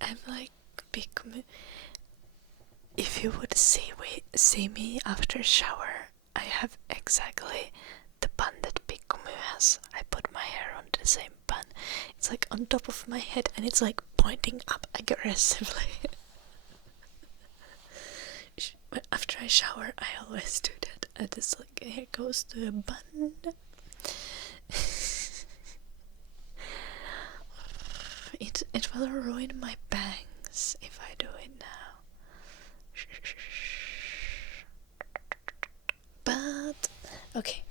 I'm like Pikumi. If you would see me after shower, I have exactly the bun that Pikumi has. I put my hair on the same bun. It's like on top of my head and it's like pointing up aggressively. But after I shower, I always do that. And it's like, here goes to a bun. It will ruin my bangs if I do it now. But okay.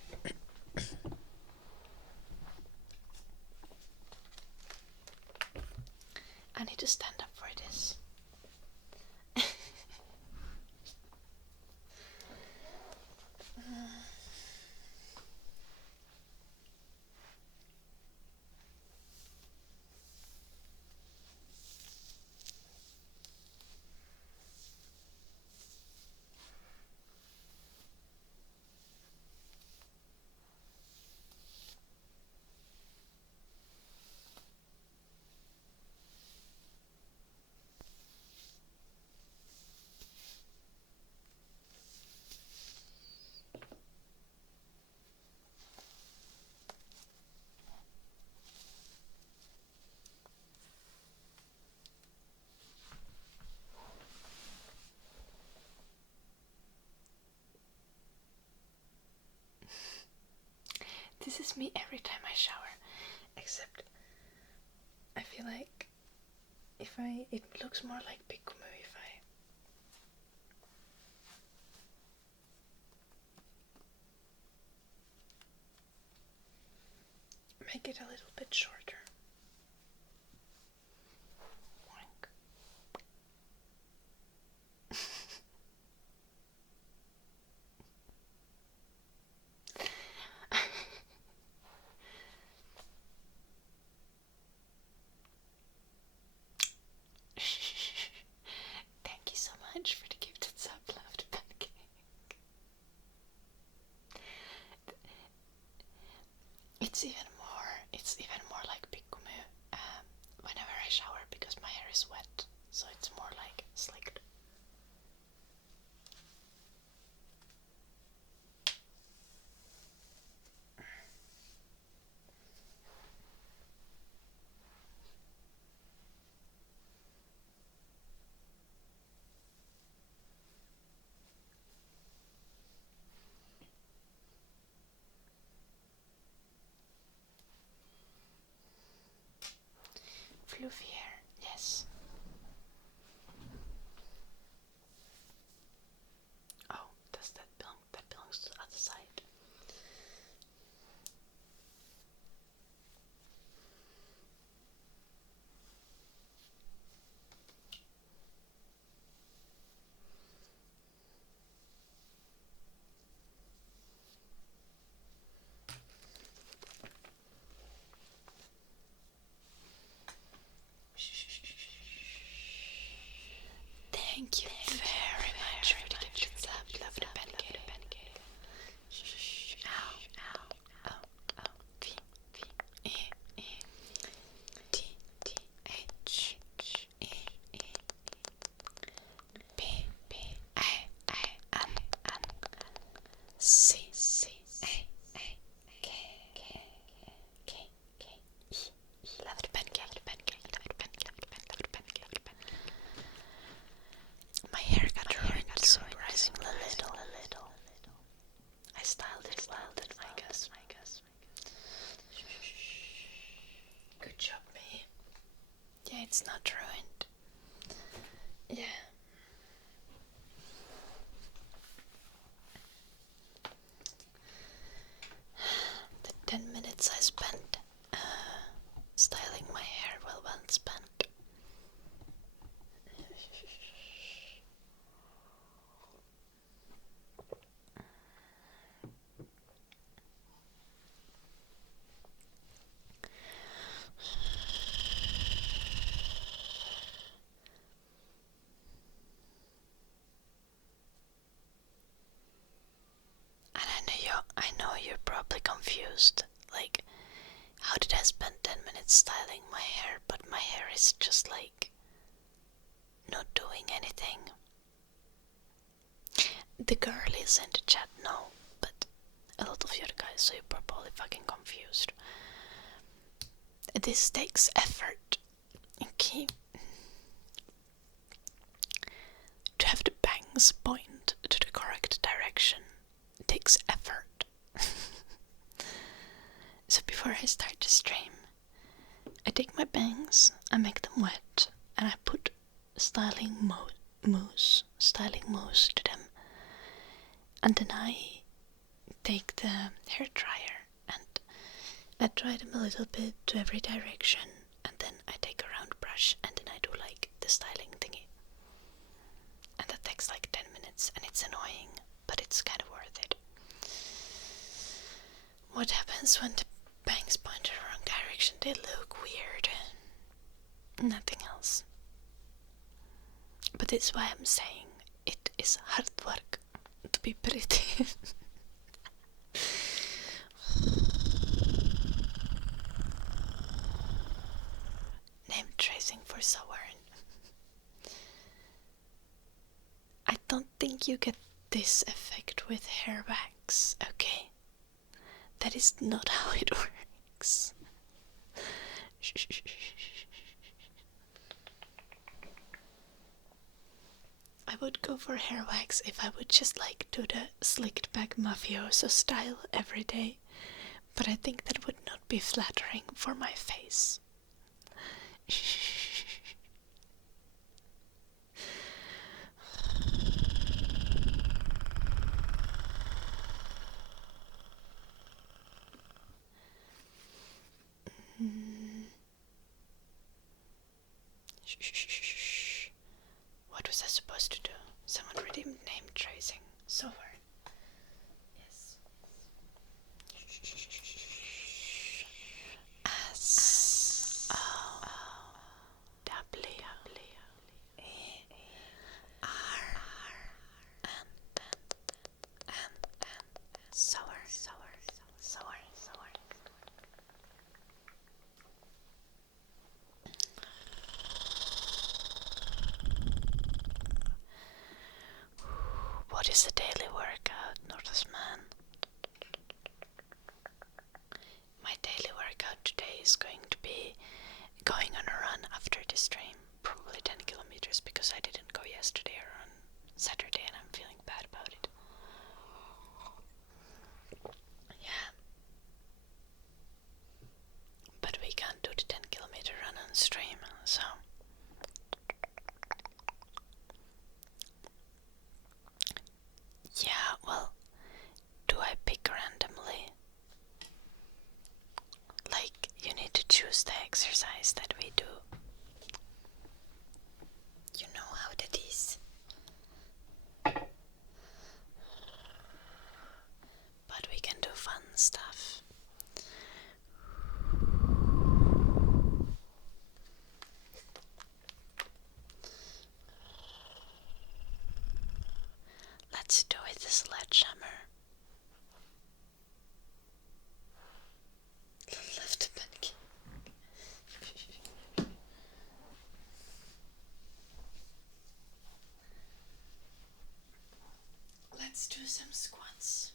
I need to stand up for this. This is me every time I shower, except I feel like it looks more like Pikumi if I make it a little bit shorter. Thank you so much for the gifted sub, loved pancake. It's even more like pikkumu whenever I shower because my hair is wet, so it's more like slicked. Fluffy hair, yes. Oh, does that belong? That belongs to the other side. Thank you very much for the gift sub. Love the pancake. Ow, ow, oh, oh. T, E, E, T, T, H, E, E, P, P, I, N, C, C, A, K, K, K, K, E. Love the pancake, love the pancake, love the pancake, love the pancake, love the pancake, love the pancake. My hair got ruined surprisingly little. I styled it well, I guess. Good job, me. Yeah, it's not ruined. Yeah. The 10 minutes I spent styling my hair well spent. I know you're probably confused. Like, how did I spend 10 minutes styling my hair, but my hair is just like not doing anything? The girlies in the chat know, but a lot of you guys, so you're probably fucking confused. This takes effort. Okay. To have the bangs point to the correct direction takes effort. So before I start the stream, I take my bangs, I make them wet, and I put styling mousse to them. And then I take the hair dryer and I dry them a little bit to every direction, and then I take a round brush and then I do like the styling thingy. And that takes like 10 minutes and it's annoying, but it's kind of worth it. What happens when the bangs point in the wrong direction? They look weird. Nothing else. But it's why I'm saying it is hard work to be pretty. Name tracing for Sovereign. I don't think you get this effect with hair wax, okay? That is not how it works. I would go for hair wax if I would just like do the slicked back mafioso style every day, but I think that would not be flattering for my face. What was I supposed to do? Someone redeemed name tracing. So far. Yes. S. O. is a daily workout, Northman. My daily workout today is going to be going on a run after the stream. Probably 10 kilometers because I didn't go yesterday or on Saturday and I'm feeling bad about it. Yeah. But we can't do the 10-kilometer run on stream, so... Yeah, well, do I pick randomly? Like, you need to choose the exercise that we do. You know how that is. But we can do fun stuff. Let's do it the sledgehammer. Left pancake. Let's do some squats.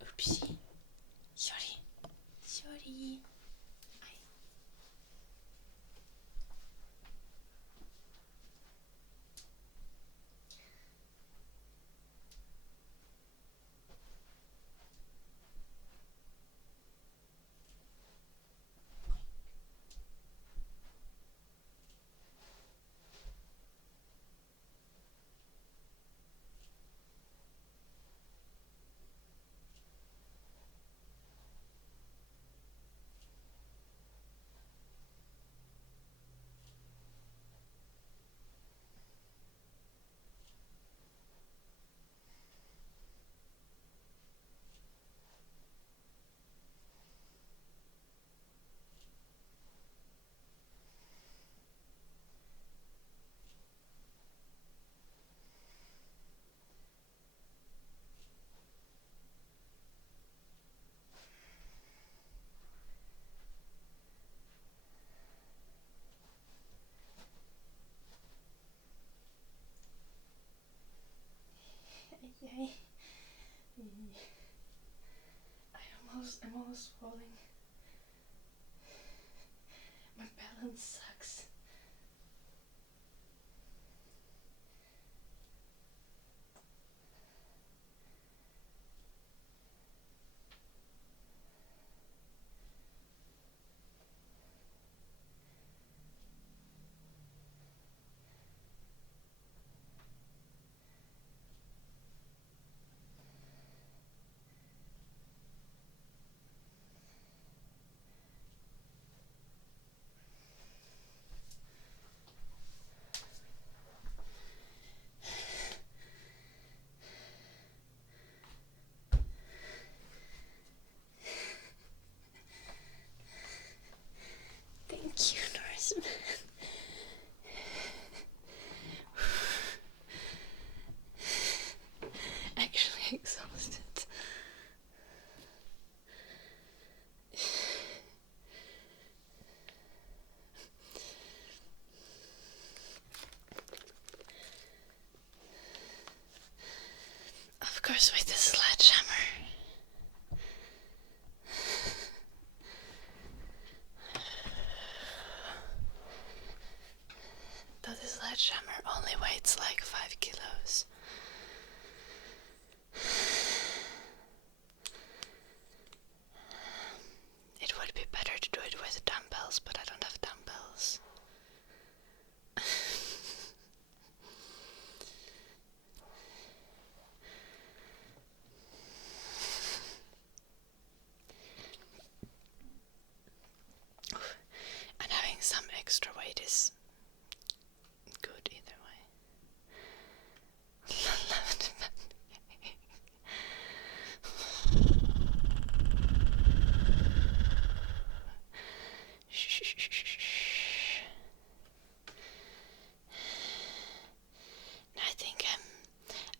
Oopsie. Sorry. Yay. I'm almost falling. My balance sucks. Thank you, Norseman. Actually exhausted. Of course, with the sledgehammer. Though the sledgehammer only weighs like 5 kilos. It would be better to do it with dumbbells, but I don't have dumbbells. And having some extra weight is good either way. I think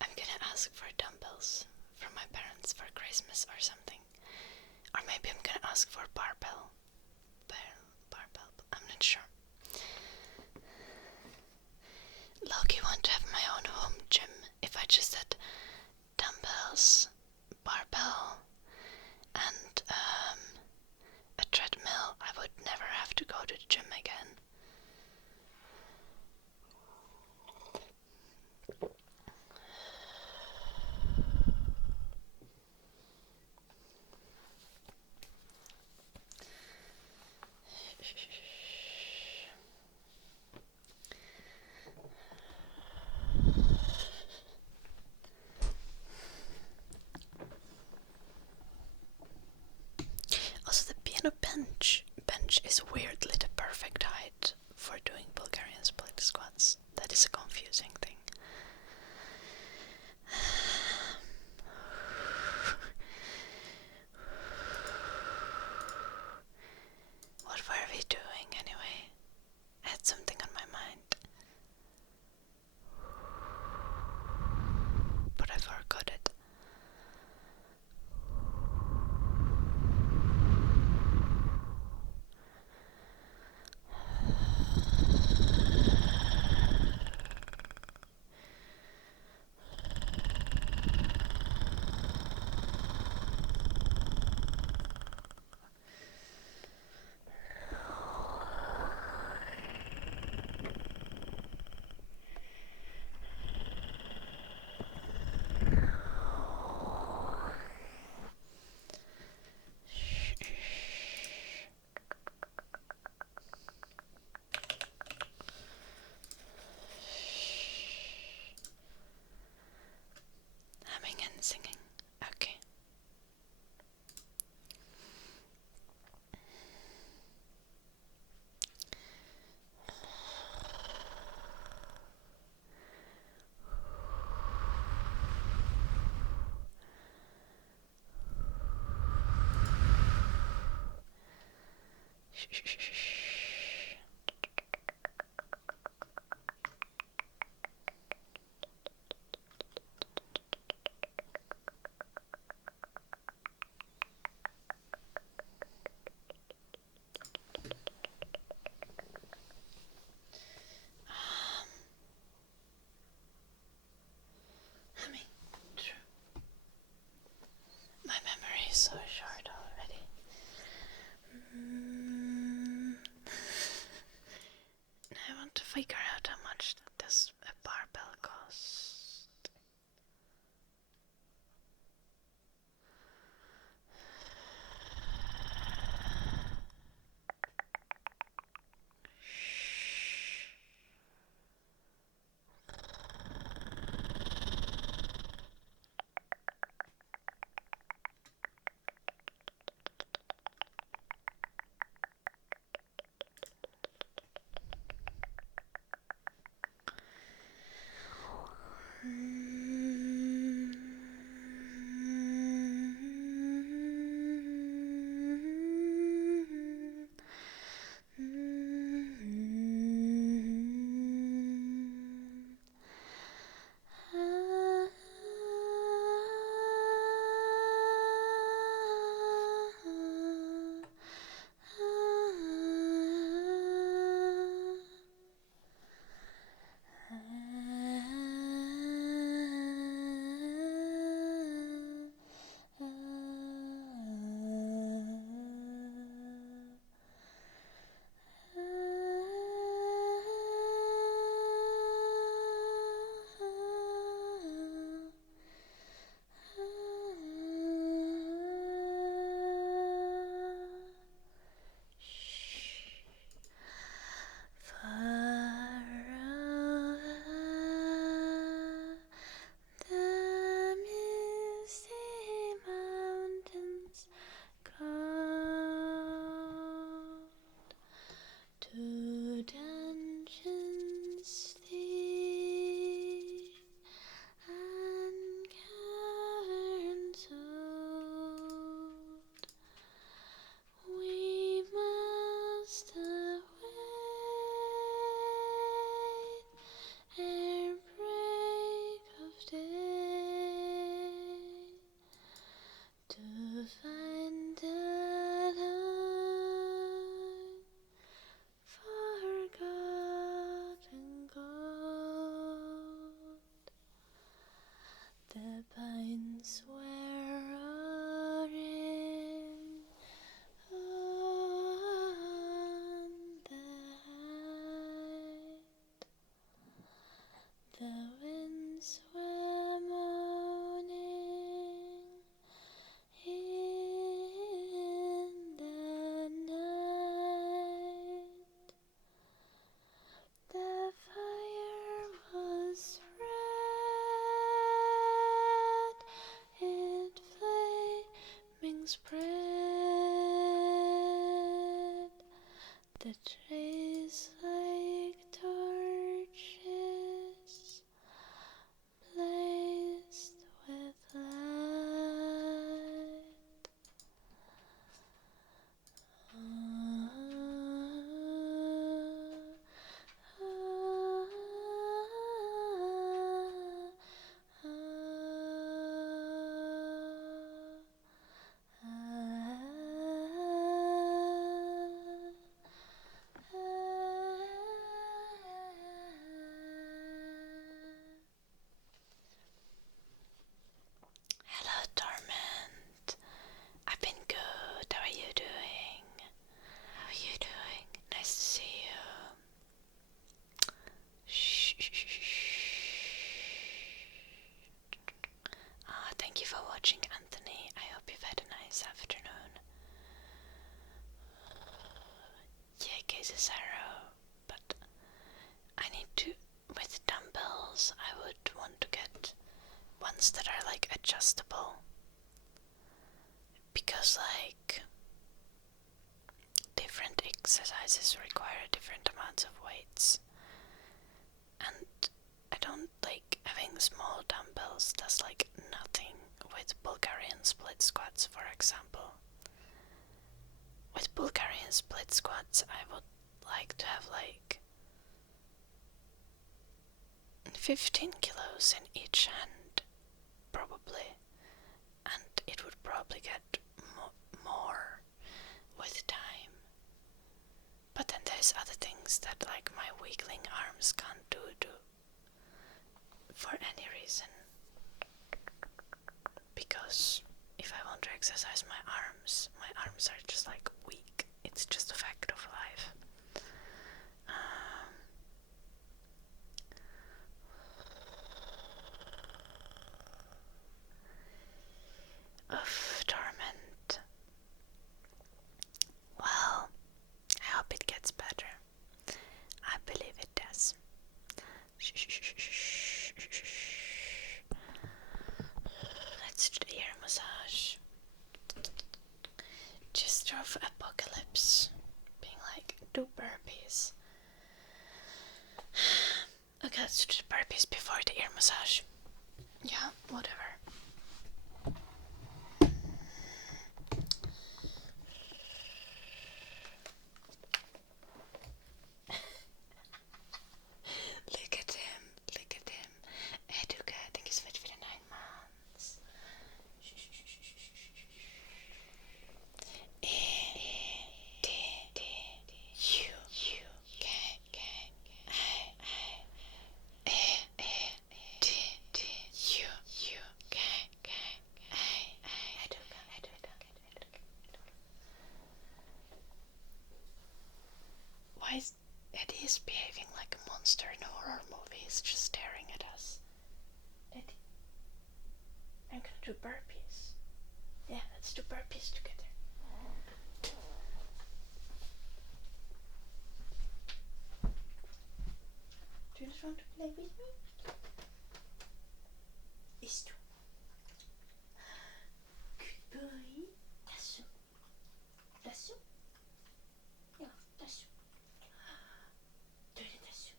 I'm gonna ask for dumbbells from my parents for Christmas or something. Or maybe I'm gonna ask for want to have my own home gym. If I just had dumbbells, barbell, and a treadmill, I would never have to go to the gym again. Also, the piano bench is weirdly the perfect height for doing Bulgarian split squats. That is a confusing thing. What were we doing anyway? I had something on my mind, but I forgot it. Humming and singing. Okay. Humming. True. My memory is so short already. I want to figure out how much does a barbell cost. spread, the trays like torches, blazed with light. Hello, Torment. I've been good. How are you doing? How are you doing? Nice to see you. Shh. Thank you for watching, Anthony. I hope you've had a nice afternoon. Yeah, case is arrow, but I need to, with dumbbells, I would want to get ones that are like adjustable, because like different exercises require different amounts of weights, and I don't like having small dumbbells. That's like nothing with Bulgarian split squats, for example. With Bulgarian split squats, I would like to have like 15 kilos in each hand, probably, and it would probably get more with time. But then there's other things that like my weakling arms can't do for any reason, because if I want to exercise my arms are just like weak. It's just a fact of life. Of torment. Well, I hope it gets better. I believe it does. Let's do the ear massage. Gesture of apocalypse. Being like, do burpees. Okay, let's do the burpees before the ear massage. Yeah, whatever. Look at him. Educa, thank you so much for the 9 months. Why is Eddie is behaving like a monster in a horror movie? He's just staring at us. Eddie, I'm gonna do burpees. Yeah, let's do burpees together. Do you just want to play with me? Isto. Good boy. Tasso. Tasso? Ja, tasso. Do the tasso.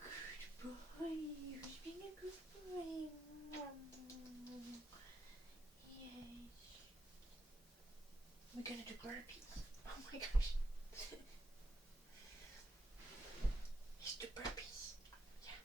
Good boy. Who's being a good boy? Yes. We're gonna do burpees. Oh my gosh. Let's do burpees. Yeah.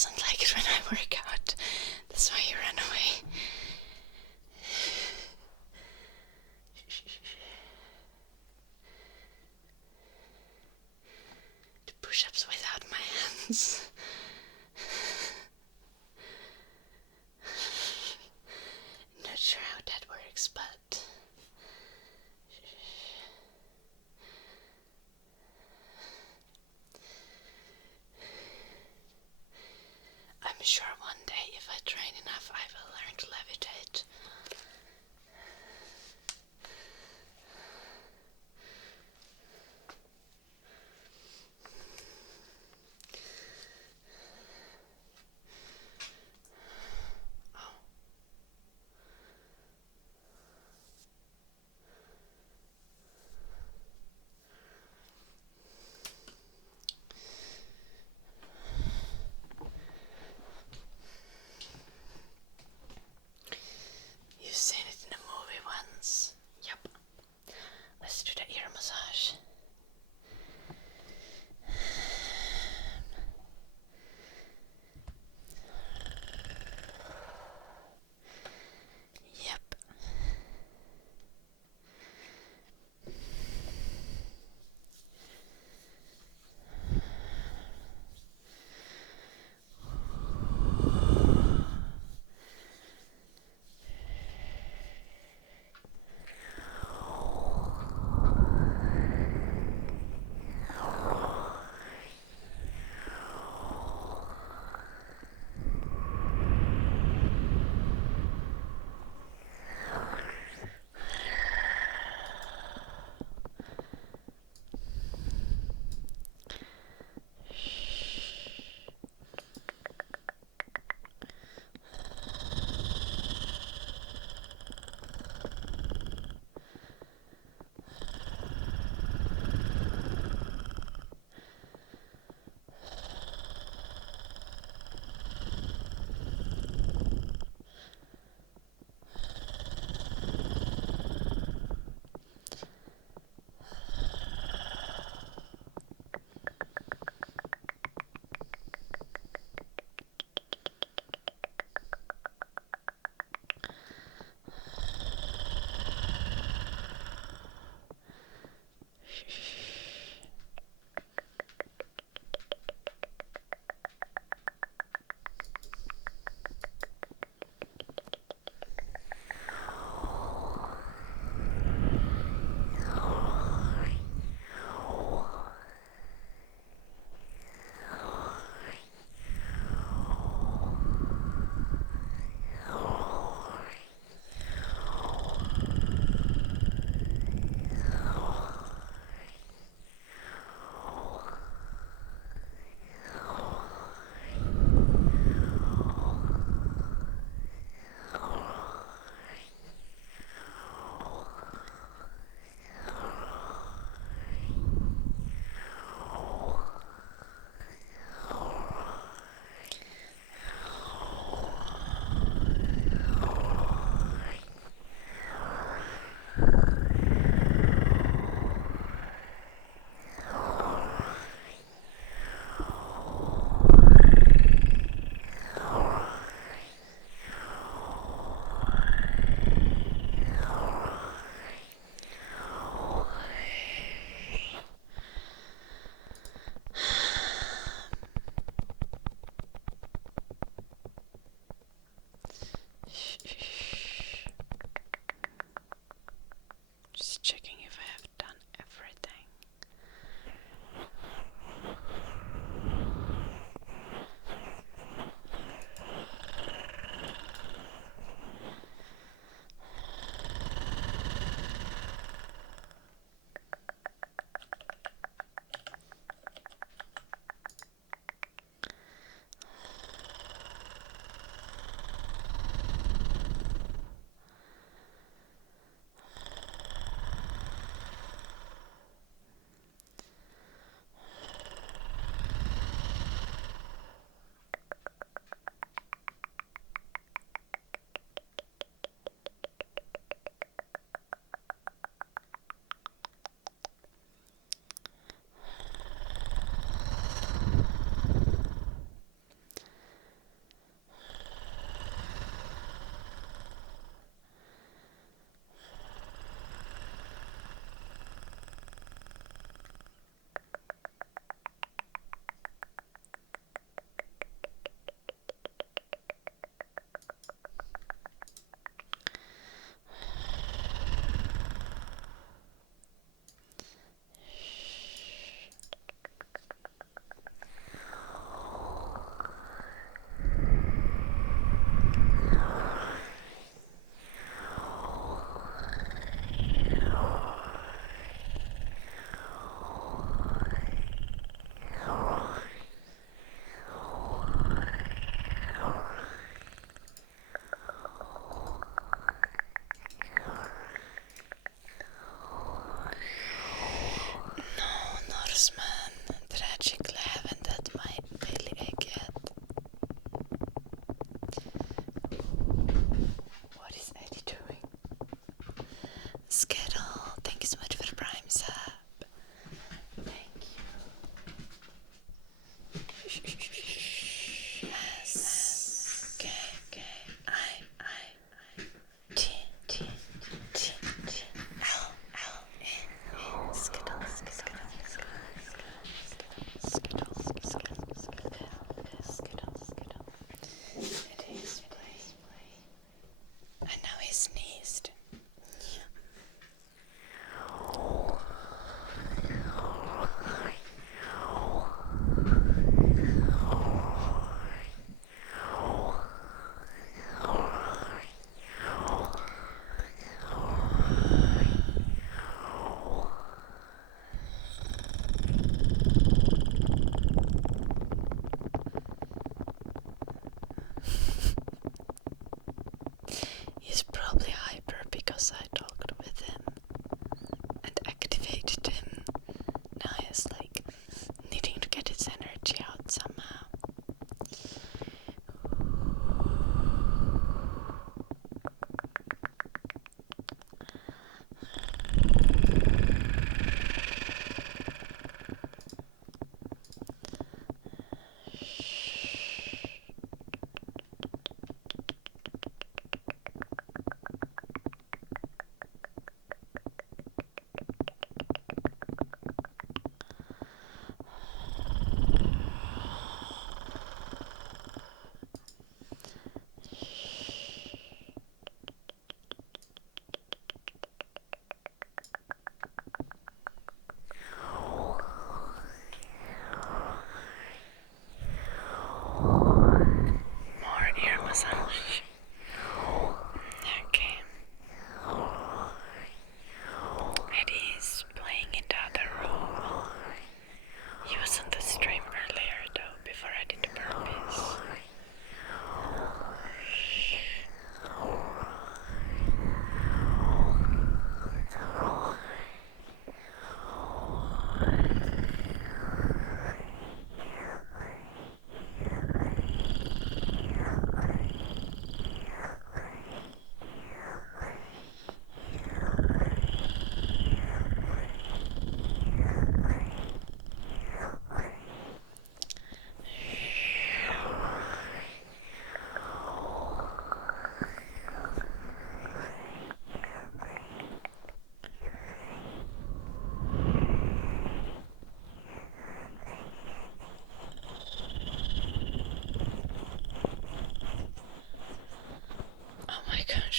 doesn't like it when I work out. That's why he ran away. The push-ups without my hands. Not sure how that works, but I'm sure one day if I train enough I will learn to levitate.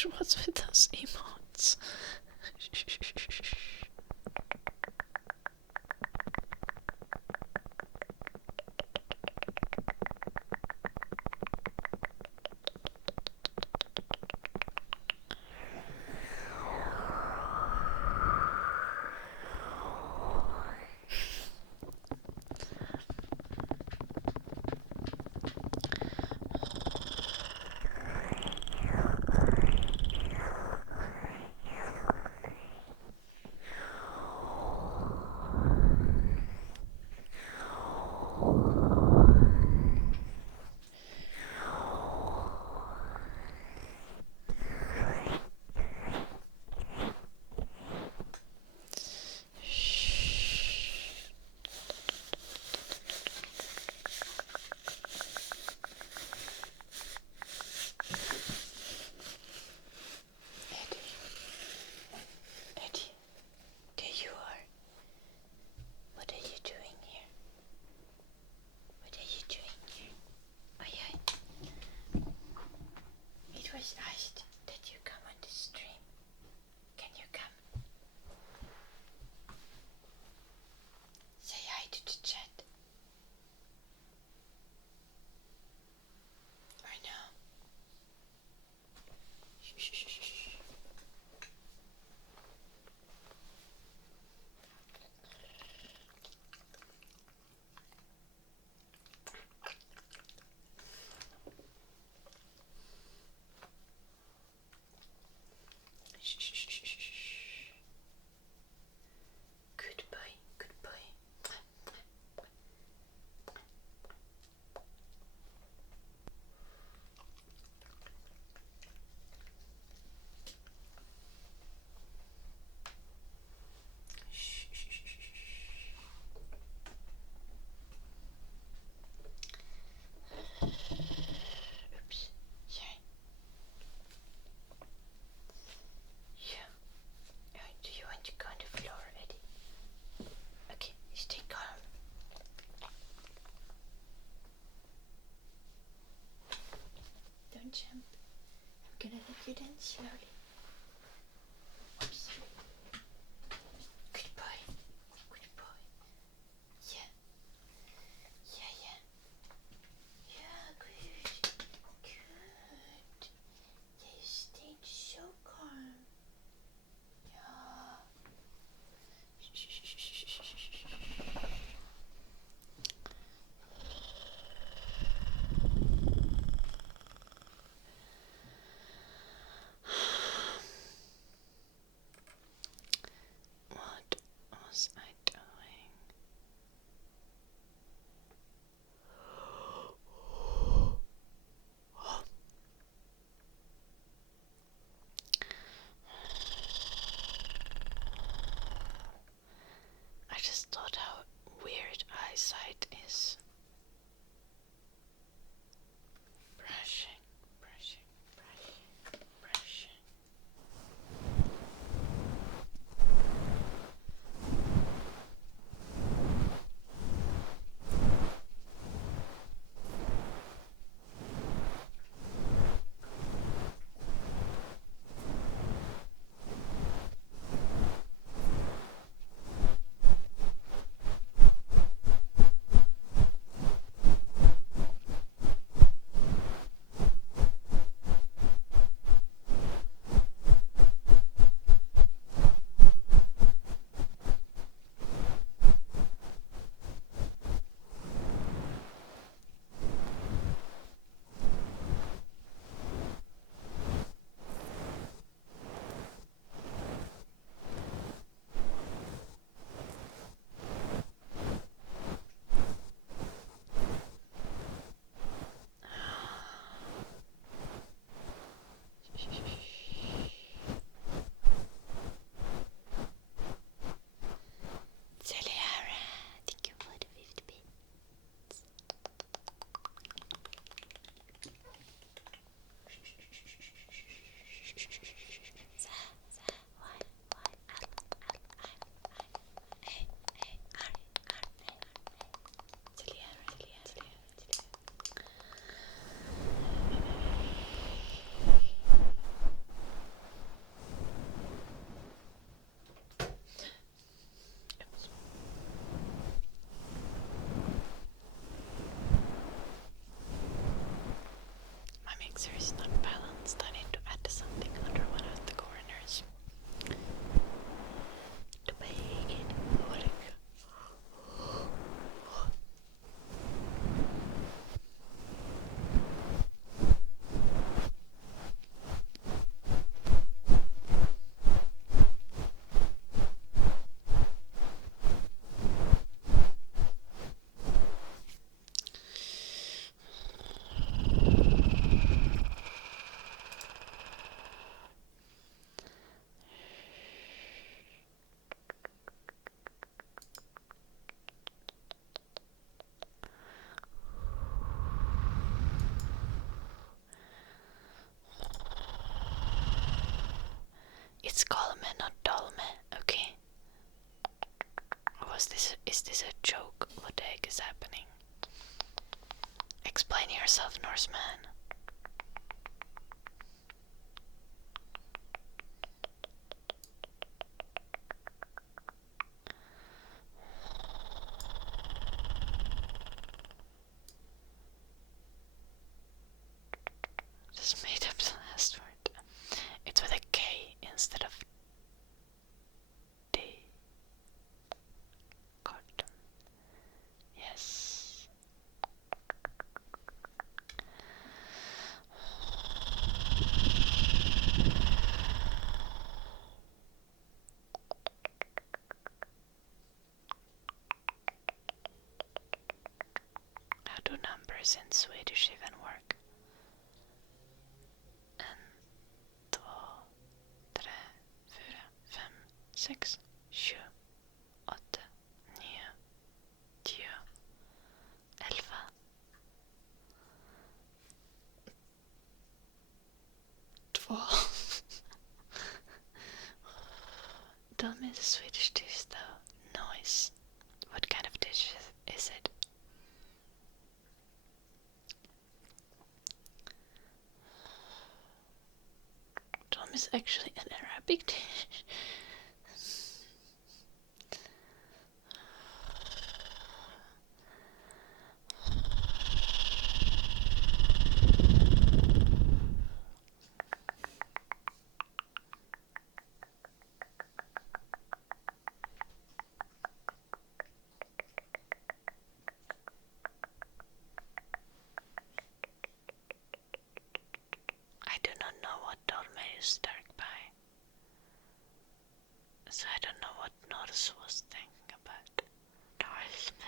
gosh, what's with those emotes? Asked that you come on the stream. Can you come? Say hi to the chat. I know. Shh. Goodbye. Oops, sorry. Yeah. Do you want to go on the floor, Eddie? Okay, stay calm. Don't jump. I'm gonna let you dance slowly. Oops. Good boy. Yeah. Yeah, good. They stayed so calm. Yeah. What was I doing? I just thought how weird eyesight is. Brushing. not dolme. Okay. Is this a joke? What the heck is happening? Explain yourself, Norseman. Just made up the last word. It's with a K instead of D. God. Yes. How do numbers in Swedish even work? 1, 2, 3, 4, 5, 6, 7, 8, 9, 10, 11. Tell me the Swedish dish though. Noise. What kind of dish is it? Tom is actually an Arabic dish. I do not know what dolme is dark by. So I don't know what Norse was thinking about. Norseman.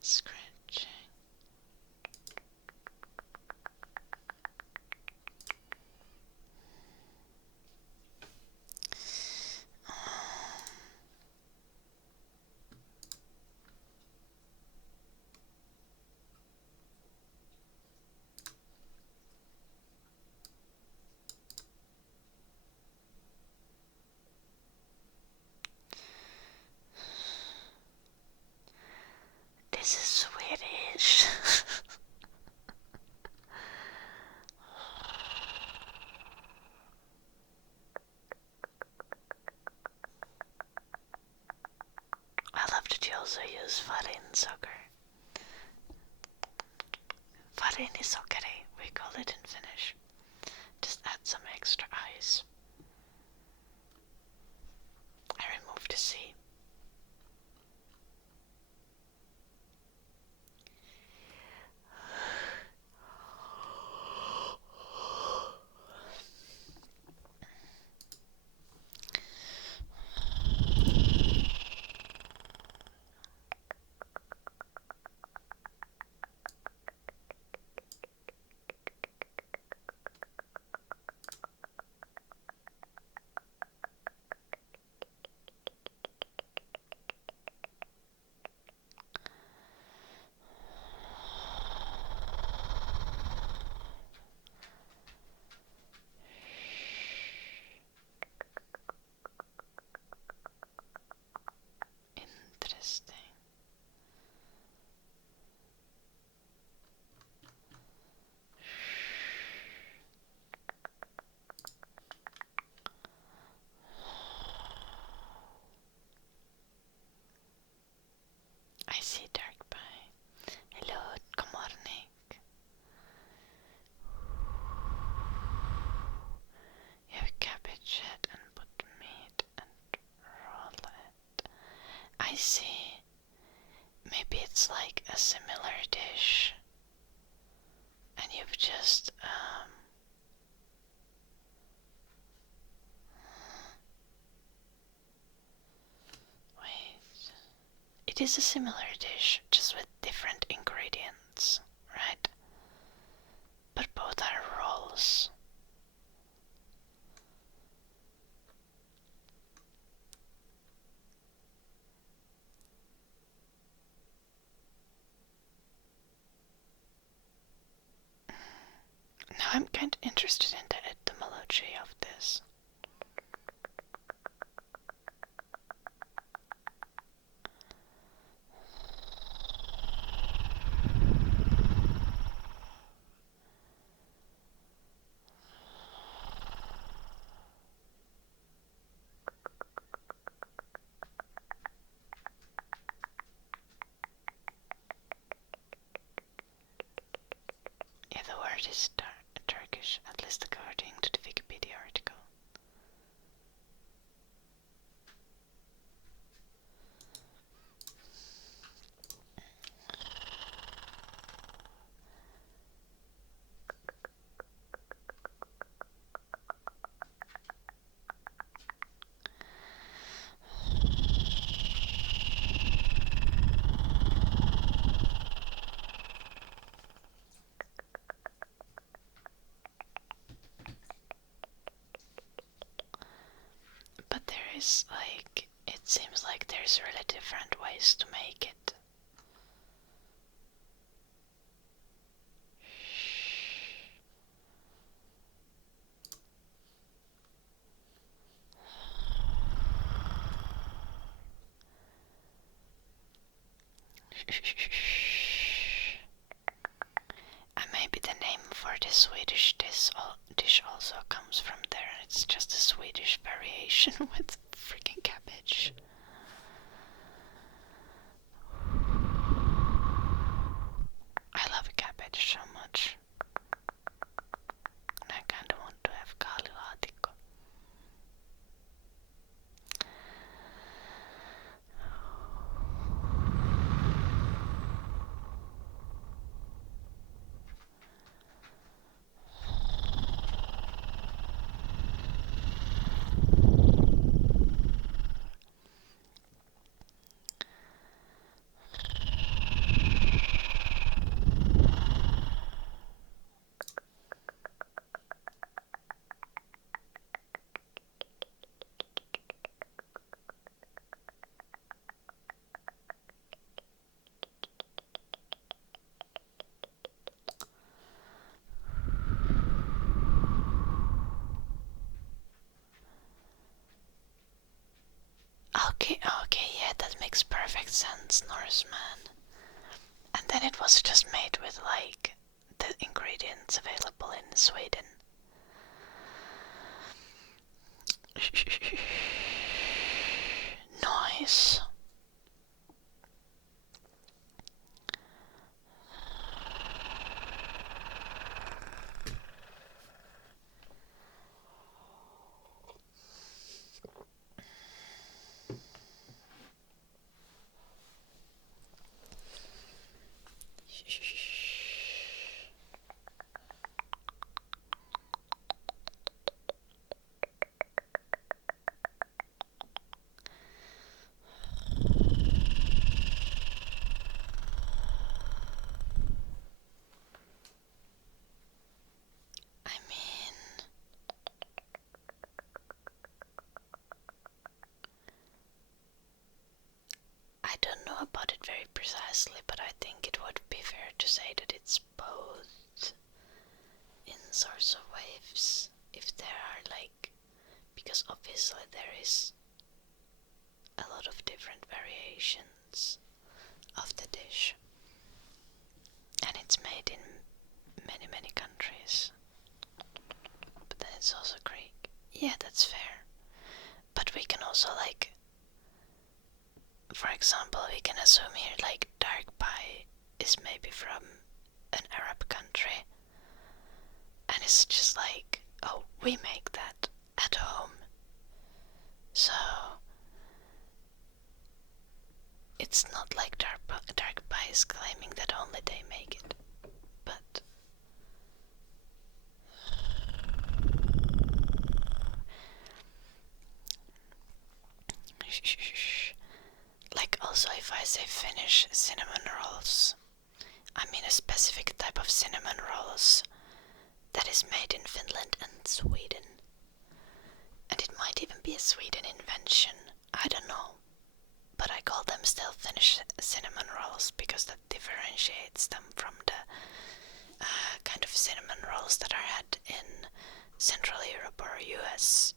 Scratching. This is Swedish. I love that you also use farin soccer. Farin is sockeri, we call it in Finnish. Just add some extra ice. I removed the C. Interesting. I see dark pie. Hello, good morning. You have cabbage head and put meat and roll it. I see. Maybe it's like a similar dish And you've just wait. It is a similar dish, just with different ingredients, right? But both are rolls. Now I'm kind of interested in the etymology of this. Yeah, the word is Turkish, at least according to the Wikipedia article. But there is it seems like there's really different ways to make it. And maybe the name for the Swedish dish also comes from there, and it's just a Swedish variation with freaking cabbage. I love cabbage so much. And I kinda want to have kaalilaatikko. Okay, yeah, that makes perfect sense, Norseman. And then it was just made with the ingredients available in Sweden. Nice. I don't know about it very precisely, but I think it would be fair to say that it's both in sorts of waves. If there are because obviously there is a lot of different variations of the dish, and it's made in many countries. But then it's also Greek. Yeah, that's fair. But we can also for example, we can assume here dark pie is maybe from an Arab country, and it's just oh, we make that at home. So it's not like dark pie is claiming that only they make it, but say Finnish cinnamon rolls, I mean a specific type of cinnamon rolls that is made in Finland and Sweden. And it might even be a Sweden invention, I don't know. But I call them still Finnish cinnamon rolls because that differentiates them from the kind of cinnamon rolls that are had in Central Europe or US.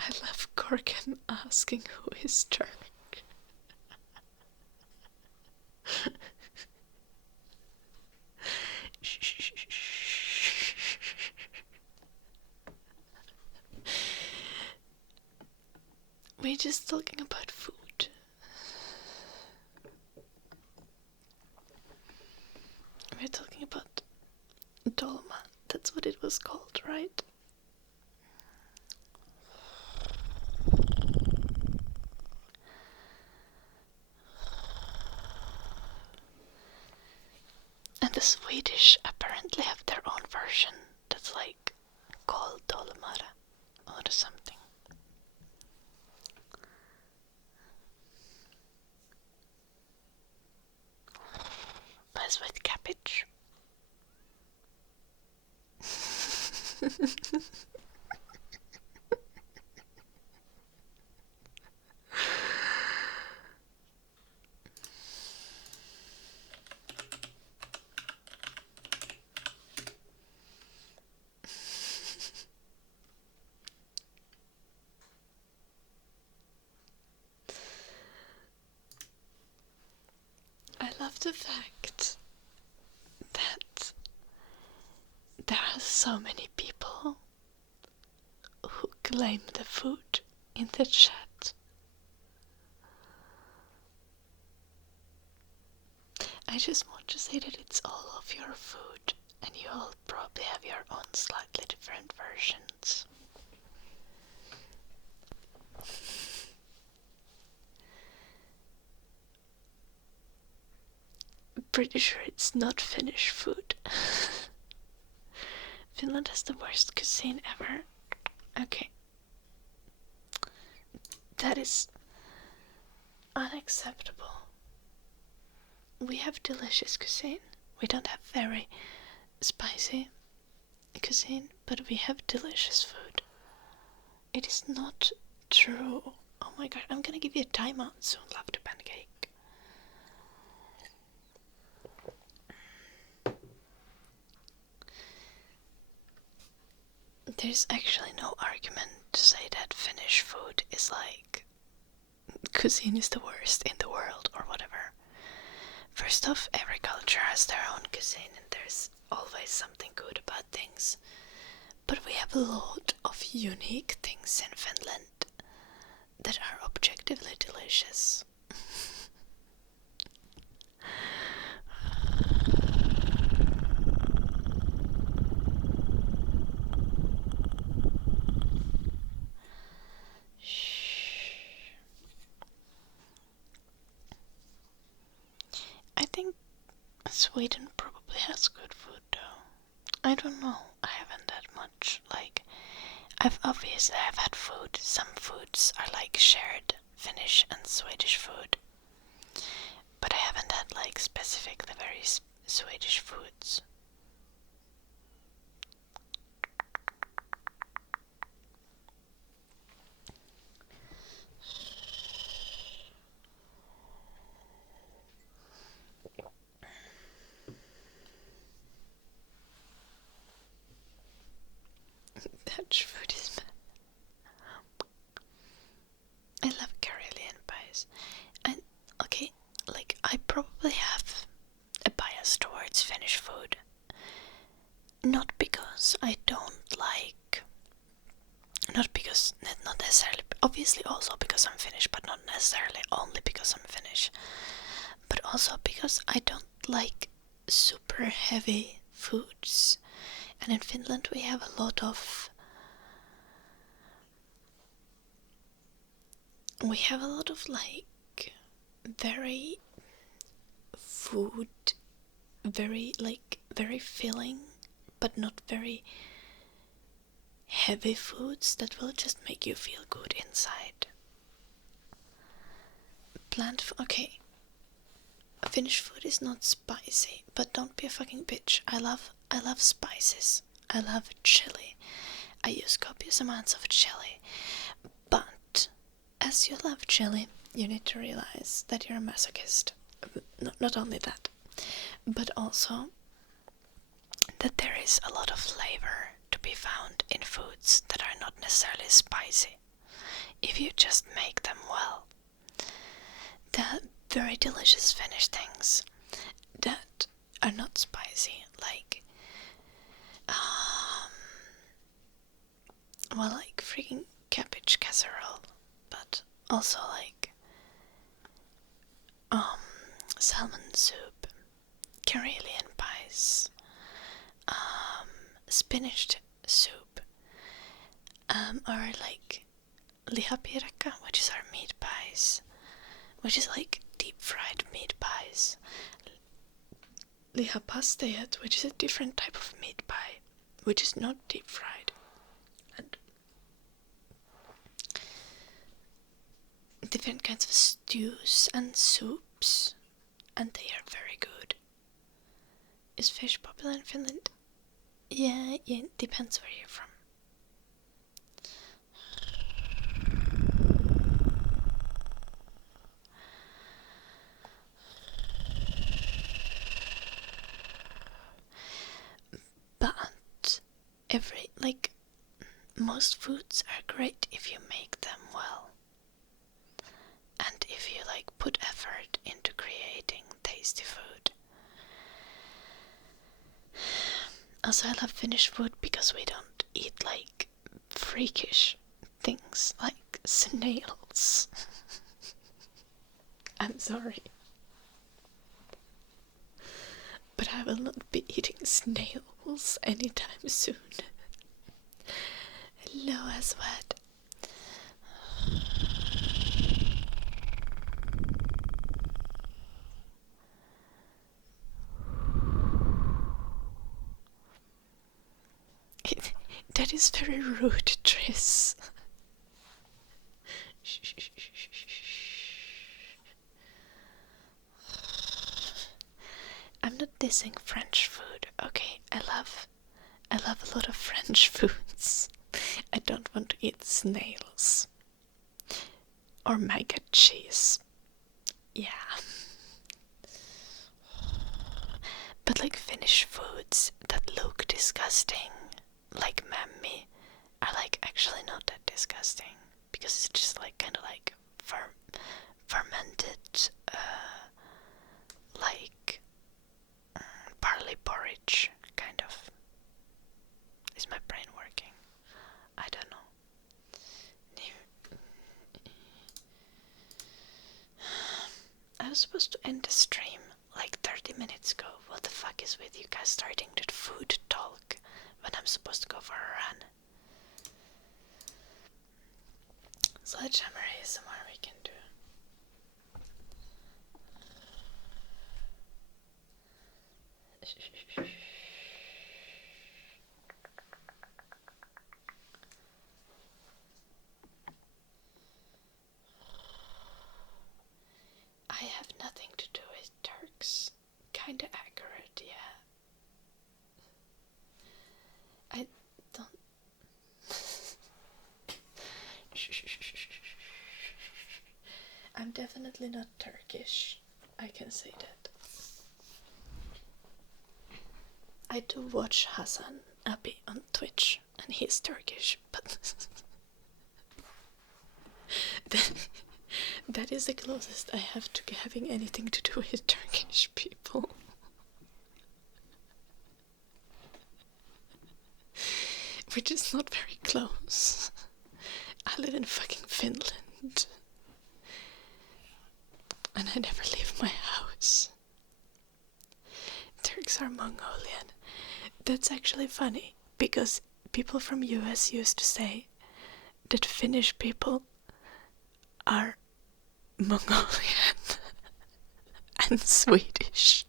I love Gorgon asking who is Turk. We're just talking about food. We're talking about dolma. That's what it was called, right? And the Swedish apparently have their own version that's like called dolmara or something. But with cabbage. I love the fact that there are so many people who claim the food in the chat. I just want to say that it's all of your food and you all probably have your own slightly different versions. Pretty sure it's not Finnish food. Finland has the worst cuisine ever. Okay. That is unacceptable. We have delicious cuisine. We don't have very spicy cuisine, but we have delicious food. It is not true. Oh my god, I'm gonna give you a timeout soon, love the pancake. There's actually no argument to say that Finnish food is like cuisine is the worst in the world or whatever. First off, every culture has their own cuisine and there's always something good about things. But we have a lot of unique things in Finland that are objectively delicious. I think Sweden probably has good food though. I don't know. I haven't had much. Like, I've had food. Some foods are like shared Finnish and Swedish food. But I haven't had like specifically very Swedish foods. Dutch food is bad. I love Karelian pies. And okay, like I probably have a bias towards Finnish food. Not because I don't like, not necessarily, obviously also because I'm Finnish, but not necessarily only because I'm Finnish. But also because I don't like super heavy foods. And in Finland we have a lot of like very very filling but not very heavy foods that will just make you feel good inside. Okay. Finnish food is not spicy, but don't be a fucking bitch. I love spices. I love chili. I use copious amounts of chili. But as you love chili, you need to realize that you're a masochist. Not only that, but also that there is a lot of flavor to be found in foods that are not necessarily spicy, if you just make them well. The very delicious Finnish things that are not spicy, like like freaking cabbage casserole, but also like salmon soup, Karelian pies, spinach soup, or like lihapiirakka, which is our meat pies, which is like deep fried meat pies. Lihapasteet, which is a different type of meat pie, which is not deep fried. And different kinds of stews and soups, and they are very good. Is fish popular in Finland? Yeah, it depends where you're from. But most foods are great if you make them well. And if you put effort into creating tasty food. Also, I love Finnish food because we don't eat freakish things like snails. I'm sorry. But I will not be eating snails anytime soon. Hello, Aswad. That is very rude, Triss. I'm not dissing French food, okay? I love a lot of French foods. I don't want to eat snails. Or maggot cheese. Yeah. But Finnish foods that look disgusting, like mammi, are actually not that disgusting. Because it's just fermented, barley porridge, kind of. Is my brain working? I don't know. I was supposed to end the stream 30 minutes ago. What the fuck is with you guys starting to food talk when I'm supposed to go for a run? Sledgehammer ASMR we can do. I have nothing to do with Turks. Kinda accurate, yeah. I don't. I'm definitely not Turkish. I can say that. I do watch Hasan Abi on Twitch, and he's Turkish, but That is the closest I have to having anything to do with Turkish people. Which is not very close. I live in fucking Finland. And I never leave my house. Turks are Mongolian. That's actually funny, because people from US used to say that Finnish people are Mongolian and Swedish.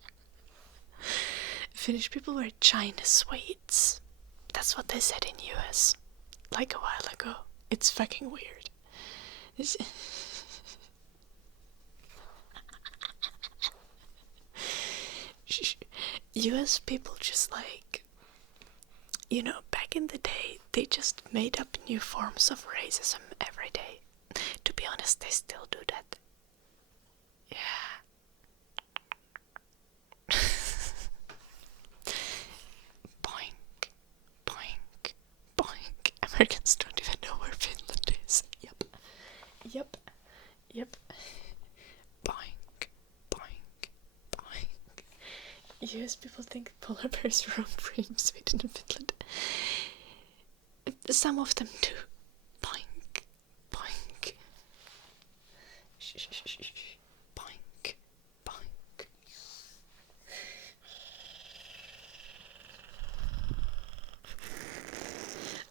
Finnish people were China Swedes. That's what they said in US like a while ago. It's fucking weird. US people just like, you know, back in the day, they just made up new forms of racism every day. To be honest, they still do that. Yeah. Boink, boink, boink. Americans don't even know where Finland is. Yep. Yep. Yep. Boink, boink, boink. US people think polar bears roam free in Sweden and Finland. Some of them do. Boink, boink. Shh, shh, shh, shh, shh. Boink, boink.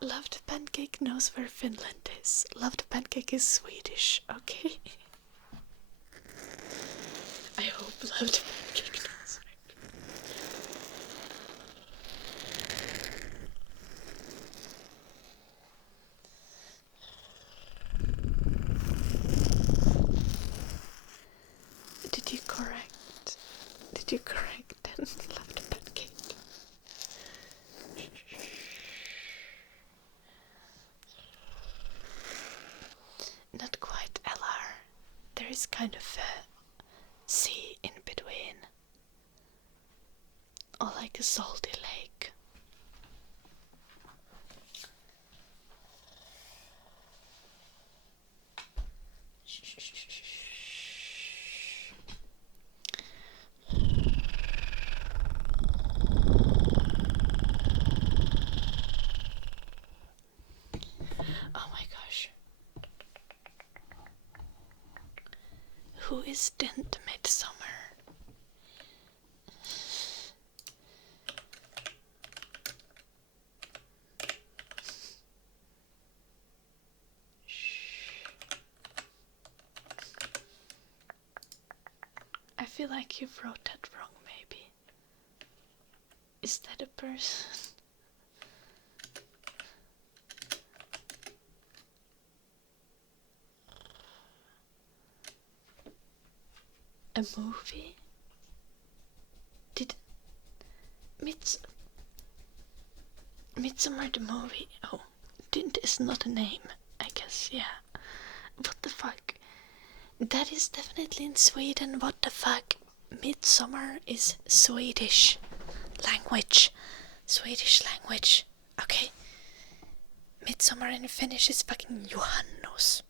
Loved Pancake knows where Finland is. Loved Pancake is Swedish, okay? I hope Loved Pancake knows. Did you correct then? Loved Pancake. Not quite LR. There is kind of a sea in between. Or like a salty lake. Oh my gosh. Who is Dent Midsummer? I feel like you wrote that wrong, maybe. Is that a person? A movie? Did Midsummer the movie? Oh, Dint is not a name, I guess, yeah. What the fuck? That is definitely in Sweden, what the fuck? Midsummer is Swedish language. Swedish language. Okay. Midsummer in Finnish is fucking Juhannus.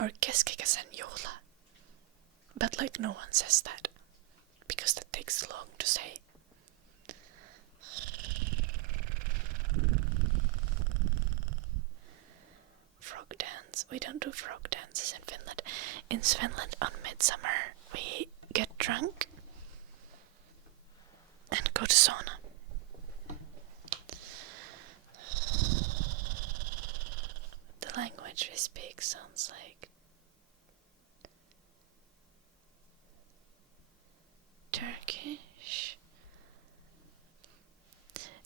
Or Keskikasen Joula. But like no one says that. Because that takes long to say. Frog dance. We don't do frog dances in Finland. In Finland on midsummer we get drunk and go to sauna. The language we speak sounds like Turkish.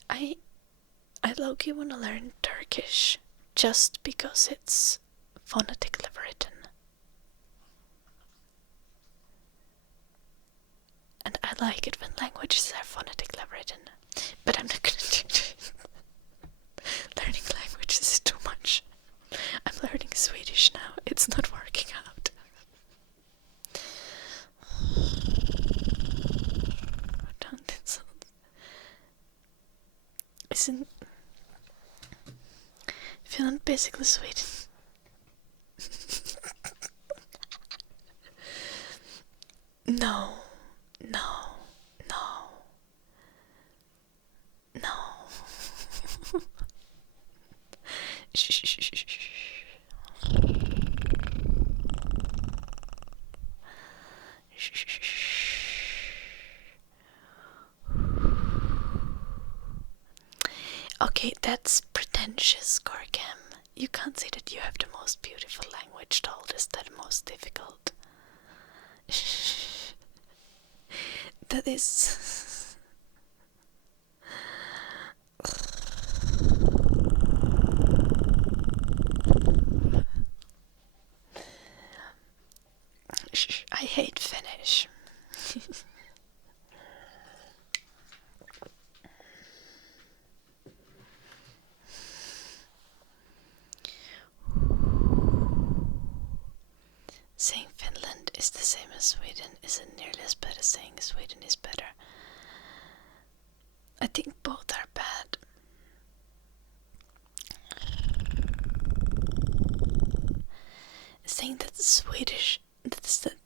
I low-key wanna learn Turkish just because it's phonetically written. And I like it when languages are phonetically written. But I'm not gonna do it. Learning languages is too much. I'm learning Swedish now. It's not working out. Don't insult. Isn't Finland basically Sweden. No, no, no, no. Shh, shh, shh, shh, shh. Okay, that's pretentious, Gorgam. You can't say that you have the most beautiful language told us that most difficult. That is... I hate Finnish. Saying Finland is the same as Sweden isn't nearly as bad as saying Sweden is better. I think both are bad. Saying that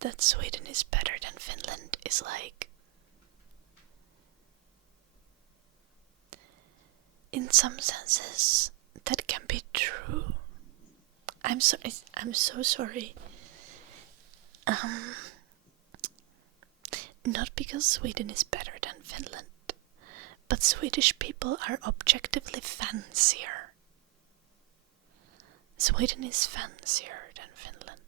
that Sweden is better than Finland is like, in some senses that can be true. I'm so sorry. Not because Sweden is better than Finland, but Swedish people are objectively fancier. Sweden is fancier than Finland.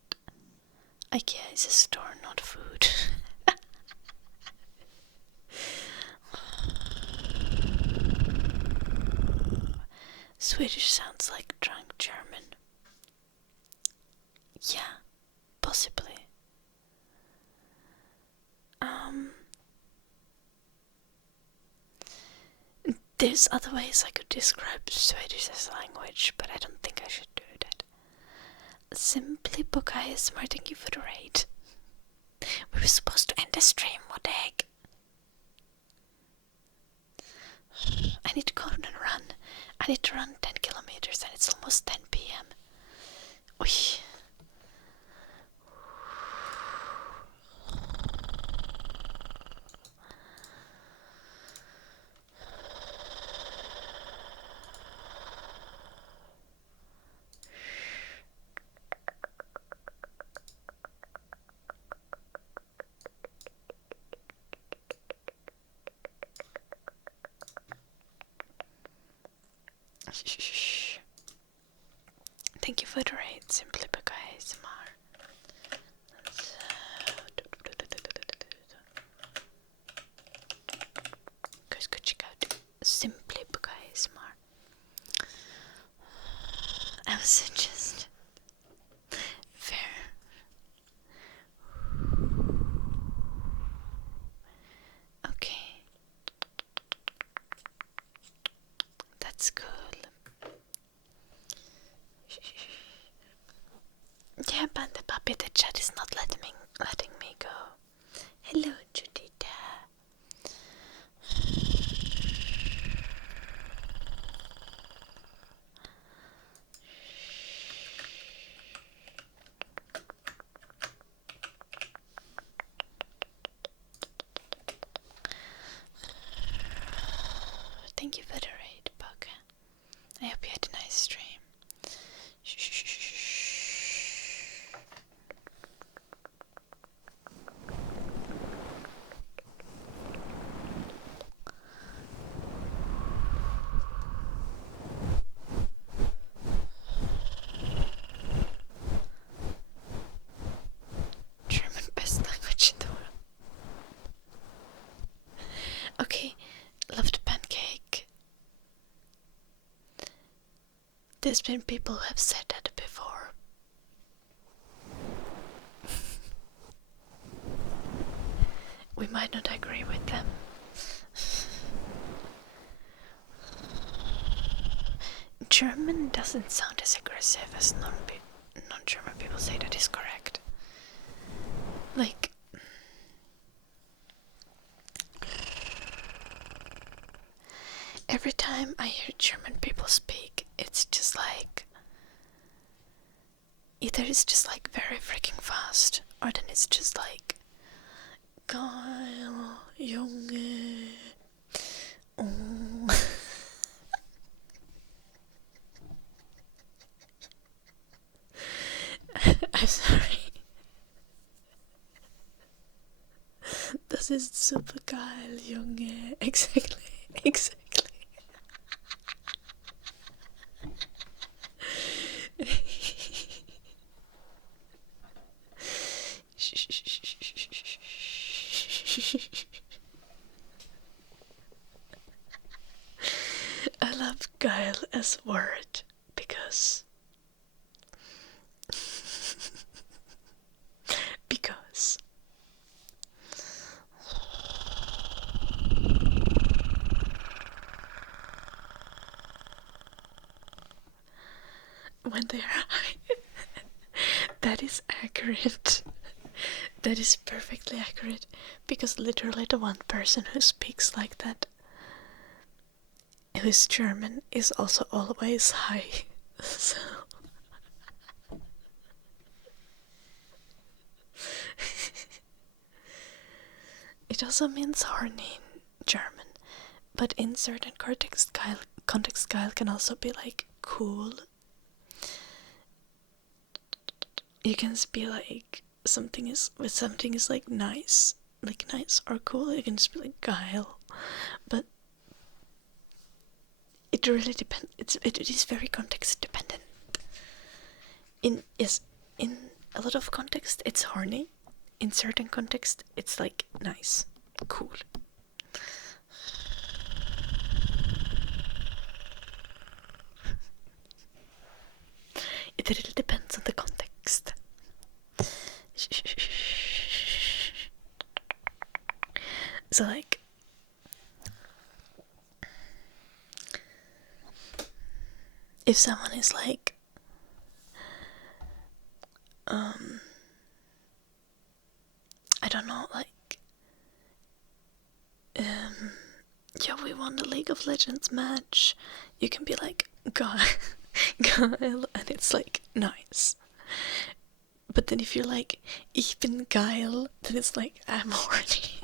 IKEA is a store, not food. Swedish sounds like drunk German. Yeah, possibly. There's other ways I could describe Swedish as a language, but I don't think I should do that. Simply Bokayesmar, thank you for the raid. We were supposed to end the stream, what the heck? I need to go and run. I need to run 10 kilometers and it's almost 10 p.m. Oi. Shh. Thank you for the raid, Simply Bokayesmar. Guys, go check out Simply Bokayesmar. I was just fair. Okay. That's cool. Yeah, Panda Puppy, the chat is not letting me go. Hello, Judita. Thank you for the raid, Bug. I hope you had a nice stream. German, best language in the world. Okay, loved pancake. There's been people who have said that before. We might not agree with them. German doesn't sound as aggressive as non-German people say that is correct. Like, every time I hear German people speak, it's just like either it's just like very freaking fast, or then it's just like Kyle Junge. Oh. I'm sorry. Das ist super geil, Junge. Exactly. I love geil as a word because when they are high, that is accurate. That is perfectly accurate, because literally the one person who speaks like that, who is German, is also always high. So it also means horny in German, but in certain context, geil can also be like cool. You can be like something is like nice or cool. You can just be like geil, but it really depends. It is very context dependent. In a lot of context it's horny. In certain context it's like nice, cool. It really depends on the context. So like, if someone is like I don't know, like yeah, we won the League of Legends match, you can be like Guile, and it's like nice. But then if you're like ich bin geil, then it's like I'm horny.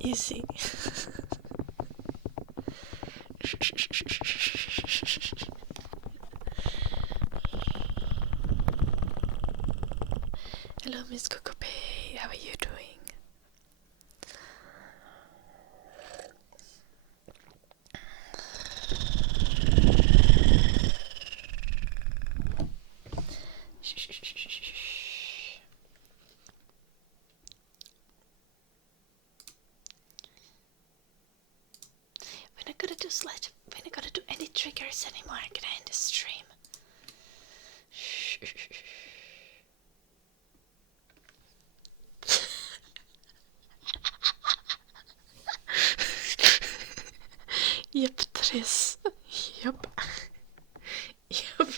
You see. Hello, Miss Kukupe. How are you doing? We're not gonna do any triggers anymore. Can I end the stream? Yep, Therese. Yep. Yep.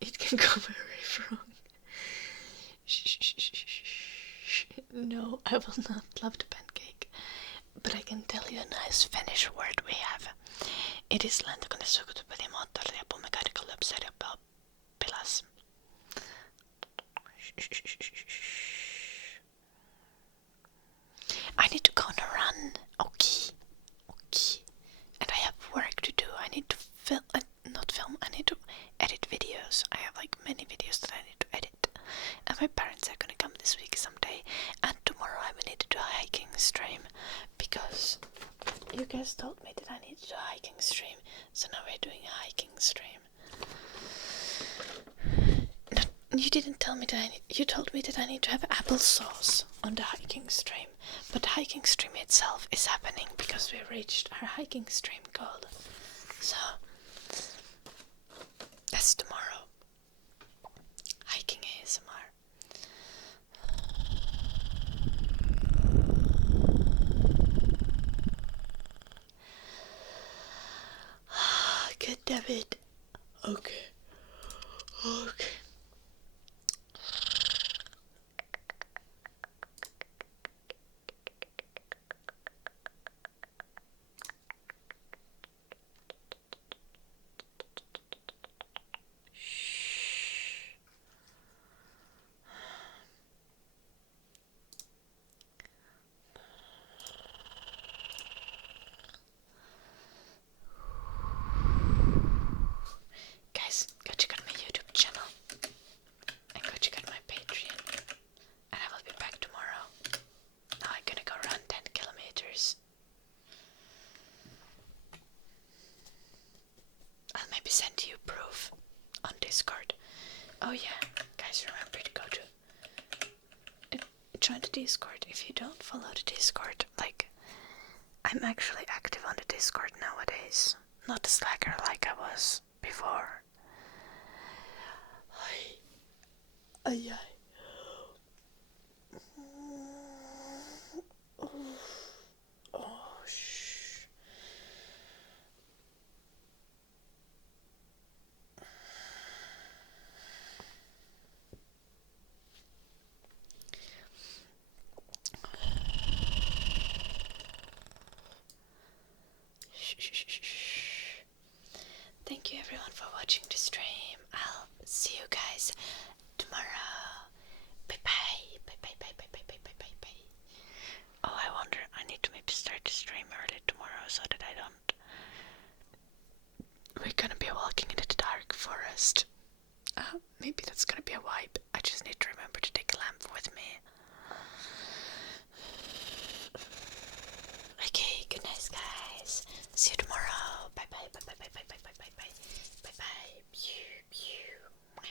It can go very wrong. No, I will not love the pancake. But I can tell you a nice Finnish word we have. It is lentokoneen sukutupeli moottoria pomekadika löpsäriä pilas. I need to go on a run. Okay. And I have work to do. I need to I need to edit videos. I have like many videos that I need to edit. And my parents are gonna come this week someday. And tomorrow I will need to do a hiking stream. Because you guys told me that I need to do a hiking stream. So now we're doing a hiking stream. You didn't tell me that you told me that I need to have applesauce on the hiking stream. But the hiking stream itself is happening because we reached our hiking stream goal. So that's tomorrow. Hiking ASMR. Good, David. Okay. Oh yeah, guys, remember to go to join the Discord if you don't follow the Discord. Like, I'm actually active on the Discord nowadays, not a slacker like I was before. Ay, ay. Oh, shh. Thank you everyone for watching the stream. I'll see you guys tomorrow. Bye bye. Bye bye bye bye bye bye bye bye bye. Oh, I wonder, I need to maybe start the stream early tomorrow so that I don't. We're gonna be walking into the dark forest. Maybe that's gonna be a vibe. I just need to remember to take a lamp with me. Okay, good night guys. See you tomorrow. Bye bye bye bye bye bye bye bye bye bye bye bye. Pew pew.